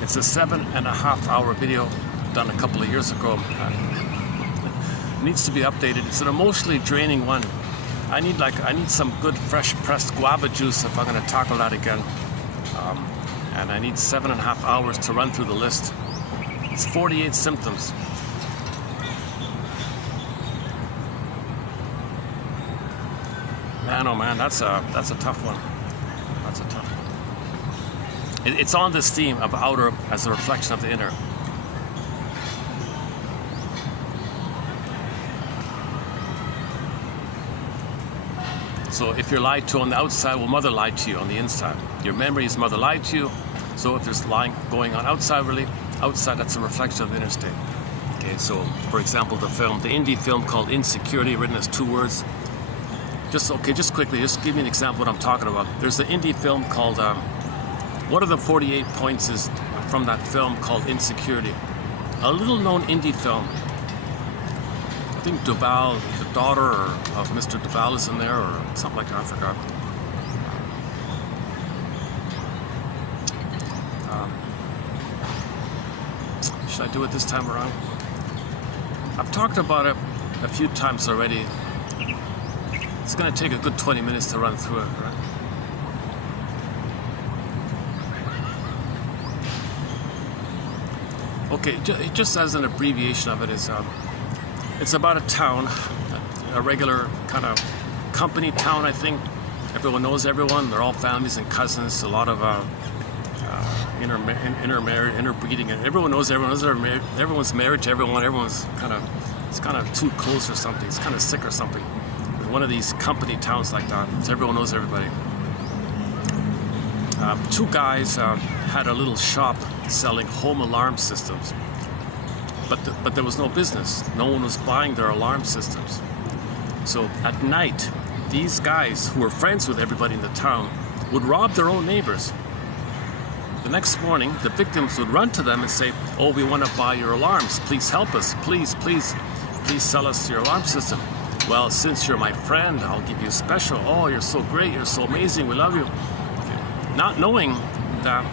It's a 7.5-hour video done a couple of years ago. It needs to be updated. It's an emotionally draining one. I need some good fresh pressed guava juice if I'm going to tackle that again. And I need 7.5 hours to run through the list. It's 48 symptoms. Man, oh man, that's a tough one. That's a tough one. It's on this theme of outer as a reflection of the inner. So if you're lied to on the outside, well, mother lied to you on the inside. Your memory is mother lied to you. So if there's lying going on outside, that's a reflection of the inner state. Okay, so for example, the indie film called Insecurity, written as 2 words. Just quickly, just give me an example of what I'm talking about. There's an indie film called, what are the 48 points is from that film called Insecurity? A little known indie film. I think Duval, the daughter of Mr. Duval is in there, or something like that, I forgot. Should I do it this time around? I've talked about it a few times already. It's going to take a good 20 minutes to run through it, right? Okay, just as an abbreviation of it is, it's about a town, a regular kind of company town, I think. Everyone knows everyone. They're all families and cousins. A lot of interbreeding. Everyone knows everyone. Everyone's married to everyone. It's kind of too close or something. It's kind of sick or something. One of these company towns like that. So everyone knows everybody. 2 guys had a little shop selling home alarm systems. But there was no business. No one was buying their alarm systems. So at night, these guys who were friends with everybody in the town would rob their own neighbors. The next morning, the victims would run to them and say, "Oh, we want to buy your alarms. Please help us. Please sell us your alarm system." "Well, since you're my friend, I'll give you a special. Oh, you're so great. You're so amazing. We love you." Okay. Not knowing that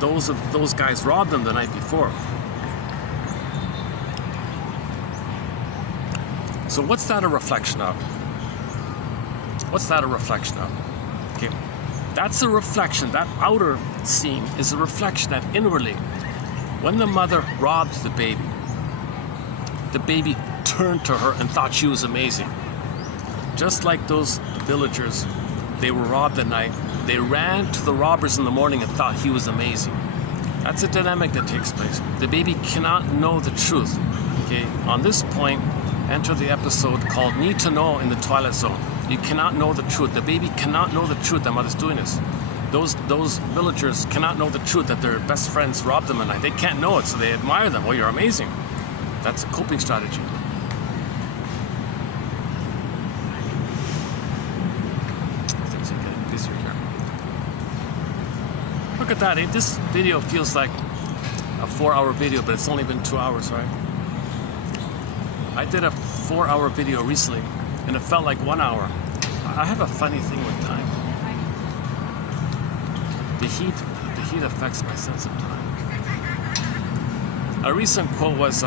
those guys robbed them the night before. So what's that a reflection of? What's that a reflection of? Okay, that's a reflection. That outer scene is a reflection of inwardly. When the mother robbed the baby, the baby turned to her and thought she was amazing. Just like those villagers, they were robbed at night. They ran to the robbers in the morning and thought he was amazing. That's a dynamic that takes place. The baby cannot know the truth. Okay, on this point, enter the episode called Need to Know in the Twilight Zone. You cannot know the truth. The baby cannot know the truth that mother's doing this. Those villagers cannot know the truth that their best friends robbed them at night. They can't know it, so they admire them. Oh, you're amazing. That's a coping strategy. Things are getting busier here. Look at that, eh? This video feels like a 4-hour video, but it's only been 2 hours, right? I did a 4-hour video recently, and it felt like 1 hour. I have a funny thing with time. The heat affects my sense of time. A recent quote was,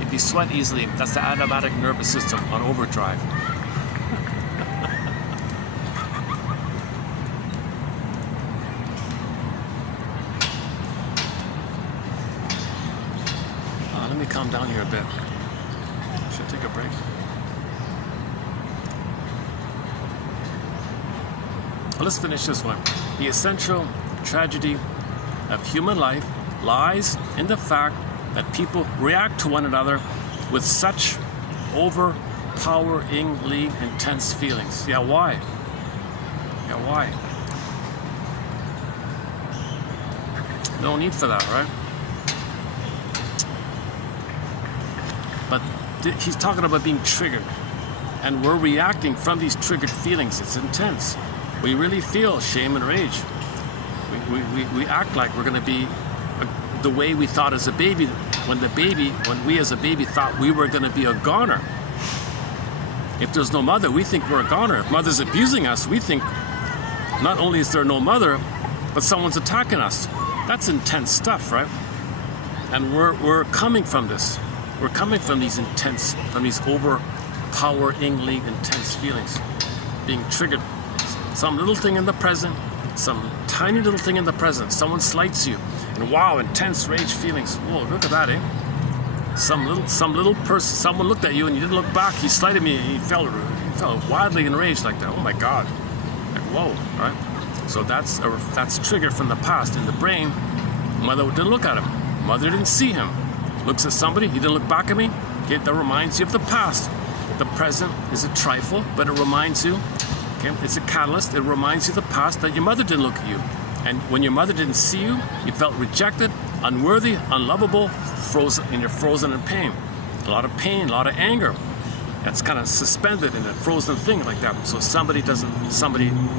if you sweat easily, that's the automatic nervous system on overdrive. Let me calm down here a bit. Should I take a break? Well, let's finish this one. The essential tragedy of human life lies in the fact that people react to one another with such overpoweringly intense feelings. Yeah, why? Yeah, why? No need for that, right? But he's talking about being triggered, and we're reacting from these triggered feelings. It's intense. We really feel shame and rage. We act like we're going to be the way we thought as a baby, when we as a baby thought we were going to be a goner. If there's no mother, we think we're a goner. If mother's abusing us, we think not only is there no mother, but someone's attacking us. That's intense stuff, right? And we're coming from this. We're coming from these overpoweringly intense feelings, being triggered. Some little thing in the present, some tiny little thing in the present, someone slights you, and wow, intense rage feelings. Whoa, look at that, eh? Some little person, someone looked at you and you didn't look back. He slighted me, and he felt wildly enraged like that. Oh my God, like whoa, right? So that's triggered from the past in the brain. Mother didn't look at him. Mother didn't see him. Looks at somebody, he didn't look back at me. Okay, that reminds you of the past. The present is a trifle, but it reminds you. Okay, it's a catalyst. It reminds you of the past that your mother didn't look at you. And when your mother didn't see you, you felt rejected, unworthy, unlovable, frozen, and you're frozen in pain. A lot of pain, a lot of anger. That's kind of suspended in a frozen thing like that. So somebody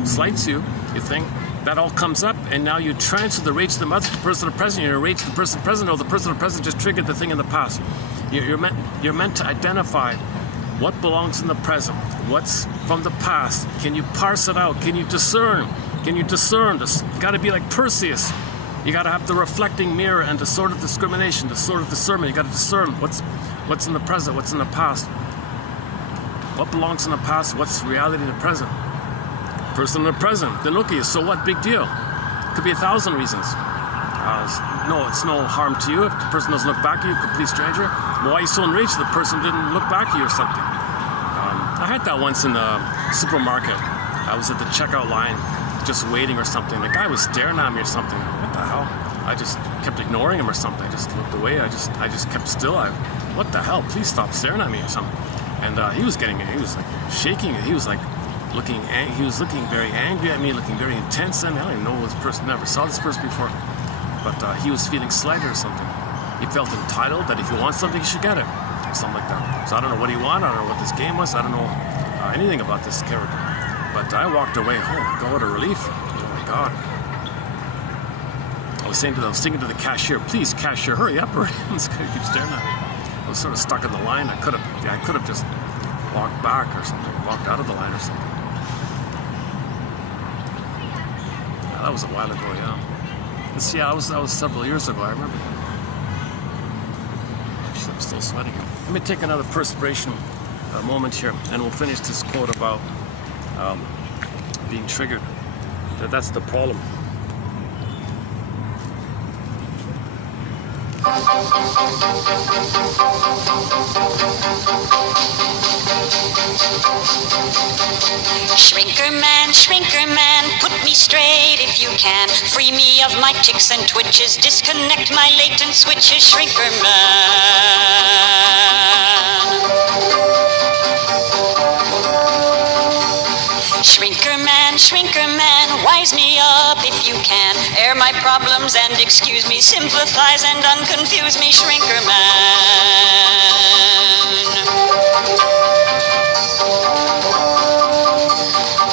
slights you, you think, that all comes up, and now you transfer the rage to the mother, to the person of the present, you're rage to the person present. No, the person of the present just triggered the thing in the past. You're meant to identify what belongs in the present, what's from the past. Can you parse it out? Can you discern? Can you discern this? You got to be like Perseus. You got to have the reflecting mirror and the sword of discrimination, the sword of discernment. You got to discern what's in the present, what's in the past. What belongs in the past? What's reality in the present? Person in the present, then look at you. So what? Big deal. Could be 1,000 reasons. No, it's no harm to you if the person doesn't look back at you, complete stranger. Well, why are you so enraged the person didn't look back at you or something? I had that once in the supermarket. I was at the checkout line, just waiting or something. The guy was staring at me or something. What the hell? I just kept ignoring him or something. I just looked away. I just kept still. What the hell? Please stop staring at me or something. And he was like shaking. He was looking very angry at me, looking very intense. And I don't even know this person. Never saw this person before. But he was feeling slighted or something. He felt entitled that if you want something, you should get it. Something like that. So I don't know what he wanted. I don't know what this game was. I don't know anything about this character. But I walked away. Oh my God, what a relief. Oh my God. I was singing to the cashier, please, cashier, hurry up, hurry. This guy keeps staring at me. I was sort of stuck in the line. I could have just walked back or something, walked out of the line or something. Yeah, that was a while ago, yeah. That was several years ago, I remember. Actually, I'm still sweating. Let me take another perspiration moment here, and we'll finish this quote about being triggered. That's the problem. Shrinker man, put me straight if you can. Free me of my tics and twitches, disconnect my latent switches, shrinker man. Shrinker man, wise me up if you can. Air my problems and excuse me, sympathize and unconfuse me, shrinker man.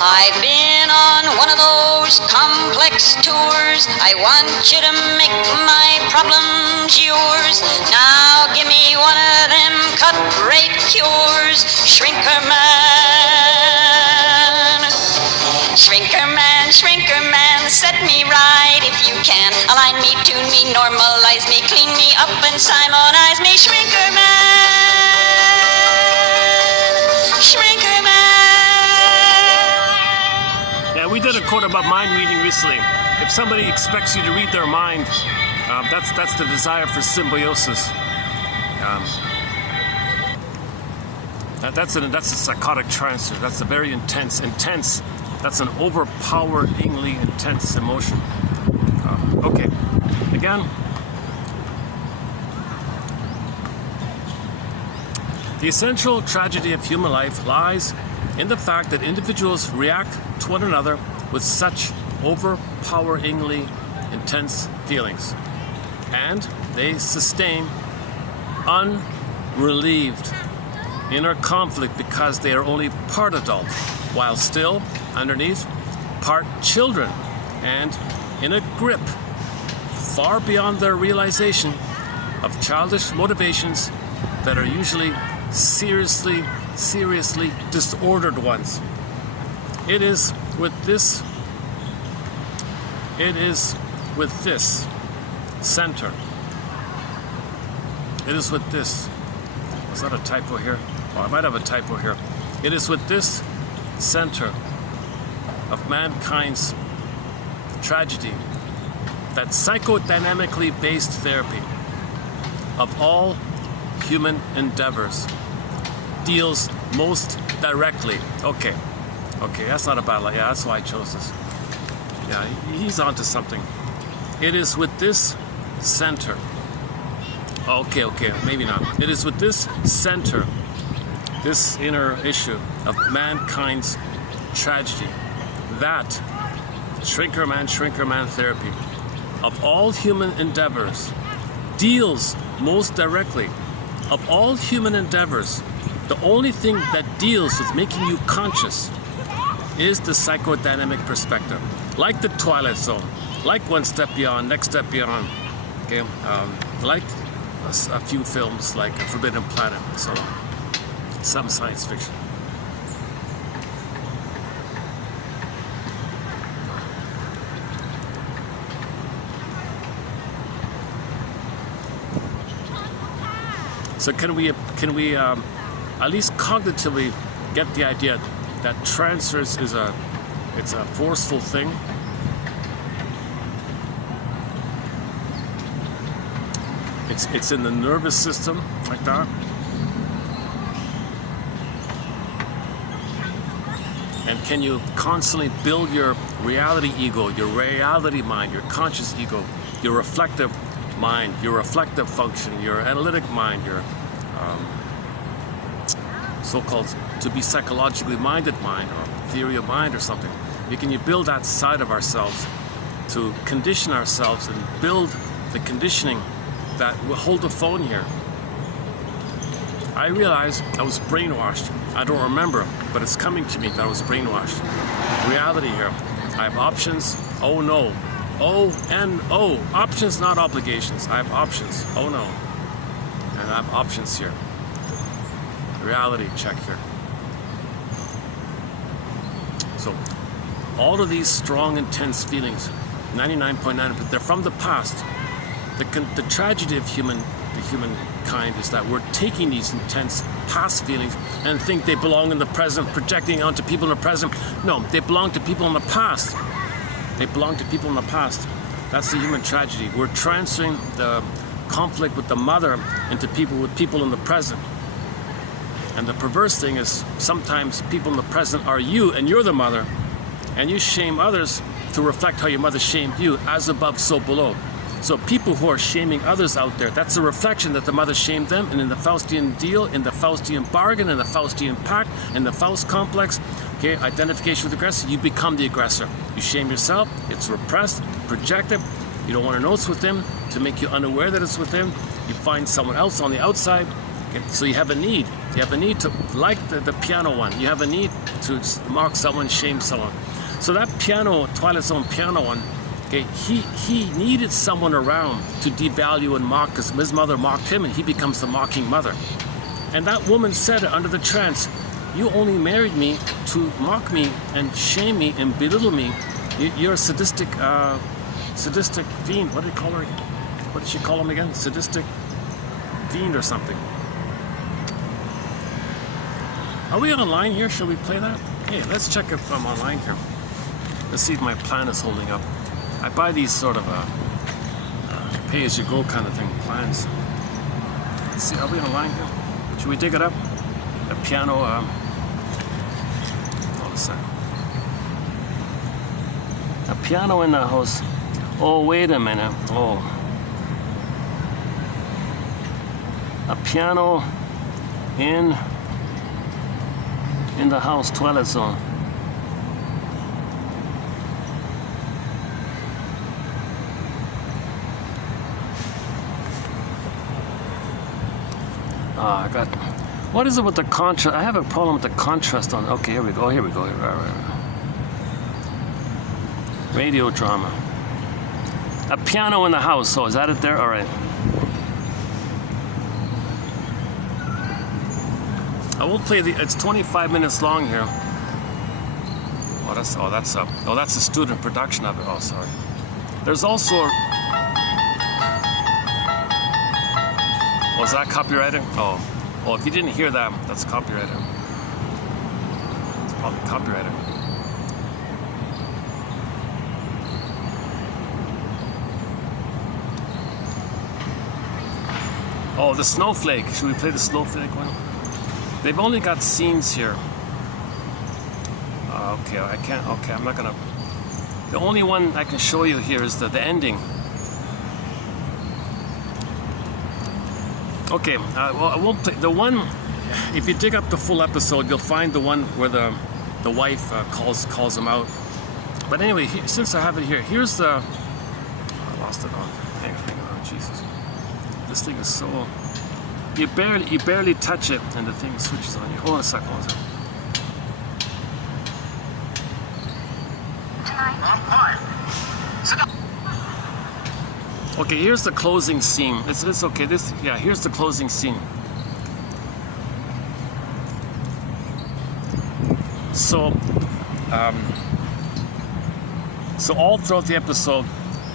I've been on one of those complex tours. I want you to make my problems yours. Now give me one of them cut-rate cures, shrinker man. Shrinker man, set me right if you can. Align me, tune me, normalize me, clean me up and simonize me, shrinker man. Shrinker man. Yeah, we did a quote about mind reading recently. If somebody expects you to read their mind, that's the desire for symbiosis. That's a psychotic trance. That's a very intense. That's an overpoweringly intense emotion. Okay, again, the essential tragedy of human life lies in the fact that individuals react to one another with such overpoweringly intense feelings, and they sustain unrelieved inner conflict because they are only part adult, while still underneath part children, and in a grip far beyond their realization of childish motivations that are usually seriously disordered ones. It is with this center. It is with this. Was that a typo here? Oh, I might have a typo here. It is with this center of mankind's tragedy that psychodynamically based therapy of all human endeavors deals most directly. Okay, that's not a bad line. Yeah, that's why I chose this. Yeah, he's onto something. It is with this center. Okay, maybe not. It is with this center, this inner issue of mankind's tragedy, that shrinker man therapy of all human endeavors deals most directly. Of all human endeavors, the only thing that deals with making you conscious is the psychodynamic perspective, like the Twilight Zone, like One Step Beyond, Next Step Beyond, okay, like a few films like Forbidden Planet, so some science fiction. So can we at least cognitively get the idea that transfers is a forceful thing? It's in the nervous system like that. And can you constantly build your reality ego, your reality mind, your conscious ego, your reflective mind, your reflective function, your analytic mind, your so-called to be psychologically minded mind, or theory of mind or something. Can you build that side of ourselves to condition ourselves and build the conditioning that will hold the phone here? I realized I was brainwashed. I don't remember, but it's coming to me that I was brainwashed. Reality here. I have options. Oh no. O-N-O. Options, not obligations. I have options. Oh no. And I have options here. Reality check here. So, all of these strong, intense feelings, 99.9%, they're from the past. The tragedy of the humankind is that we're taking these intense past feelings and think they belong in the present, projecting onto people in the present. No, they belong to people in the past. They belong to people in the past. That's the human tragedy. We're transferring the conflict with the mother into people in the present. And the perverse thing is sometimes people in the present are you and you're the mother, and you shame others to reflect how your mother shamed you, as above, so below. So people who are shaming others out there, that's a reflection that the mother shamed them, and in the Faustian deal, in the Faustian bargain, in the Faustian pact, in the Faust complex, okay, identification with the aggressor, you become the aggressor. You shame yourself, it's repressed, projected, you don't want to know it's with them, to make you unaware that it's with them, you find someone else on the outside, okay? So you have a need. You have a need to, like the piano one, you have a need to mark someone, shame someone. So that piano, Twilight Zone piano one, okay, he needed someone around to devalue and mock, because his mother mocked him and he becomes the mocking mother. And that woman said under the trance, you only married me to mock me and shame me and belittle me. You're a sadistic fiend. What did he call her? What did she call him again? Sadistic fiend or something. Are we online here? Shall we play that? Hey, let's check if I'm online here. Let's see if my plan is holding up. I buy these sort of pay-as-you-go kind of thing, plans. Let's see, are we online here? Should we dig it up? A piano, hold a second. A piano in the house. Oh, wait a minute. Oh. A piano in the house, Twilight Zone. I got, what is it with the contrast? I have a problem with the contrast on, okay, here we go. Right. Radio drama. A piano in the house, so is that it there? All right. I will play it's 25 minutes long here. That's a student production of it. Oh, sorry. There's also, was that copyrighted? Oh, if you didn't hear that, that's copyrighted. It's probably copyrighted. Oh, the snowflake. Should we play the snowflake one? They've only got scenes here. Okay, I can't. Okay, I'm not gonna. The only one I can show you here is the ending. Okay, well, I won't play the one. If you dig up the full episode, you'll find the one where the wife calls him out. But anyway, since I have it here, here's the. I lost it on. Hang on, Jesus. This thing is so. You barely touch it, and the thing switches on you. Hold on a second. Okay, here's the closing scene. It's okay. Here's the closing scene. So all throughout the episode,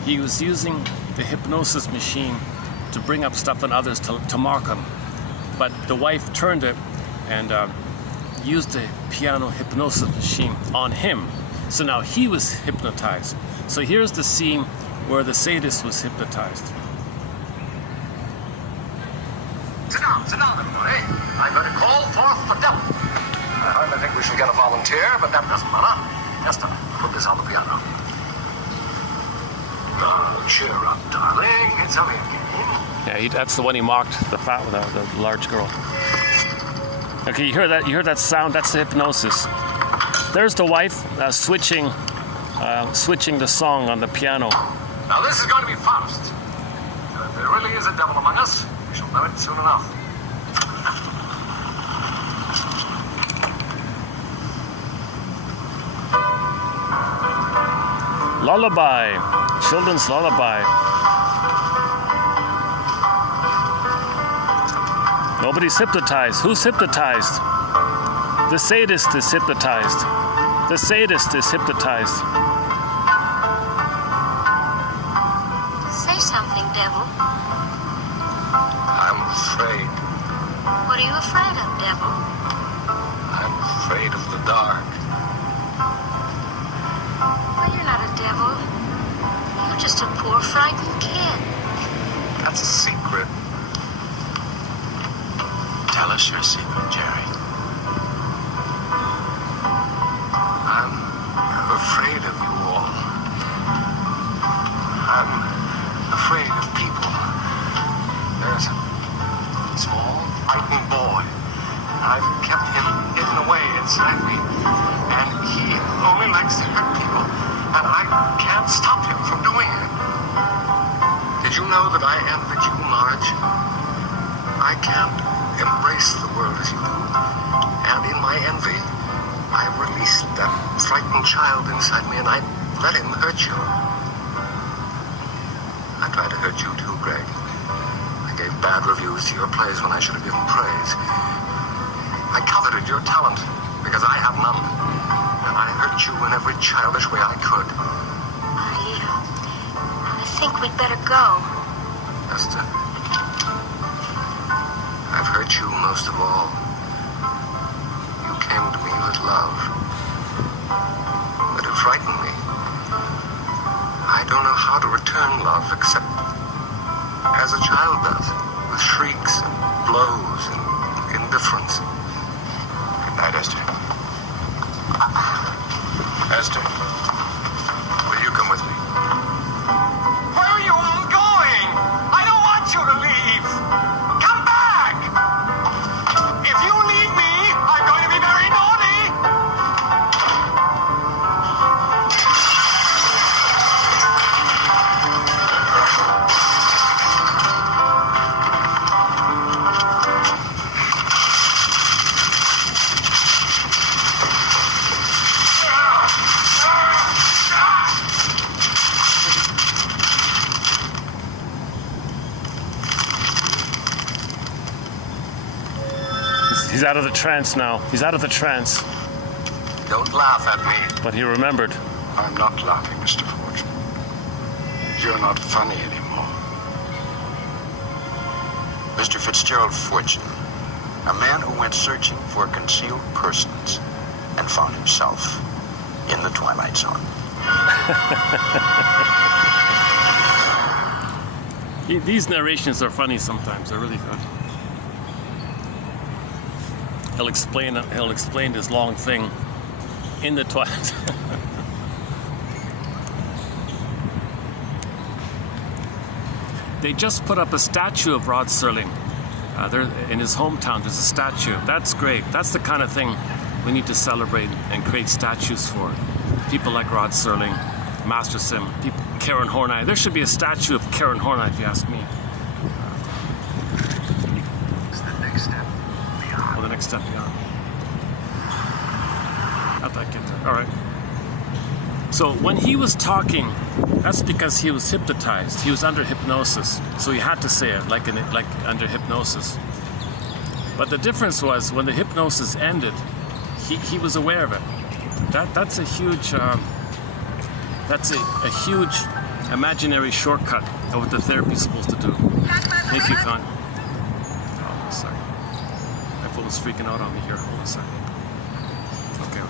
he was using the hypnosis machine to bring up stuff on others to mock them. But the wife turned it and used the piano hypnosis machine on him. So now he was hypnotized. So here's the scene where the sadist was hypnotized. Sit down, everybody. I'm going to call forth the devil. I hardly think we should get a volunteer, but that doesn't matter. Just put this on the piano. Cheer up, darling. It's only a game. Yeah, that's the one he mocked, the fat one, the large girl. Okay, you hear that? You hear that sound? That's the hypnosis. There's the wife switching the song on the piano. Now this is going to be Faust. If there really is a devil among us, we shall know it soon enough. Lullaby, children's lullaby. Nobody's hypnotized. Who's hypnotized? The sadist is hypnotized. The sadist is hypnotized. Say something, devil. I'm afraid. What are you afraid of, devil? I'm afraid of the dark. Well, you're not a devil. You're just a poor, frightened kid. That's a secret. secret. Tell us your secret, Jerry. I'm afraid of you all. I'm afraid of people. There's a small, frightened boy. I've kept him hidden away inside me. And he only likes to hurt people. And I can't stop him from doing it. Did you know that I envied you, Marge? I can't embrace the world as you do. And in my envy, I released that frightened child inside me and I let him hurt you. I tried to hurt you too, Greg. I gave bad reviews to your plays when I should have given praise. I coveted your talent because I have none. And I hurt you in every childish way I could. I think we'd better go. Esther, I've hurt you most of all. You came to me with love. But it frightened me. I don't know how to return love except as a child does, with shrieks and blows and indifference. Good night, Esther. Esther, will you come with me? Where are you all going? I don't want you to leave. Come back! If you leave me, I'm going to be very naughty. He's out of the trance now. He's out of the trance. Don't laugh at me. But he remembered. I'm not laughing, Mr. Fortune. You're not funny anymore. Mr. Fitzgerald Fortune, a man who went searching for concealed persons and found himself in the Twilight Zone. These narrations are funny sometimes. They're really good. He'll explain this long thing in the Twilight. They just put up a statue of Rod Serling. There in his hometown. There's a statue. That's great. That's the kind of thing we need to celebrate and create statues for. People like Rod Serling, Masterson, people, Karen Horney. There should be a statue of Karen Horney, if you ask me. It's the next step beyond. Or the next step beyond. How'd that get there? All right. So when he was talking, that's because he was hypnotized. He was under hypnosis, so he had to say it like under hypnosis. But the difference was when the hypnosis ended, he was aware of it. That's a huge imaginary shortcut of what the therapy is supposed to do. Thank you, Con. Oh, sorry. My phone is freaking out on me here. Hold on a second. Okay.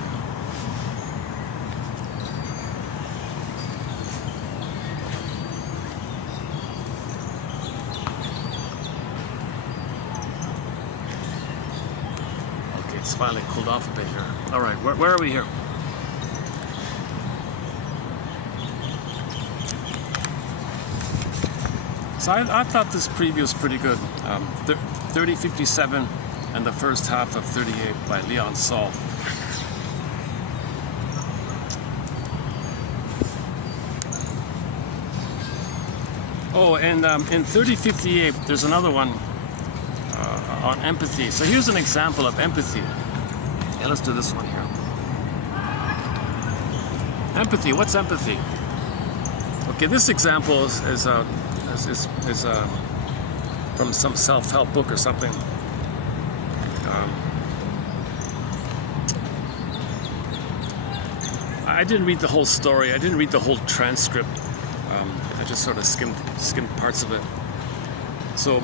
It's finally cooled off a bit here. All right, where are we here? So I thought this preview was pretty good. 3057 and the first half of 38 by Leon Saul. Oh, and in 3058, there's another one on empathy. So here's an example of empathy. Yeah, let's do this one here. Empathy. What's empathy? Okay, this example is from some self-help book or something. I didn't read the whole story. I didn't read the whole transcript. I just sort of skimmed parts of it. So.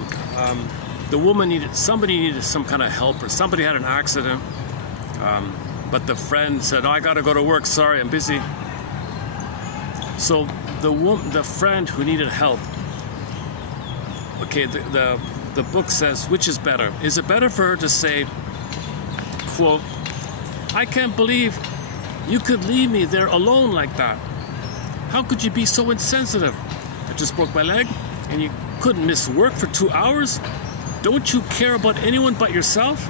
The woman somebody needed some kind of help, or somebody had an accident, but the friend said, "Oh, I gotta go to work, sorry, I'm busy." So the friend who needed help okay, the book says, which is better? Is it better for her to say, quote, I can't believe you could leave me there alone like that. How could you be so insensitive? I just broke my leg and you couldn't miss work for 2 hours? Don't you care about anyone but yourself?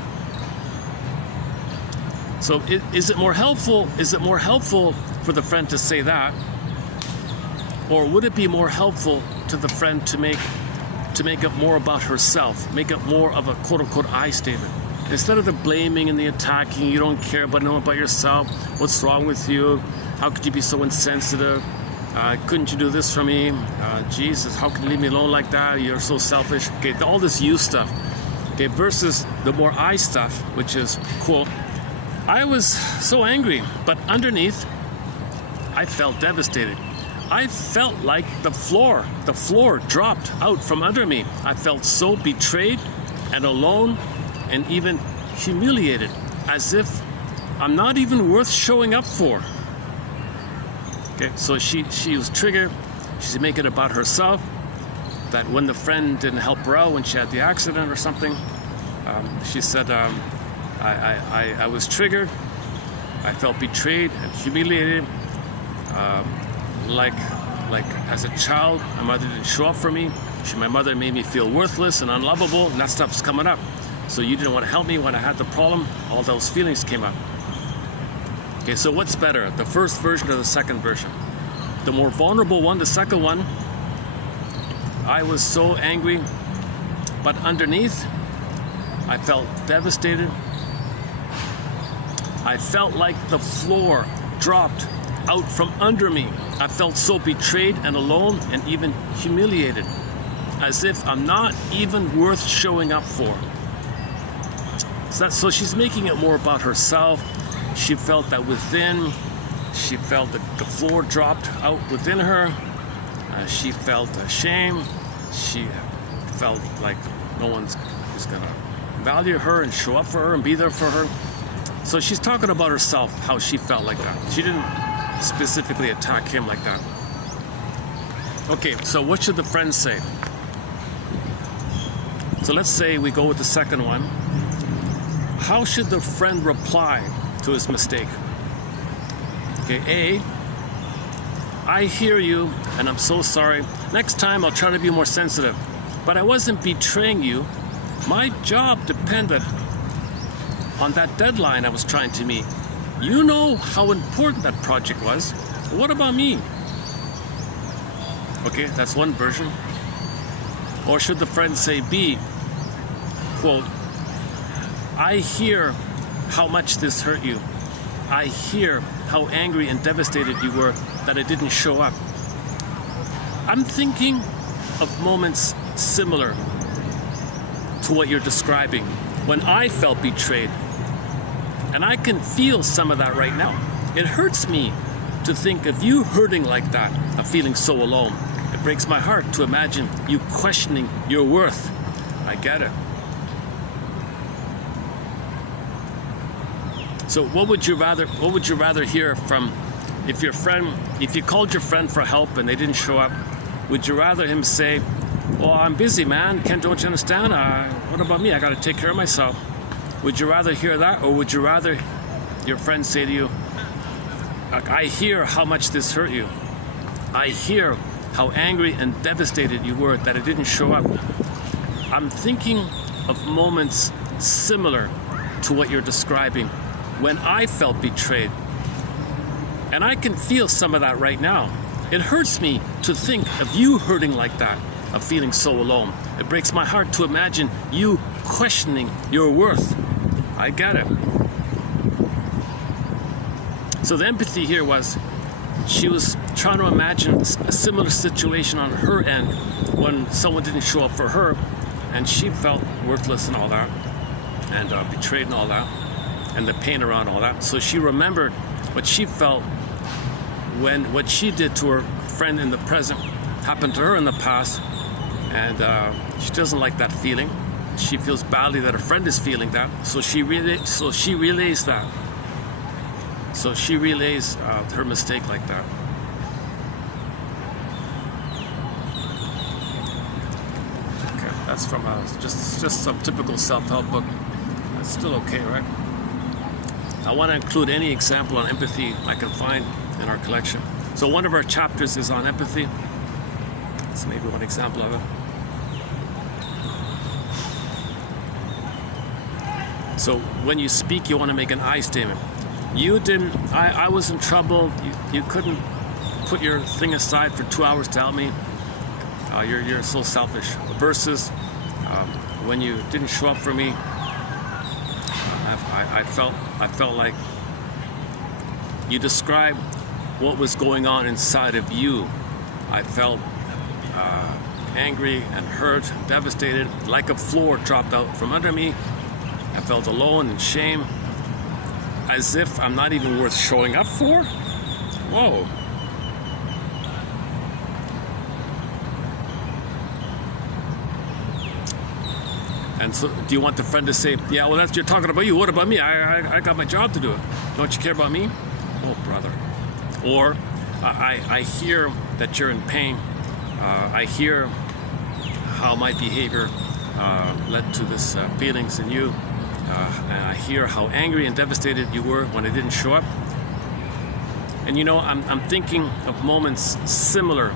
So is it more helpful? Is it more helpful for the friend to say that? Or would it be more helpful to the friend to make it more about herself, make it more of a quote-unquote I statement? Instead of the blaming and the attacking, you don't care about anyone but yourself, what's wrong with you? How could you be so insensitive? Couldn't you do this for me? Jesus, how can you leave me alone like that? You're so selfish. Okay, all this you stuff. Okay, versus the more I stuff, which is, quote, I was so angry, but underneath, I felt devastated. I felt like the floor dropped out from under me. I felt so betrayed and alone and even humiliated, as if I'm not even worth showing up for. Okay, so she was triggered. She's making it about herself, that when the friend didn't help her out when she had the accident or something, she said, I was triggered. I felt betrayed and humiliated. Like as a child, my mother didn't show up for me. My mother made me feel worthless and unlovable, and that stuff's coming up. So you didn't want to help me when I had the problem. All those feelings came up. Okay, so what's better, the first version or the second version? The more vulnerable one, the second one, I was so angry, but underneath, I felt devastated. I felt like the floor dropped out from under me. I felt so betrayed and alone and even humiliated, as if I'm not even worth showing up for. So she's making it more about herself. She felt that within, she felt that the floor dropped out within her. She felt ashamed. She felt like no one's gonna value her and show up for her and be there for her. So she's talking about herself, how she felt like that. She didn't specifically attack him like that. Okay, so what should the friend say? So let's say we go with the second one. How should the friend reply to his mistake? Okay, A, I hear you and I'm so sorry. Next time I'll try to be more sensitive. But I wasn't betraying you. My job depended on that deadline I was trying to meet. You know how important that project was. What about me? Okay, that's one version. Or should the friend say B, quote, I hear how much this hurt you. I hear how angry and devastated you were that I didn't show up. I'm thinking of moments similar to what you're describing when I felt betrayed. And I can feel some of that right now. It hurts me to think of you hurting like that, of feeling so alone. It breaks my heart to imagine you questioning your worth. I get it. So what would you rather hear from, if you called your friend for help and they didn't show up, would you rather him say, oh, I'm busy, man, don't you understand? What about me? I got to take care of myself. Would you rather hear that, or would you rather your friend say to you, I hear how much this hurt you. I hear how angry and devastated you were that I didn't show up. I'm thinking of moments similar to what you're describing when I felt betrayed. And I can feel some of that right now. It hurts me to think of you hurting like that, of feeling so alone. It breaks my heart to imagine you questioning your worth. I get it. So the empathy here was, she was trying to imagine a similar situation on her end when someone didn't show up for her and she felt worthless and all that, and betrayed and all that, and the pain around all that. So she remembered what she felt when what she did to her friend in the present happened to her in the past, and she doesn't like that feeling. She feels badly that her friend is feeling that, so she relays that. So she relays her mistake like that. That's from just some typical self-help book. That's still okay, right? I want to include any example on empathy I can find in our collection. So one of our chapters is on empathy. That's maybe one example of it. So when you speak, you want to make an I statement. You didn't, I was in trouble. You couldn't put your thing aside for 2 hours to help me. You're so selfish. Versus when you didn't show up for me, I felt like you described what was going on inside of you. I felt angry and hurt and devastated, like a floor dropped out from under me. I felt alone and shame, as if I'm not even worth showing up for. Whoa. And so, do you want the friend to say, yeah, well, you're talking about you. What about me? I got my job to do. Don't you care about me? Oh, brother. Or, I hear that you're in pain. I hear how my behavior led to this feelings in you. And I hear how angry and devastated you were when I didn't show up. And you know, I'm thinking of moments similar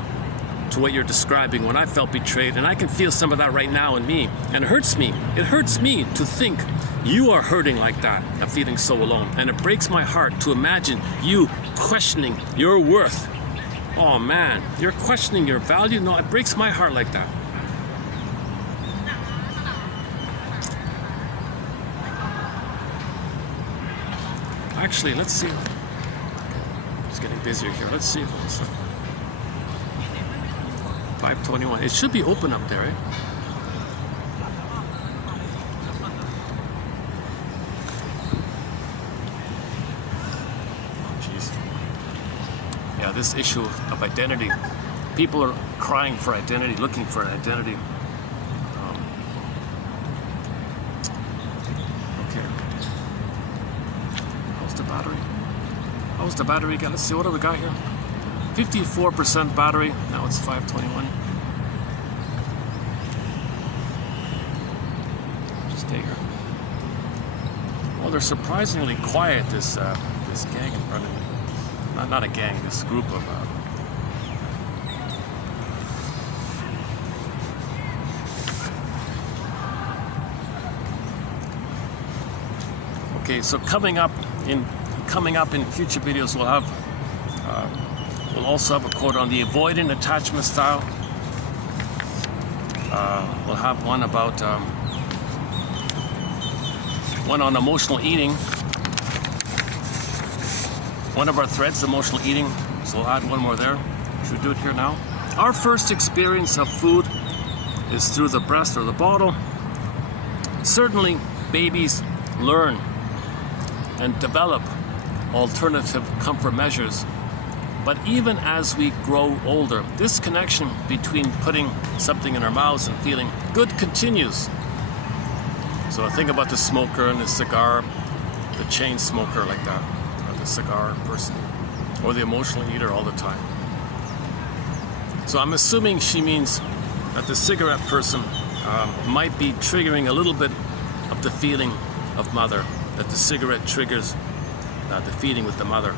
to what you're describing when I felt betrayed, and I can feel some of that right now in me, and it hurts me. It hurts me to think you are hurting like that and feeling so alone, and it breaks my heart to imagine you questioning your worth. Oh man, you're questioning your value? No, it breaks my heart like that. Actually, let's see. It's getting busier here. Let's see. 521. It should be open up there, right? Oh, jeez. Yeah, this issue of identity. People are crying for identity, looking for an identity. Okay. How's the battery? How's the battery? Let's see, what do we got here? 54% battery. Now it's 521. Just stay here. Well, they're surprisingly quiet. This gang in front of me. Not a gang. This group of. Okay, so coming up in future videos, we'll have. We'll also have a quote on the avoidant attachment style. We'll have one about one on emotional eating. One of our threads, emotional eating. So we'll add one more there. Should we do it here now? Our first experience of food is through the breast or the bottle. Certainly, babies learn and develop alternative comfort measures. But even as we grow older, this connection between putting something in our mouths and feeling good continues. So think about the smoker and the cigar, the chain smoker like that, or the cigar person, or the emotional eater all the time. So I'm assuming she means that the cigarette person might be triggering a little bit of the feeling of mother, that the cigarette triggers the feeling with the mother.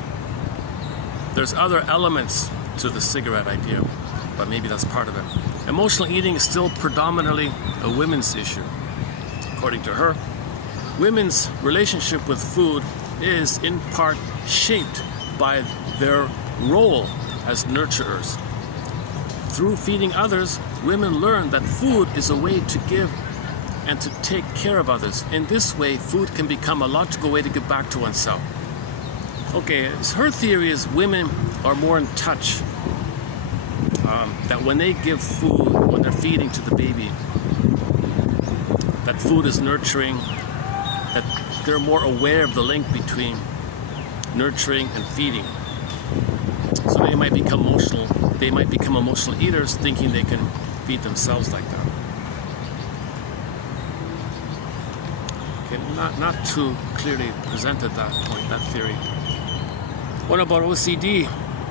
There's other elements to the cigarette idea, but maybe that's part of it. Emotional eating is still predominantly a women's issue. According to her, women's relationship with food is in part shaped by their role as nurturers. Through feeding others, women learn that food is a way to give and to take care of others. In this way, food can become a logical way to give back to oneself. Okay, her theory is women are more in touch, that when they give food, when they're feeding to the baby, that food is nurturing, that they're more aware of the link between nurturing and feeding. So they might become emotional eaters, thinking they can feed themselves like that. Okay, not too clearly presented that point, that theory. What about OCD?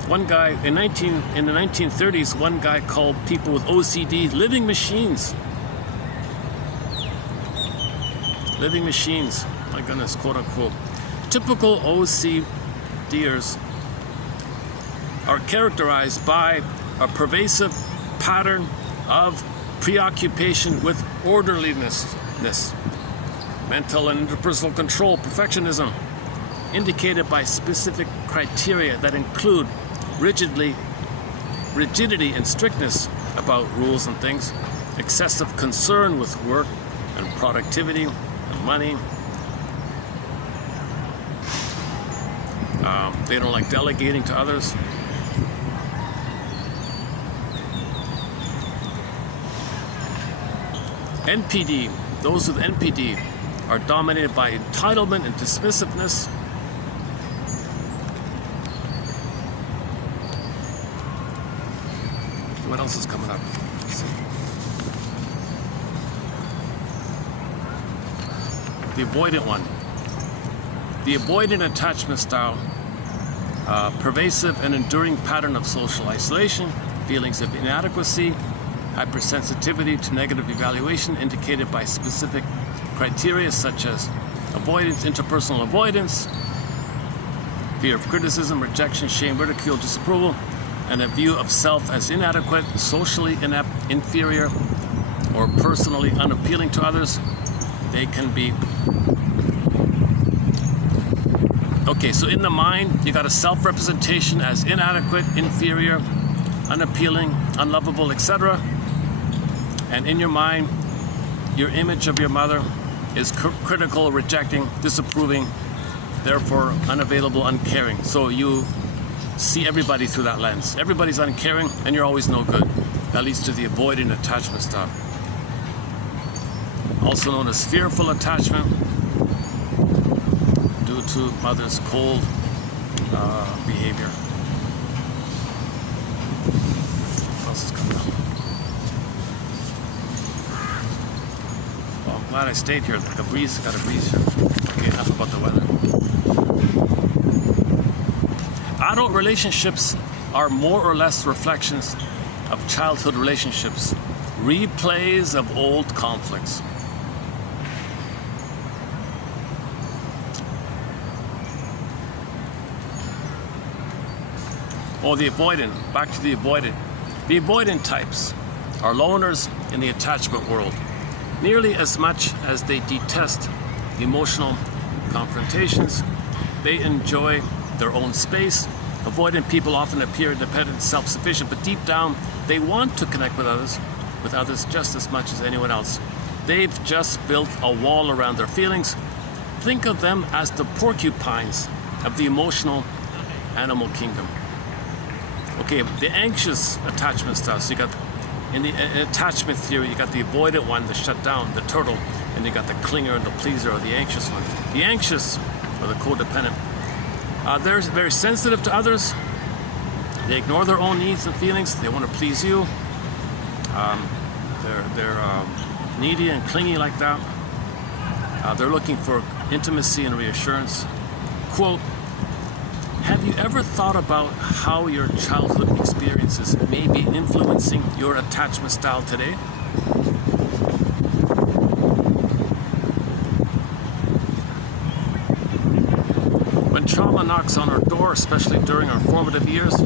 One guy in the 1930s, one guy called people with OCD living machines. living machines, my goodness, quote unquote. Typical OCDers are characterized by a pervasive pattern of preoccupation with orderliness, mental and interpersonal control, perfectionism, indicated by specific criteria that include rigidity and strictness about rules and things, excessive concern with work and productivity and money. They don't like delegating to others. NPD, those with NPD are dominated by entitlement and dismissiveness. What else is coming up? Let's see. The avoidant one. The avoidant attachment style, pervasive and enduring pattern of social isolation, feelings of inadequacy, hypersensitivity to negative evaluation indicated by specific criteria such as avoidance, interpersonal avoidance, fear of criticism, rejection, shame, ridicule, disapproval, and a view of self as inadequate, socially inept, inferior, or personally unappealing to others. They can be... Okay, so in the mind, you got a self-representation as inadequate, inferior, unappealing, unlovable, etc. And in your mind, your image of your mother is critical, rejecting, disapproving, therefore unavailable, uncaring. So you see everybody through that lens. Everybody's uncaring and you're always no good. That leads to the avoidant attachment style. Also known as fearful attachment, due to mother's cold behavior. What else is coming up? Well, I'm glad I stayed here. The breeze, got a breeze here. Okay, enough about the weather. Adult relationships are more or less reflections of childhood relationships, replays of old conflicts. Or the avoidant, back to the avoidant. The avoidant types are loners in the attachment world, nearly as much as they detest emotional confrontations. They enjoy their own space. Avoidant people often appear independent, self-sufficient, but deep down they want to connect with others just as much as anyone else. They've just built a wall around their feelings. Think of them as the porcupines of the emotional animal kingdom. Okay, the anxious attachment style. So you got, in the attachment theory, you got the avoidant one, the shut down, the turtle, and you got the clinger and the pleaser, or the anxious one. The anxious, or the codependent, they're very sensitive to others. They ignore their own needs and feelings. They want to please you. They're needy and clingy like that. They're looking for intimacy and reassurance. Quote, have you ever thought about how your childhood experiences may be influencing your attachment style today? When trauma knocks on our door, especially during our formative years,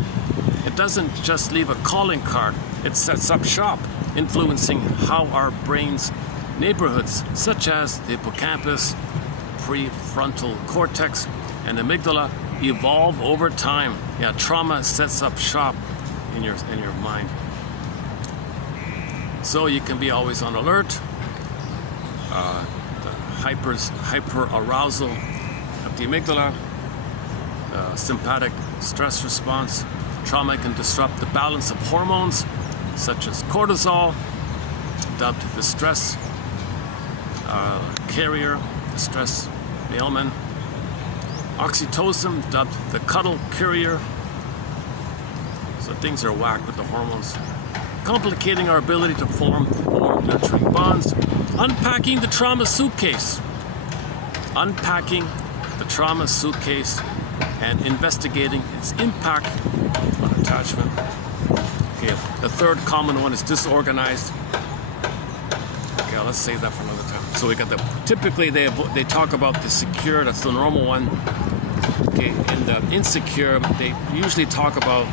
it doesn't just leave a calling card, it sets up shop, influencing how our brain's neighborhoods, such as the hippocampus, prefrontal cortex, and amygdala, evolve over time. Yeah, trauma sets up shop in your mind. So you can be always on alert. The hyper arousal of the amygdala, sympathetic stress response. Trauma can disrupt the balance of hormones such as cortisol, dubbed the stress carrier, the stress mailman. Oxytocin, dubbed the cuddle courier. So things are whacked with the hormones, complicating our ability to form warm, nurturing bonds. Unpacking the trauma suitcase. Unpacking the trauma suitcase and investigating its impact on attachment. Okay, the third common one is disorganized. Okay, let's save that for another time. So we got typically they talk about the secure, that's the normal one. Okay, and the insecure, they usually talk about,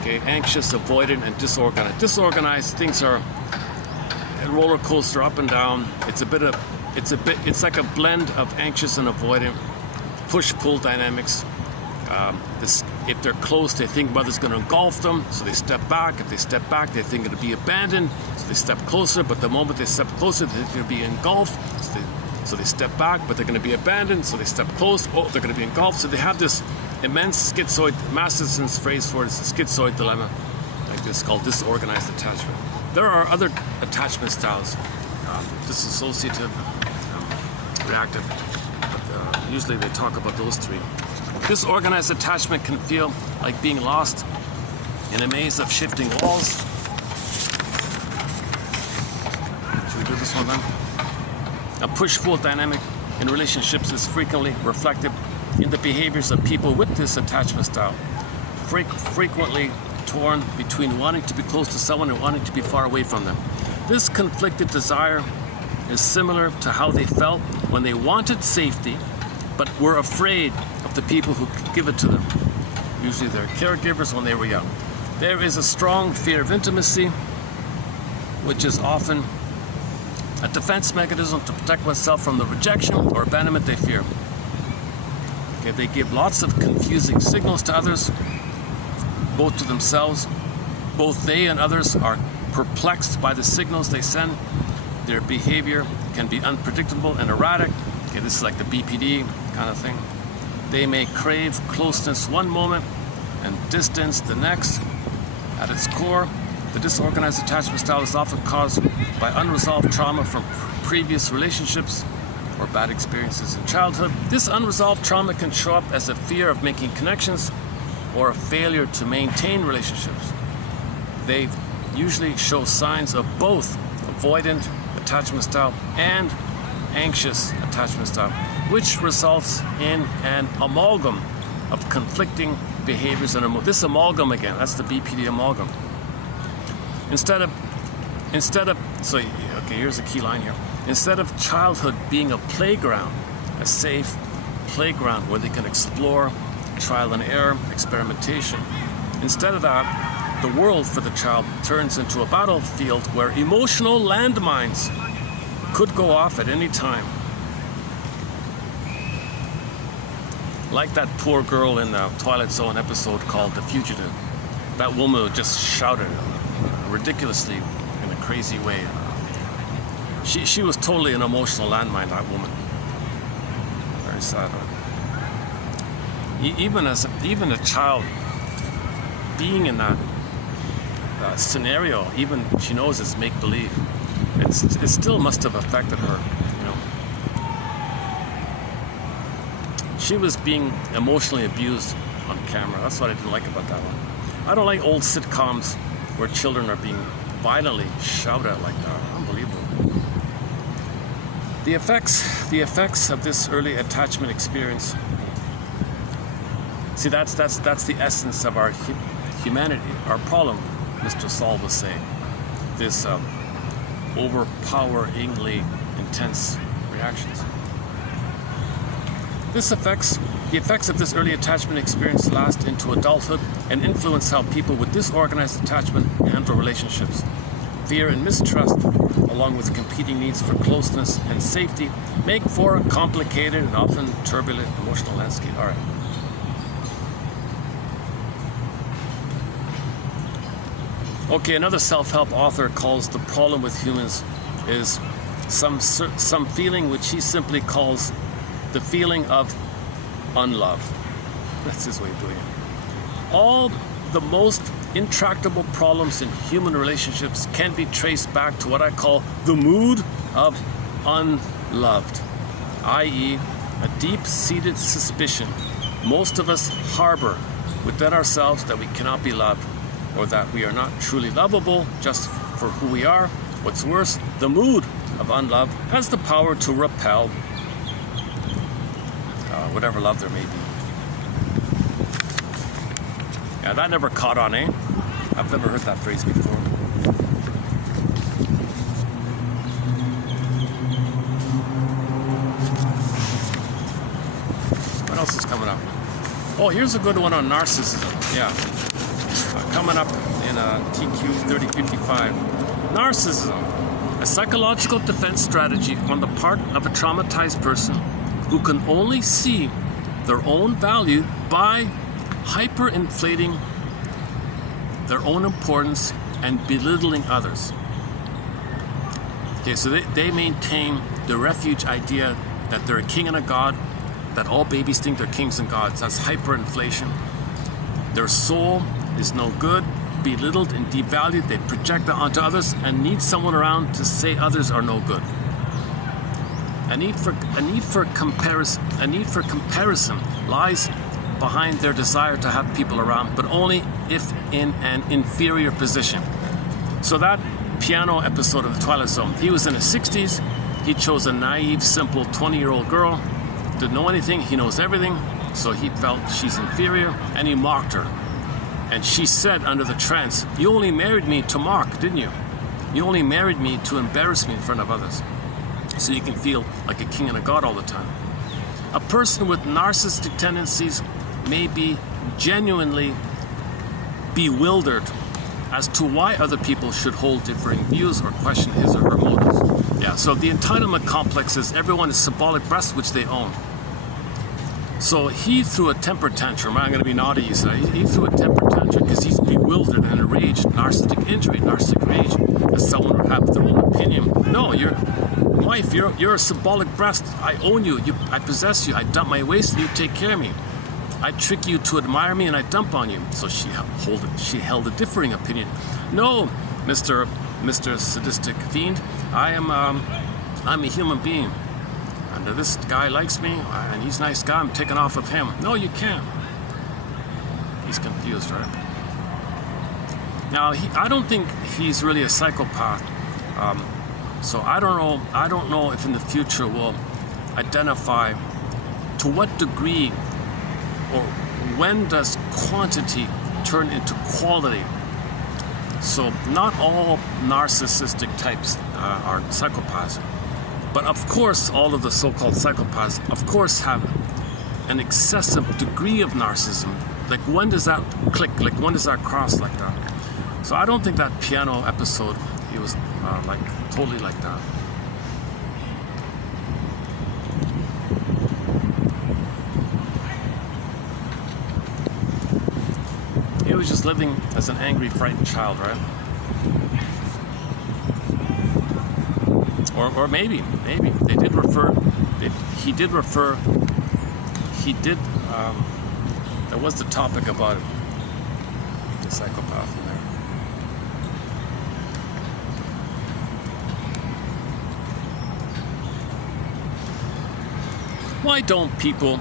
okay, anxious, avoidant, and disorganized. Disorganized, things are a roller coaster up and down. It's like a blend of anxious and avoidant, push-pull dynamics. If they're close, they think mother's going to engulf them, so they step back. If they step back, they think it'll be abandoned, so they step closer. But the moment they step closer, they're going to be engulfed, so they step back, but they're going to be abandoned, so they step close. Oh, they're going to be engulfed. So they have this immense schizoid. Masterson's phrase for it is the schizoid dilemma, like this, called disorganized attachment. There are other attachment styles, dissociative, reactive, but usually they talk about those three. Disorganized attachment can feel like being lost in a maze of shifting walls. Should we do this one then? A push-pull dynamic in relationships is frequently reflected in the behaviors of people with this attachment style. Frequently torn between wanting to be close to someone and wanting to be far away from them. This conflicted desire is similar to how they felt when they wanted safety, but were afraid of the people who could give it to them. Usually their caregivers when they were young. There is a strong fear of intimacy, which is often a defense mechanism to protect oneself from the rejection or abandonment they fear. Okay, they give lots of confusing signals to others, both to themselves. Both they and others are perplexed by the signals they send. Their behavior can be unpredictable and erratic. Okay, this is like the BPD kind of thing. They may crave closeness one moment and distance the next. At its core, the disorganized attachment style is often caused by unresolved trauma from previous relationships or bad experiences in childhood. This unresolved trauma can show up as a fear of making connections or a failure to maintain relationships. They usually show signs of both avoidant attachment style and anxious attachment style, which results in an amalgam of conflicting behaviors and this amalgam again, that's the BPD amalgam. Instead of, so okay, here's a key line here. Instead of childhood being a playground, a safe playground where they can explore, trial and error, experimentation, instead of that, the world for the child turns into a battlefield where emotional landmines could go off at any time. Like that poor girl in the Twilight Zone episode called The Fugitive. That woman just shouted ridiculously in a crazy way. She was totally an emotional landmine, that woman. Very sad. Even a child being in that scenario, even she knows it's make-believe, it still must have affected her, you know. She was being emotionally abused on camera. That's what I didn't like about that one. I don't like old sitcoms where children are being violently shouted at like that. Unbelievable. The effects of this early attachment experience. See, that's the essence of our humanity, our problem, Mr. Saul was saying. This overpoweringly intense reactions. The effects of this early attachment experience last into adulthood and influence how people with disorganized attachment handle relationships. Fear and mistrust, along with competing needs for closeness and safety, make for a complicated and often turbulent emotional landscape. All right. Okay, another self-help author calls the problem with humans is some feeling which he simply calls the feeling of unlove. That's his way of doing it. All the most intractable problems in human relationships can be traced back to what I call the mood of unloved, i.e., a deep-seated suspicion most of us harbor within ourselves that we cannot be loved, or that we are not truly lovable just for who we are. What's worse, the mood of unlove has the power to repel whatever love there may be. Yeah, that never caught on, eh? I've never heard that phrase before. else is coming up? Oh, here's a good one on narcissism. Yeah. Coming up in TQ 3055. Narcissism. A psychological defense strategy on the part of a traumatized person who can only see their own value by hyperinflating their own importance and belittling others. Okay, so they maintain the refuge idea that they're a king and a god, that all babies think they're kings and gods. That's hyperinflation. Their soul is no good, belittled and devalued. They project that onto others and need someone around to say others are no good. A need for comparison lies behind their desire to have people around, but only if in an inferior position. So that piano episode of The Twilight Zone, he was in his 60s. He chose a naive, simple 20-year-old girl. Didn't know anything. He knows everything. So he felt she's inferior, and he mocked her. And she said under the trance, "You only married me to mock, didn't you? You only married me to embarrass me in front of others, so you can feel like a king and a god all the time." A person with narcissistic tendencies may be genuinely bewildered as to why other people should hold differing views or question his or her motives. Yeah, so the entitlement complex is everyone is symbolic breast, which they own. So he threw a temper tantrum. I'm going to be naughty, you say. He threw a temper tantrum because he's bewildered and enraged. Narcissistic injury, narcissistic rage, as someone would have their own opinion. No, you're wife, you're a symbolic breast. I own you. I possess you. I dump my waist and you take care of me. I trick you to admire me and I dump on you. So she held a differing opinion. No, Mr. Sadistic Fiend, I'm a human being. And this guy likes me, and he's a nice guy, I'm taking off with him. No, you can't. He's confused, right? Now, I don't think he's really a psychopath. So I don't know if in the future we'll identify to what degree or when does quantity turn into quality. So not all narcissistic types are psychopaths. But of course, all of the so-called psychopaths, of course, have an excessive degree of narcissism. Like, when does that click? Like, when does that cross like that? So I don't think that piano episode, he was like totally like that. He was just living as an angry, frightened child, right? Or maybe they did refer. There was the topic about the psychopath in there. Why don't people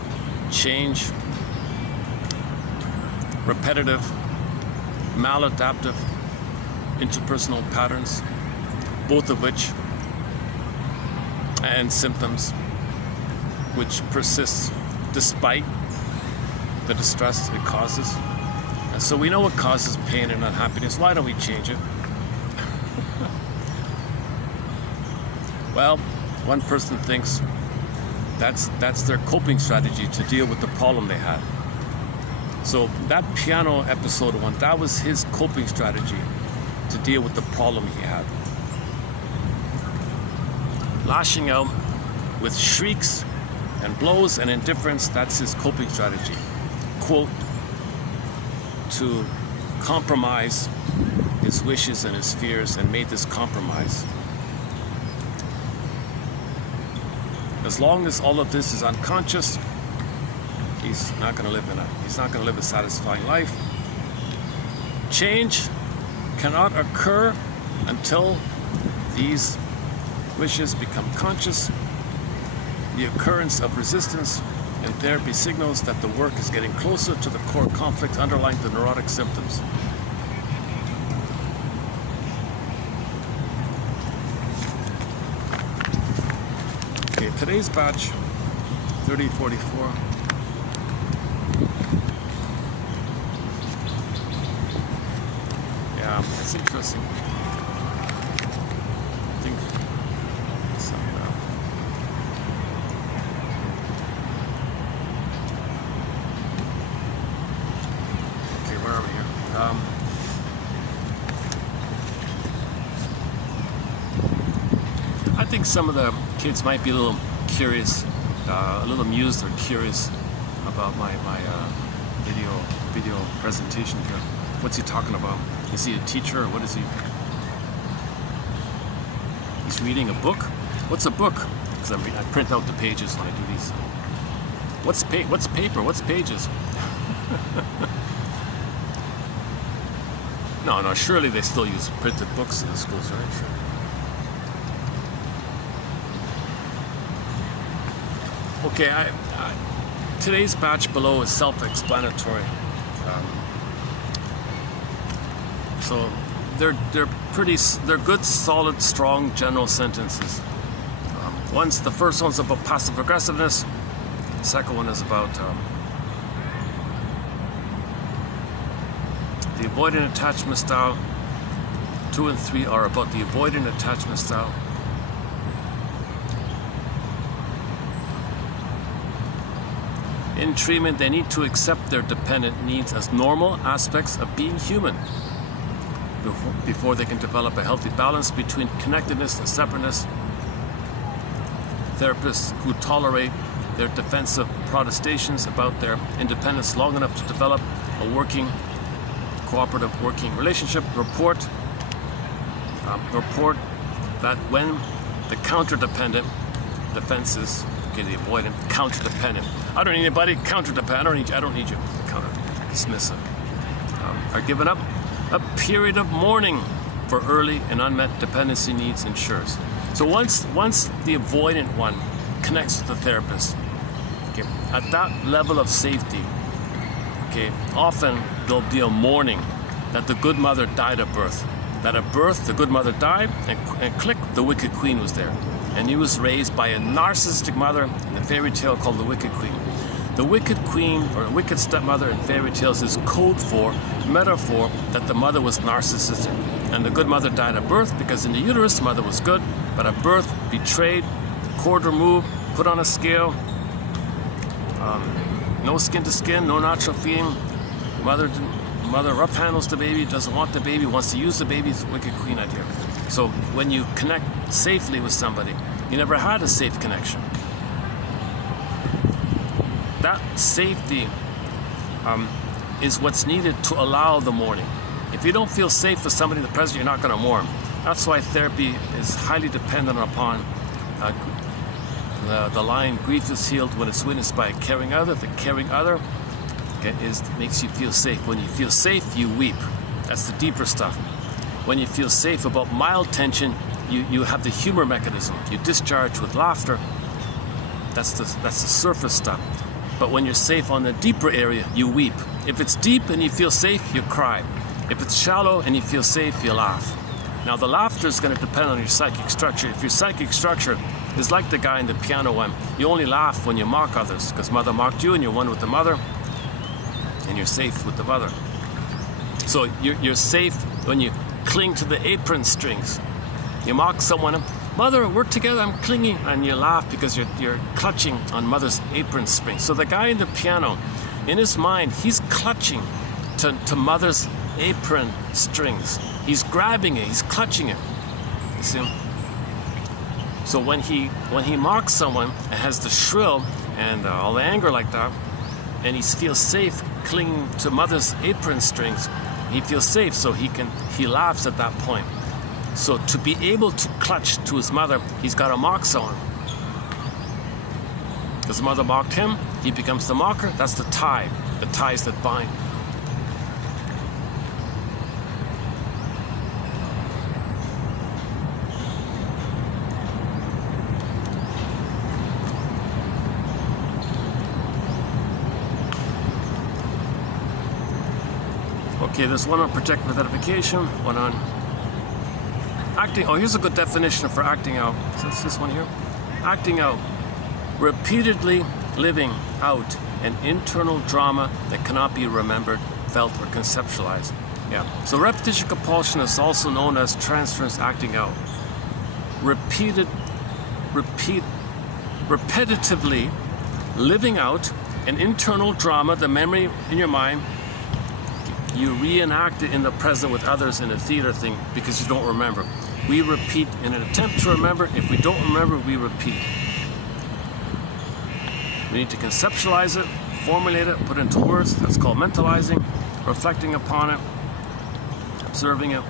change repetitive, maladaptive, interpersonal patterns, both of which, and symptoms which persists despite the distress it causes? And so we know what causes pain and unhappiness. Why don't we change it? Well, one person thinks that's their coping strategy to deal with the problem they had. So that piano episode one, that was his coping strategy to deal with the problem he had. Lashing out with shrieks and blows and indifference, that's his coping strategy. Quote, to compromise his wishes and his fears, and made this compromise. As long as all of this is unconscious, he's not going to live a satisfying life. Change cannot occur until these wishes become conscious. The occurrence of resistance in therapy signals that the work is getting closer to the core conflict underlying the neurotic symptoms. Okay, today's batch, 3044. Yeah, it's interesting. I think some think some of the kids might be a little curious, a little amused or curious about my video presentation here. What's he talking about? Is he a teacher or what is he? He's reading a book? What's a book? Because I print out the pages when I do these. What's paper? What's pages? No, surely they still use printed books in the schools, right? Sure. Okay, today's batch below is self-explanatory. So they're good, solid, strong, general sentences. The first one's about passive aggressiveness. The second one is about the avoidant attachment style. 2 and 3 are about the avoidant attachment style. In treatment, they need to accept their dependent needs as normal aspects of being human before they can develop a healthy balance between connectedness and separateness. Therapists who tolerate their defensive protestations about their independence long enough to develop a cooperative working relationship report that when the counter-dependent defenses, okay, the avoidant, counter-dependent. I don't need anybody, counter-dependent. I don't need you, counter-dismissive. Are given up. A period of mourning for early and unmet dependency needs ensures. So once the avoidant one connects with the therapist, okay, at that level of safety, okay, often there'll be a mourning that the good mother died at birth. That at birth the good mother died, and click, the wicked queen was there. And he was raised by a narcissistic mother in a fairy tale called the Wicked Queen. The Wicked Queen, or the wicked stepmother in fairy tales, is code for, metaphor, that the mother was narcissistic. And the good mother died at birth because in the uterus the mother was good, but at birth betrayed, cord removed, put on a scale, no skin to skin, no natural feeding. Mother rough handles the baby, doesn't want the baby, wants to use the baby. It's a Wicked Queen idea. So when you connect safely with somebody, you never had a safe connection. That safety is what's needed to allow the mourning. If you don't feel safe with somebody in the present, you're not going to mourn. That's why therapy is highly dependent upon the line, grief is healed when it's witnessed by a caring other. The caring other makes you feel safe. When you feel safe, you weep. That's the deeper stuff. When you feel safe about mild tension, you have the humor mechanism. You discharge with laughter. That's the surface stuff. But when you're safe on the deeper area, you weep. If it's deep and you feel safe, you cry. If it's shallow and you feel safe, you laugh. Now the laughter is going to depend on your psychic structure. If your psychic structure is like the guy in the piano one, you only laugh when you mock others, because mother mocked you and you're one with the mother, and you're safe with the mother. So you're safe when you cling to the apron strings. You mock someone, mother, we're together, I'm clinging, and you laugh because you're clutching on mother's apron string. So the guy in the piano, in his mind, he's clutching to mother's apron strings. He's grabbing it, he's clutching it. You see? So when he mocks someone and has the shrill and all the anger like that, and he feels safe clinging to mother's apron strings, he feels safe, so he laughs at that point. So to be able to clutch to his mother, he's got to mock someone. Because the mother mocked him, he becomes the mocker. That's the ties that bind. Okay, there's one on protective identification, one on acting. Oh, here's a good definition for acting out. So it's this one here. Acting out. Repeatedly living out an internal drama that cannot be remembered, felt, or conceptualized. Yeah. So repetition compulsion is also known as transference acting out. Repetitively living out an internal drama, the memory in your mind, you reenact it in the present with others in a theater thing because you don't remember. we repeat in an attempt to remember. If we don't remember, we repeat. We need to conceptualize it, formulate it, put it into words. That's called mentalizing, reflecting upon it, observing it.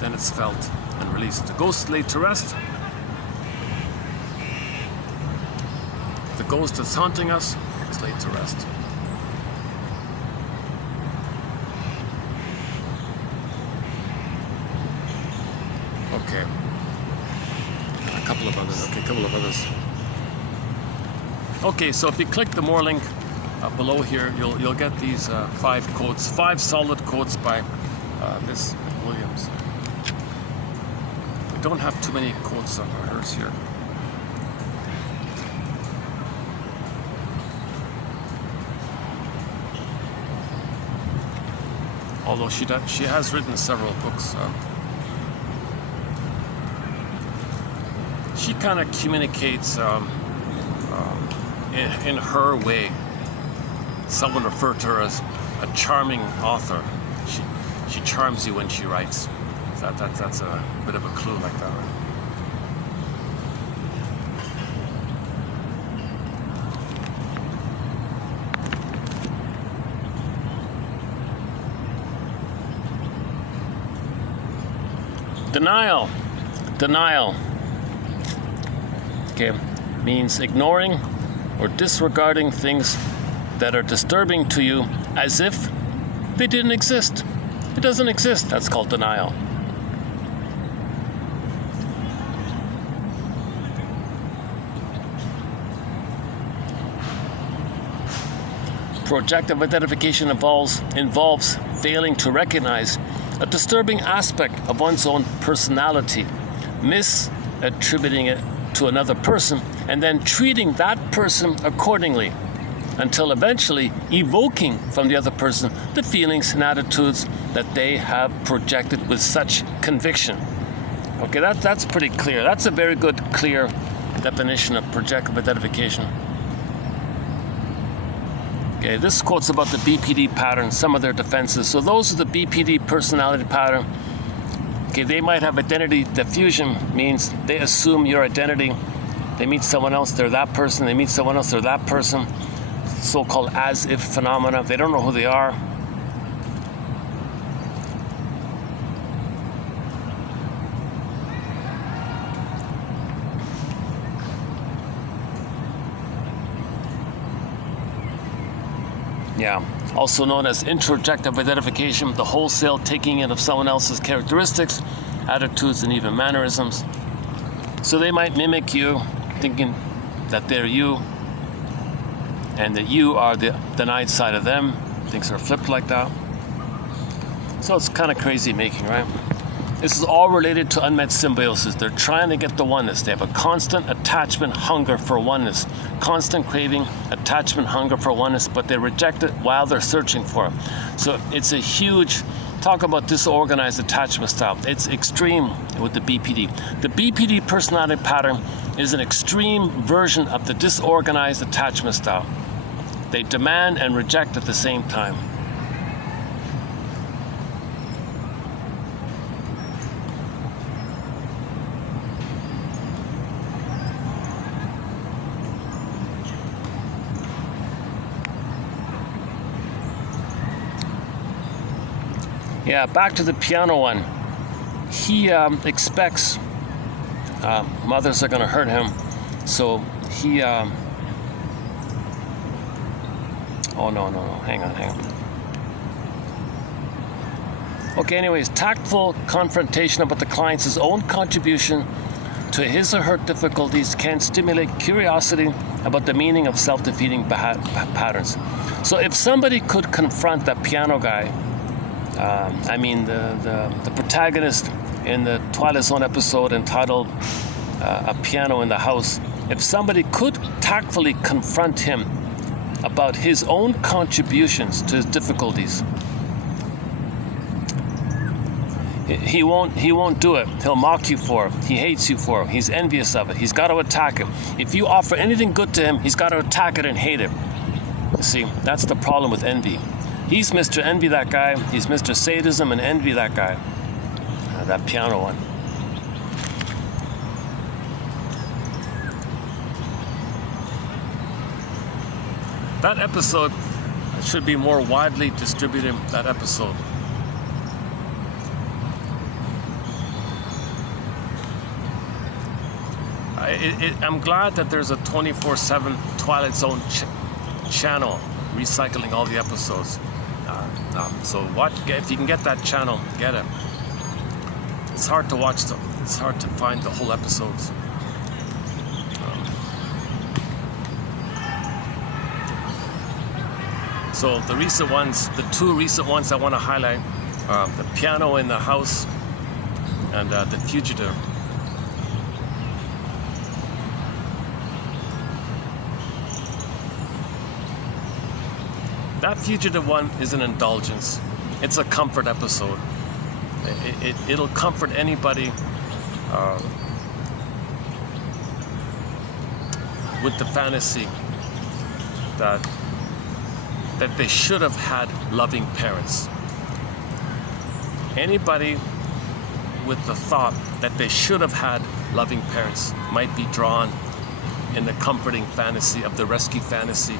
Then it's felt and released. The ghost laid to rest. The ghost that's haunting us is laid to rest. Okay. A couple of others. Okay, so if you click the more link below here, you'll get these 5 quotes, 5 solid quotes by Miss Williams. We don't have too many quotes of hers here. Although she has written several books. She kind of communicates in her way. Someone referred to her as a charming author. She charms you when she writes. That's a bit of a clue like that, right? Denial, okay, means ignoring or disregarding things that are disturbing to you as if they didn't exist. It doesn't exist. That's called denial. Projective identification involves failing to recognize a disturbing aspect of one's own personality, misattributing it to another person, and then treating that person accordingly, until eventually evoking from the other person the feelings and attitudes that they have projected with such conviction. Okay, that's pretty clear. That's a very good, clear definition of projective identification. Okay, this quote's about the BPD pattern, some of their defenses. So those are the BPD personality pattern. Okay, they might have identity diffusion, means they assume your identity. They meet someone else, they're that person. They meet someone else, they're that person. So-called as-if phenomena. They don't know who they are. Yeah, also known as introjective identification, the wholesale taking in of someone else's characteristics, attitudes, and even mannerisms. So they might mimic you, thinking that they're you, and that you are the denied side of them. Things are flipped like that. So it's kind of crazy making, right? This is all related to unmet symbiosis. They're trying to get the oneness. They have a constant attachment hunger for oneness, constant craving, attachment hunger for oneness, but they reject it while they're searching for it. So it's a huge, talk about disorganized attachment style. It's extreme with the BPD. The BPD personality pattern is an extreme version of the disorganized attachment style. They demand and reject at the same time. Yeah, back to the piano one. He expects mothers are going to hurt him, so he... Oh, no. Hang on. Okay, anyways, tactful confrontation about the client's own contribution to his or her difficulties can stimulate curiosity about the meaning of self-defeating patterns. So if somebody could confront that piano guy, the protagonist in the Twilight Zone episode entitled A Piano in the House, if somebody could tactfully confront him about his own contributions to his difficulties, he won't do it. He'll mock you for it. He hates you for it. He's envious of it. He's got to attack it. If you offer anything good to him, he's got to attack it and hate it. You see, that's the problem with envy. He's Mr. Envy, that guy. He's Mr. Sadism and envy, that guy. That piano one. That episode should be more widely distributed, that episode. I'm glad that there's a 24/7 Twilight Zone channel recycling all the episodes. So if you can get that channel, get it. It's hard to watch them. It's hard to find the whole episodes. So the recent ones, the two recent ones I want to highlight, the piano in the house and the fugitive. That fugitive one is an indulgence. It's a comfort episode. It'll comfort anybody with the fantasy that they should have had loving parents. Anybody with the thought that they should have had loving parents might be drawn in the comforting fantasy of the rescue fantasy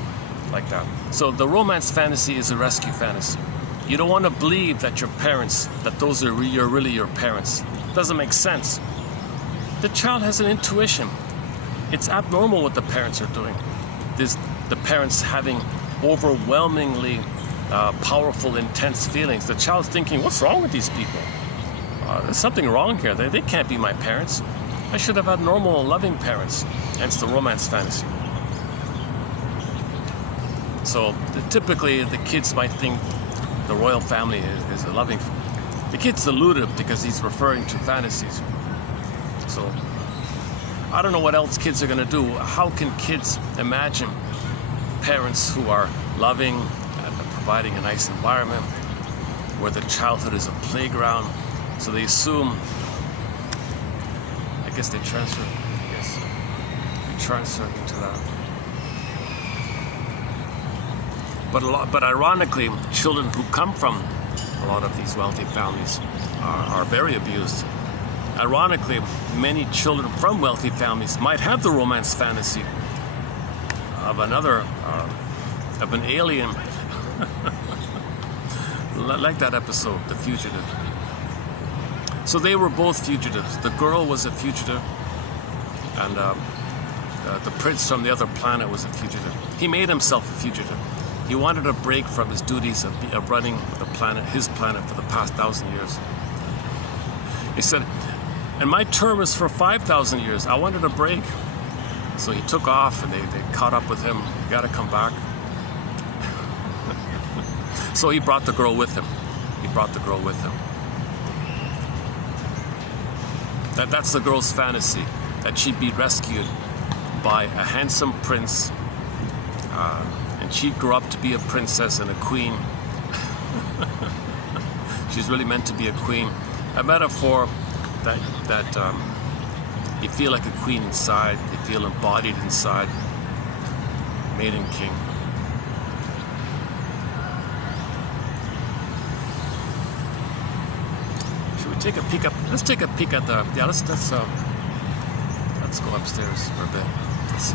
like that. So the romance fantasy is a rescue fantasy. You don't want to believe that your parents, that those are really your parents. Doesn't make sense. The child has an intuition. It's abnormal what the parents are doing. The parents having overwhelmingly powerful, intense feelings. The child's thinking, what's wrong with these people? There's something wrong here. They can't be my parents. I should have had normal, loving parents. Hence the romance fantasy. So typically the kids might think the royal family is a loving. The kid's deluded because he's referring to fantasies. So I don't know what else kids are going to do. How can kids imagine parents who are loving and providing a nice environment where the childhood is a playground? So they assume, I guess they transfer into that. But ironically, children who come from a lot of these wealthy families are very abused. Ironically, many children from wealthy families might have the romance fantasy of of an alien, like that episode, The Fugitive. So they were both fugitives. The girl was a fugitive, and the prince from the other planet was a fugitive. He made himself a fugitive. He wanted a break from his duties of running his planet for the past 1,000 years. He said, and my term is for 5,000 years. I wanted a break. So he took off and they caught up with him. You gotta come back. So he brought the girl with him. That's the girl's fantasy, that she'd be rescued by a handsome prince, and she grew up to be a princess and a queen. She's really meant to be a queen. A metaphor that you feel like a queen inside, you feel embodied inside, maiden king. Should we take a peek up? Let's take a peek at the, let's go upstairs for a bit.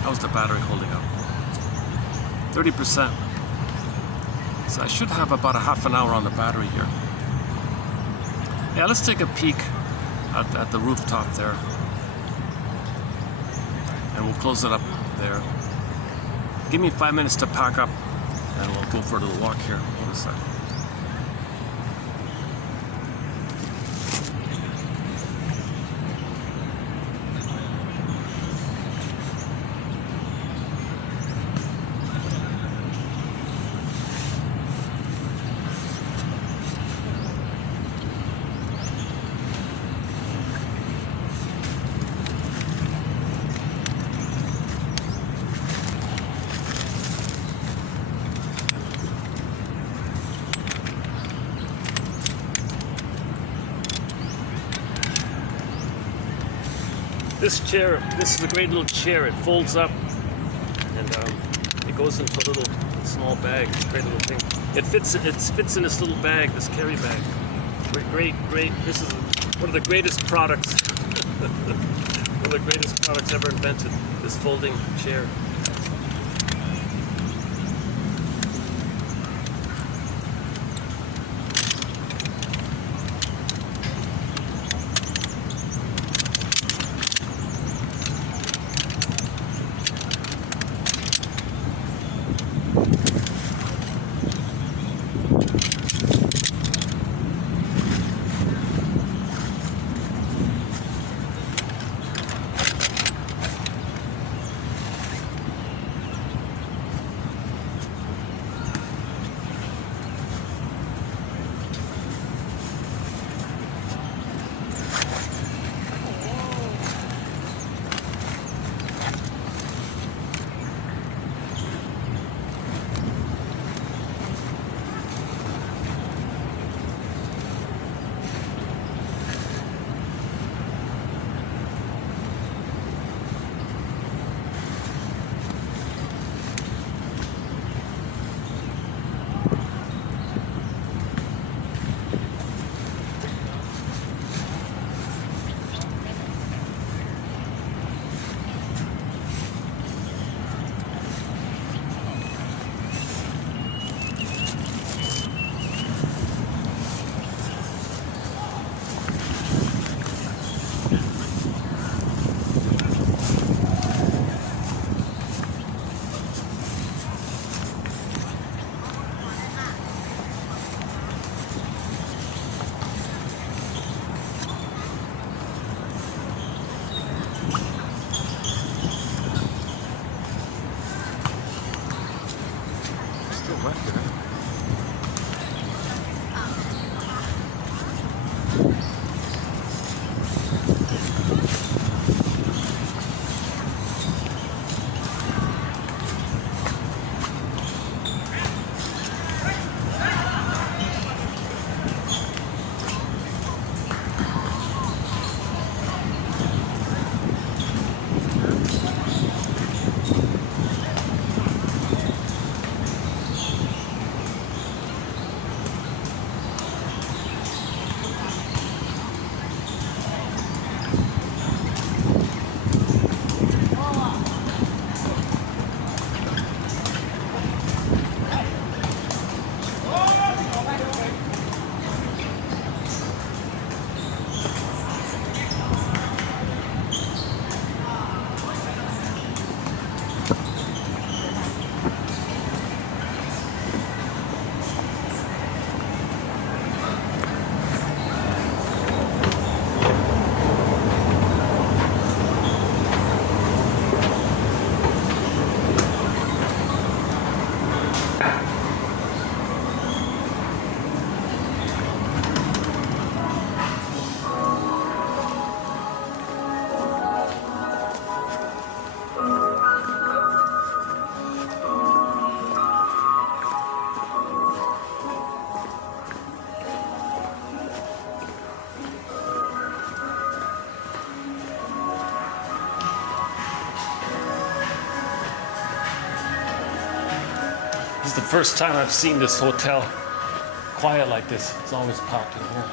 How's the battery holding up? 30%. So I should have about a half an hour on the battery here. Yeah, let's take a peek at the rooftop there. And we'll close it up there. Give me 5 minutes to pack up and we'll go for a little walk here. Hold a sec. This is a great little chair. It folds up and it goes into a little small bag. It's a great little thing. It fits in this little bag, this carry bag. Great. This is one of the greatest products. One of the greatest products ever invented. This folding chair. This is the first time I've seen this hotel quiet like this. It's always packed in here.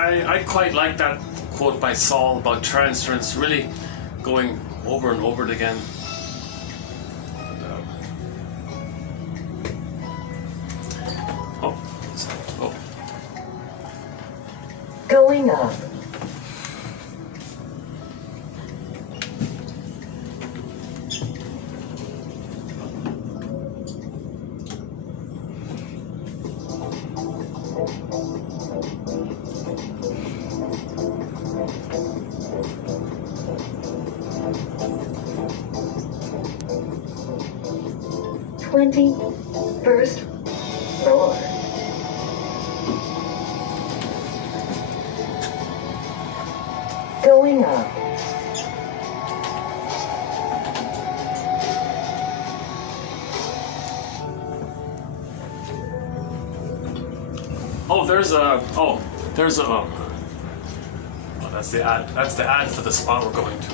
I quite like that quote by Saul about transference, really going over and over it again. Going up. First floor. Going up. That's the ad. That's the ad for the spot we're going to.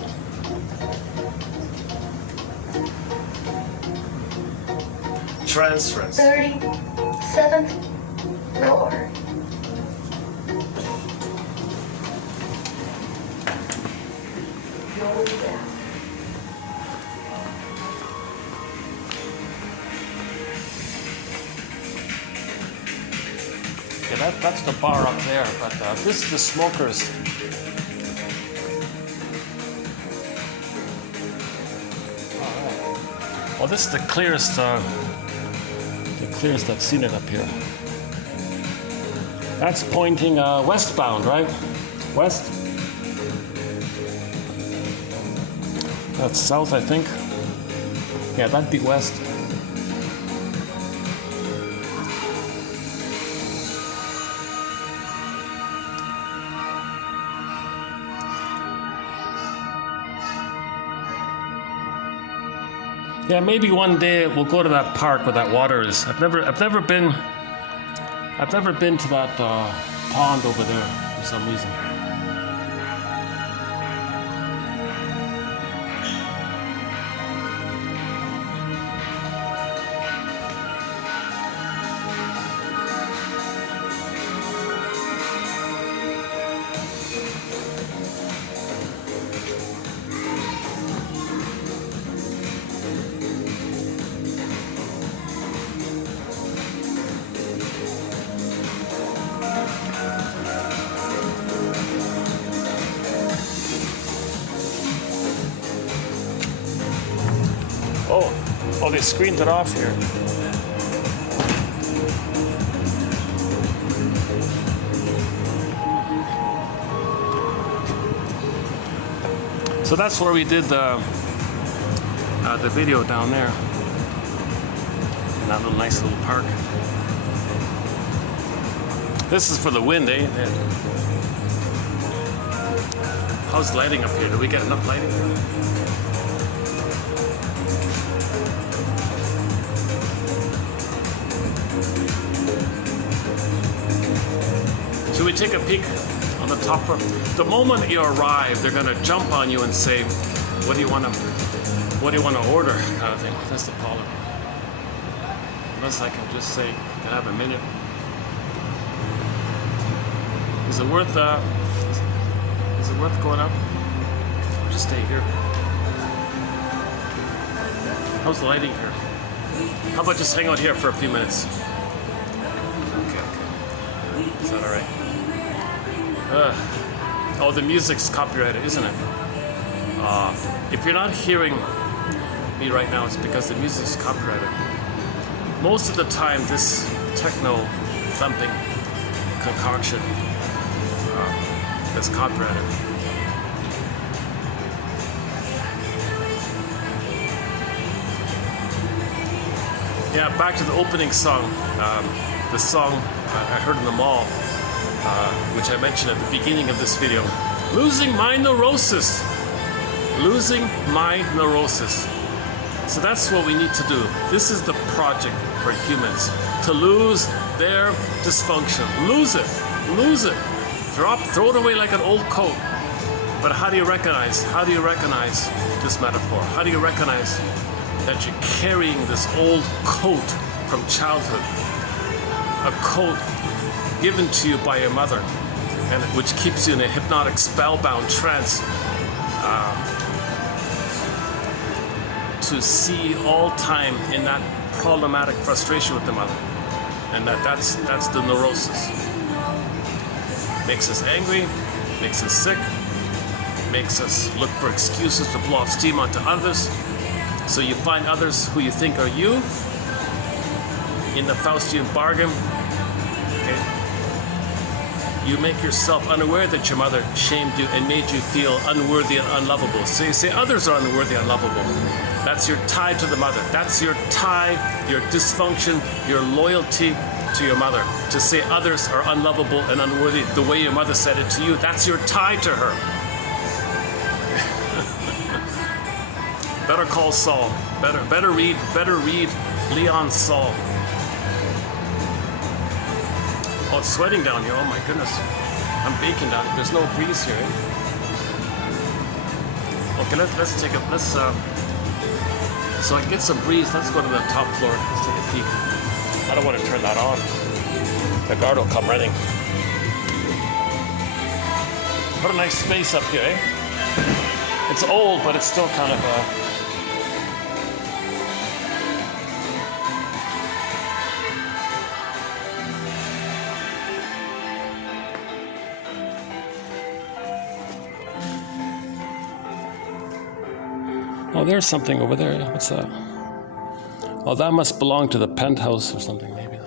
Transference. 37th floor. Going down. Yeah, that's the bar up there, but this is the smokers. Alright. Well, this is the clearest I've seen it up here. That's pointing westbound, right? West? That's south, I think. Yeah, that'd be west. Yeah, maybe one day we'll go to that park where that water is. I've never been to that pond over there for some reason. Oh, they screened it off here. So that's where we did the video down there, in that little nice little park. This is for the wind, eh? How's the lighting up here? Do we get enough lighting here? Should we take a peek on the top floor? The moment you arrive, they're going to jump on you and say, "What do you want to order?" kind of thing. That's the problem. Unless I can just say, "Can I have a minute?" Is it worth going up? Or just stay here? How's the lighting here? How about just hang out here for a few minutes? Okay. Is that all right? Oh, the music's copyrighted, isn't it? If you're not hearing me right now, it's because the music's copyrighted. Most of the time, this techno thumping concoction is copyrighted. Yeah, back to the opening song. The song I heard in the mall, which I mentioned at the beginning of this video. Losing my neurosis. Losing my neurosis. So that's what we need to do. This is the project for humans. To lose their dysfunction. Lose it. Lose it. Throw it away like an old coat. But how do you recognize this metaphor? How do you recognize that you're carrying this old coat from childhood? A coat given to you by your mother, and which keeps you in a hypnotic, spellbound trance, to see all time in that problematic frustration with the mother, and that's the neurosis. Makes us angry, makes us sick, makes us look for excuses to blow off steam onto others. So you find others who you think are you in the Faustian bargain. Okay? You make yourself unaware that your mother shamed you and made you feel unworthy and unlovable. So you say others are unworthy and unlovable. That's your tie to the mother. That's your tie, your dysfunction, your loyalty to your mother. To say others are unlovable and unworthy the way your mother said it to you, that's your tie to her. Better call Saul. Better read Leon Saul. Oh, it's sweating down here. Oh my goodness. I'm baking down here. There's no breeze here. Eh? Okay, let's take a so I can get some breeze. Let's go to the top floor. Let's take a peek. I don't want to turn that on. The guard will come running. What a nice space up here, eh? It's old, but it's still kind of Oh, there's something over there. What's that? Oh, that must belong to the penthouse or something, maybe.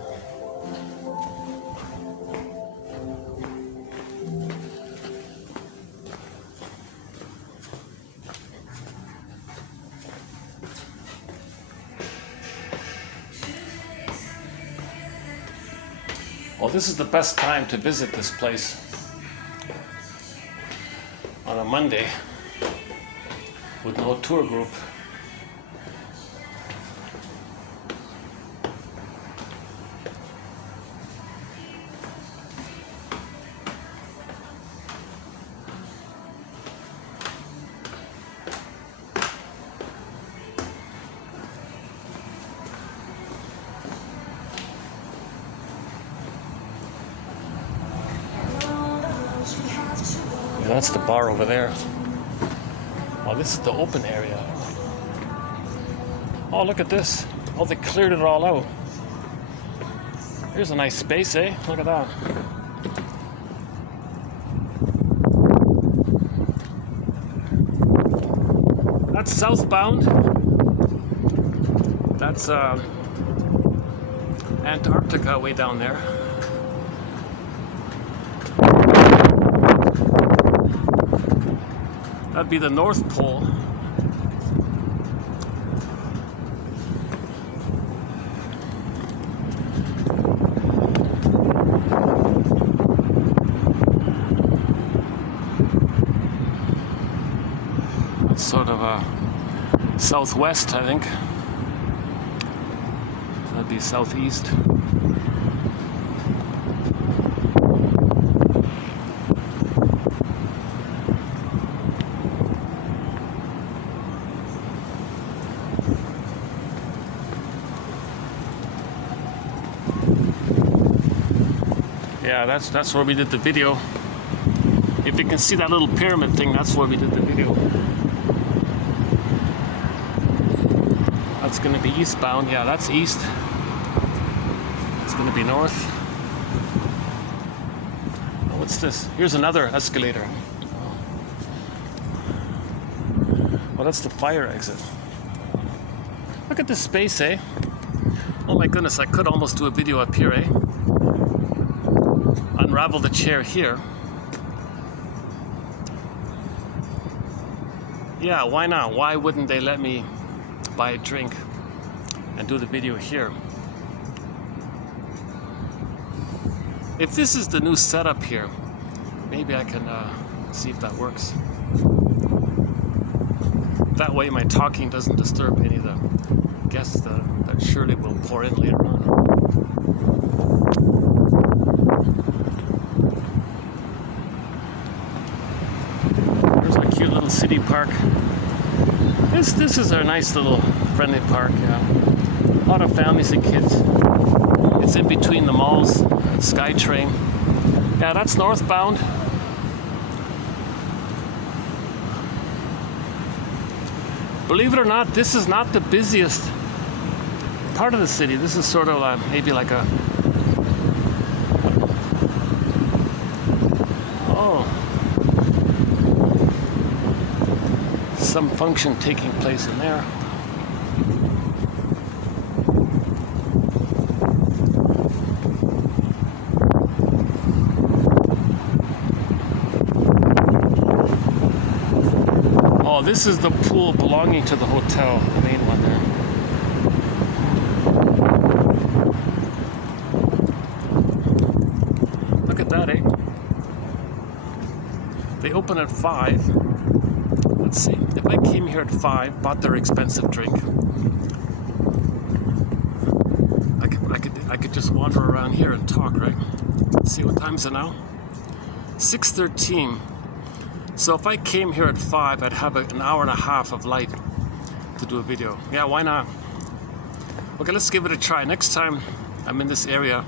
Well, this is the best time to visit this place on a Monday with no tour group. That's the bar over there. Oh, this is the open area. Oh, look at this. Oh, they cleared it all out. Here's a nice space, eh? Look at that. That's southbound. That's Antarctica way down there. That'd be the North Pole. That's sort of a southwest, I think. That'd be southeast. Yeah, that's where we did the video. If you can see that little pyramid thing, that's where we did the video. That's going to be eastbound. Yeah, that's east. It's going to be north. Oh, what's this? Here's another escalator. Well, that's the fire exit. Look at this space, eh? Oh my goodness, I could almost do a video up here, eh? Unravel the chair here. Yeah, why not? Why wouldn't they let me buy a drink and do the video here? If this is the new setup here, maybe I can see if that works. That way my talking doesn't disturb any of the guests that surely will pour in later on. There's a cute little city park. This is a nice little friendly park. Yeah. A lot of families and kids. It's in between the malls, SkyTrain. Yeah, that's northbound. Believe it or not, this is not the busiest part of the city. This is sort of maybe like a... Oh. Some function taking place in there. Oh, this is the pool belonging to the hotel, the main one there. Look at that, eh? They open at 5. Let's see. If I came here at 5, bought their expensive drink, I could just wander around here and talk, right? Let's see, what time is it now? 6:13. So if I came here at 5, I'd have an hour and a half of light to do a video. Yeah, why not? Okay, let's give it a try. Next time I'm in this area,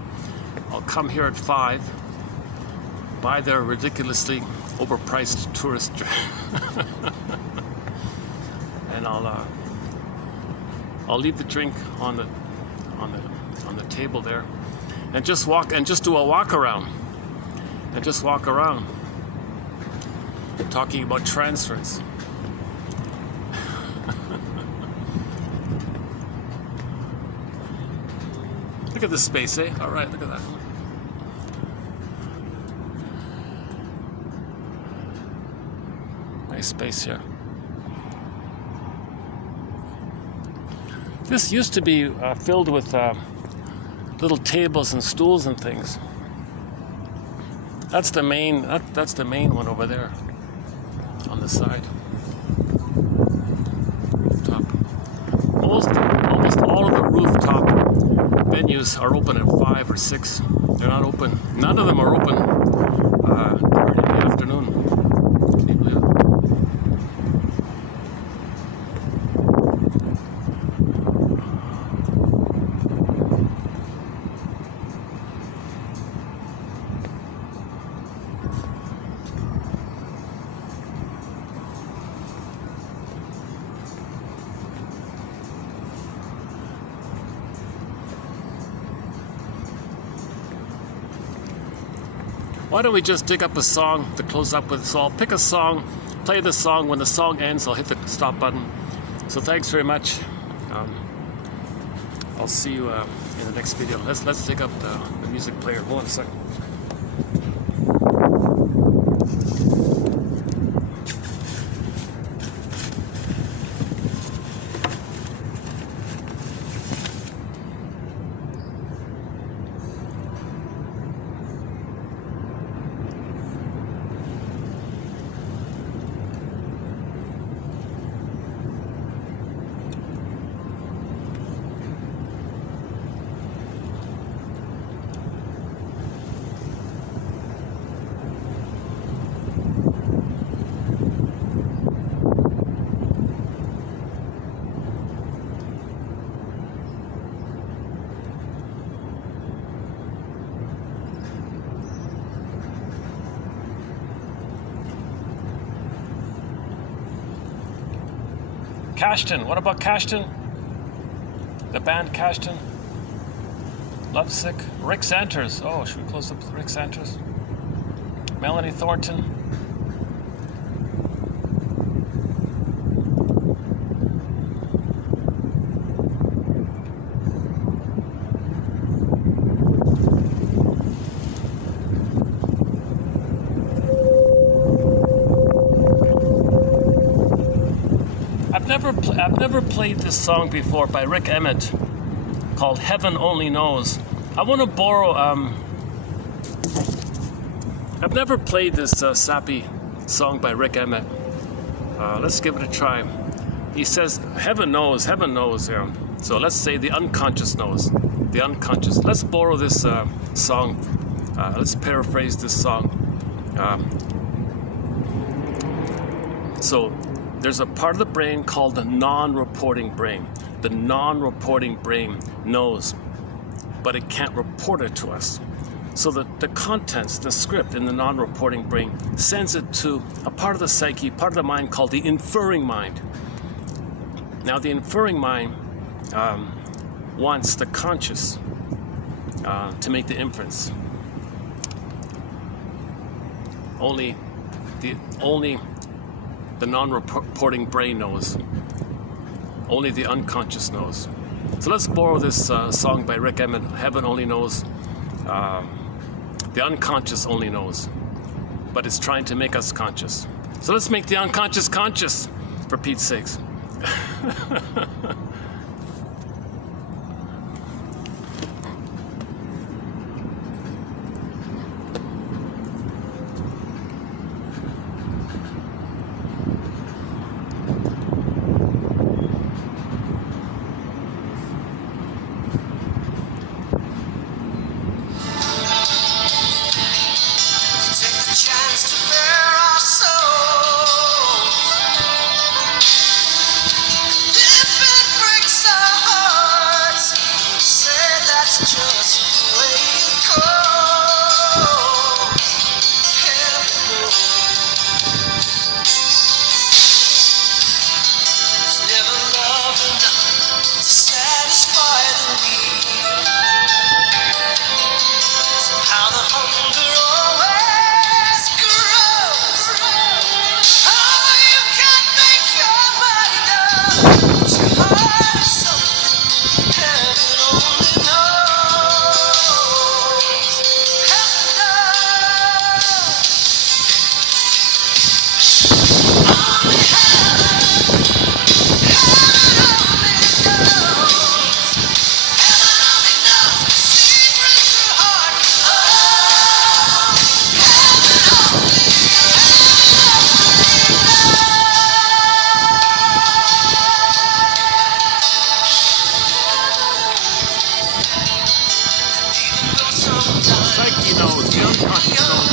I'll come here at 5, buy their ridiculously overpriced tourist drink, and I'll leave the drink on the table there, and just do a walk around, and just walk around. Talking about transference. Look at this space, eh? All right, look at that. Nice space here. This used to be filled with little tables and stools and things. That's the main. That's the main one over there. On the side. Rooftop. Almost all of the rooftop venues are open at 5 or 6. They're not open. None of them are open during the afternoon. Can you believe it? why don't we just dig up a song to close up with? So I'll pick a song, play the song. When the song ends, I'll hit the stop button. So thanks very much. I'll see you in the next video. Let's dig up the music player. Hold on a second. Cashton, what about Cashton? The band Cashton? Lovesick? Rick Santers. Oh, should we close up with Rick Santers? Melanie Thornton. I've never played this song before by Rick Emmett called Heaven Only Knows. I want to borrow, I've never played this sappy song by Rick Emmett. Let's give it a try. He says, heaven knows, yeah. So let's say the unconscious knows, the unconscious. Let's borrow this song. Let's paraphrase this song. So there's a part of the brain called the non-reporting brain. The non-reporting brain knows, but it can't report it to us. So the contents, the script in the non-reporting brain sends it to a part of the psyche, part of the mind called the inferring mind. Now the inferring mind wants the conscious to make the inference. Only the non-reporting brain knows. Only the unconscious knows. So let's borrow this song by Rick Emmett, Heaven Only Knows. The unconscious only knows, but it's trying to make us conscious. So let's make the unconscious conscious, for Pete's sakes.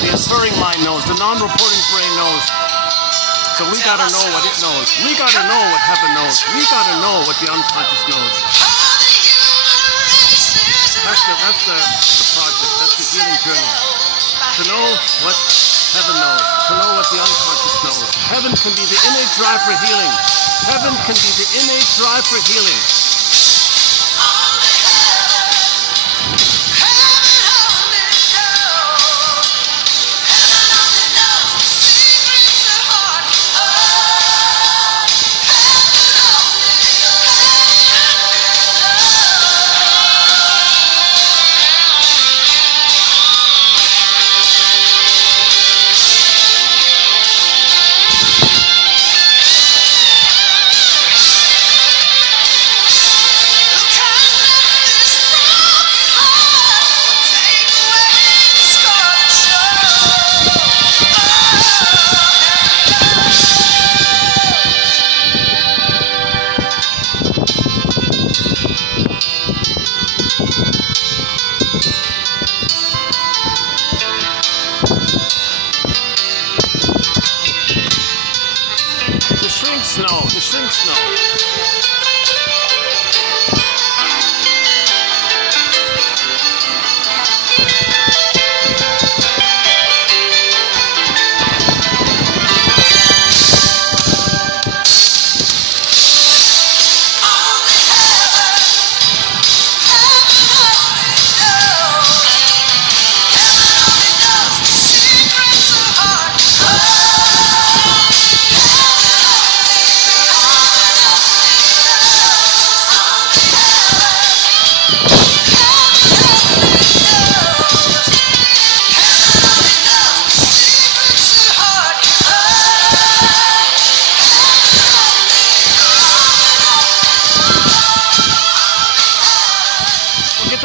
Inferring mind knows, the non-reporting brain knows. So we gotta know what it knows. We gotta know what heaven knows. We gotta know what the unconscious knows. That's the project. That's the healing journey. To know what heaven knows. To know what the unconscious knows. Heaven can be the innate drive for healing. Heaven can be the innate drive for healing.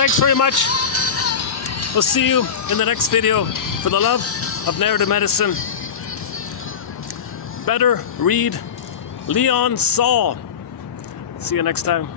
thanks very much. We'll see you in the next video. For the love of narrative medicine, better read Leon Saul. See you next time.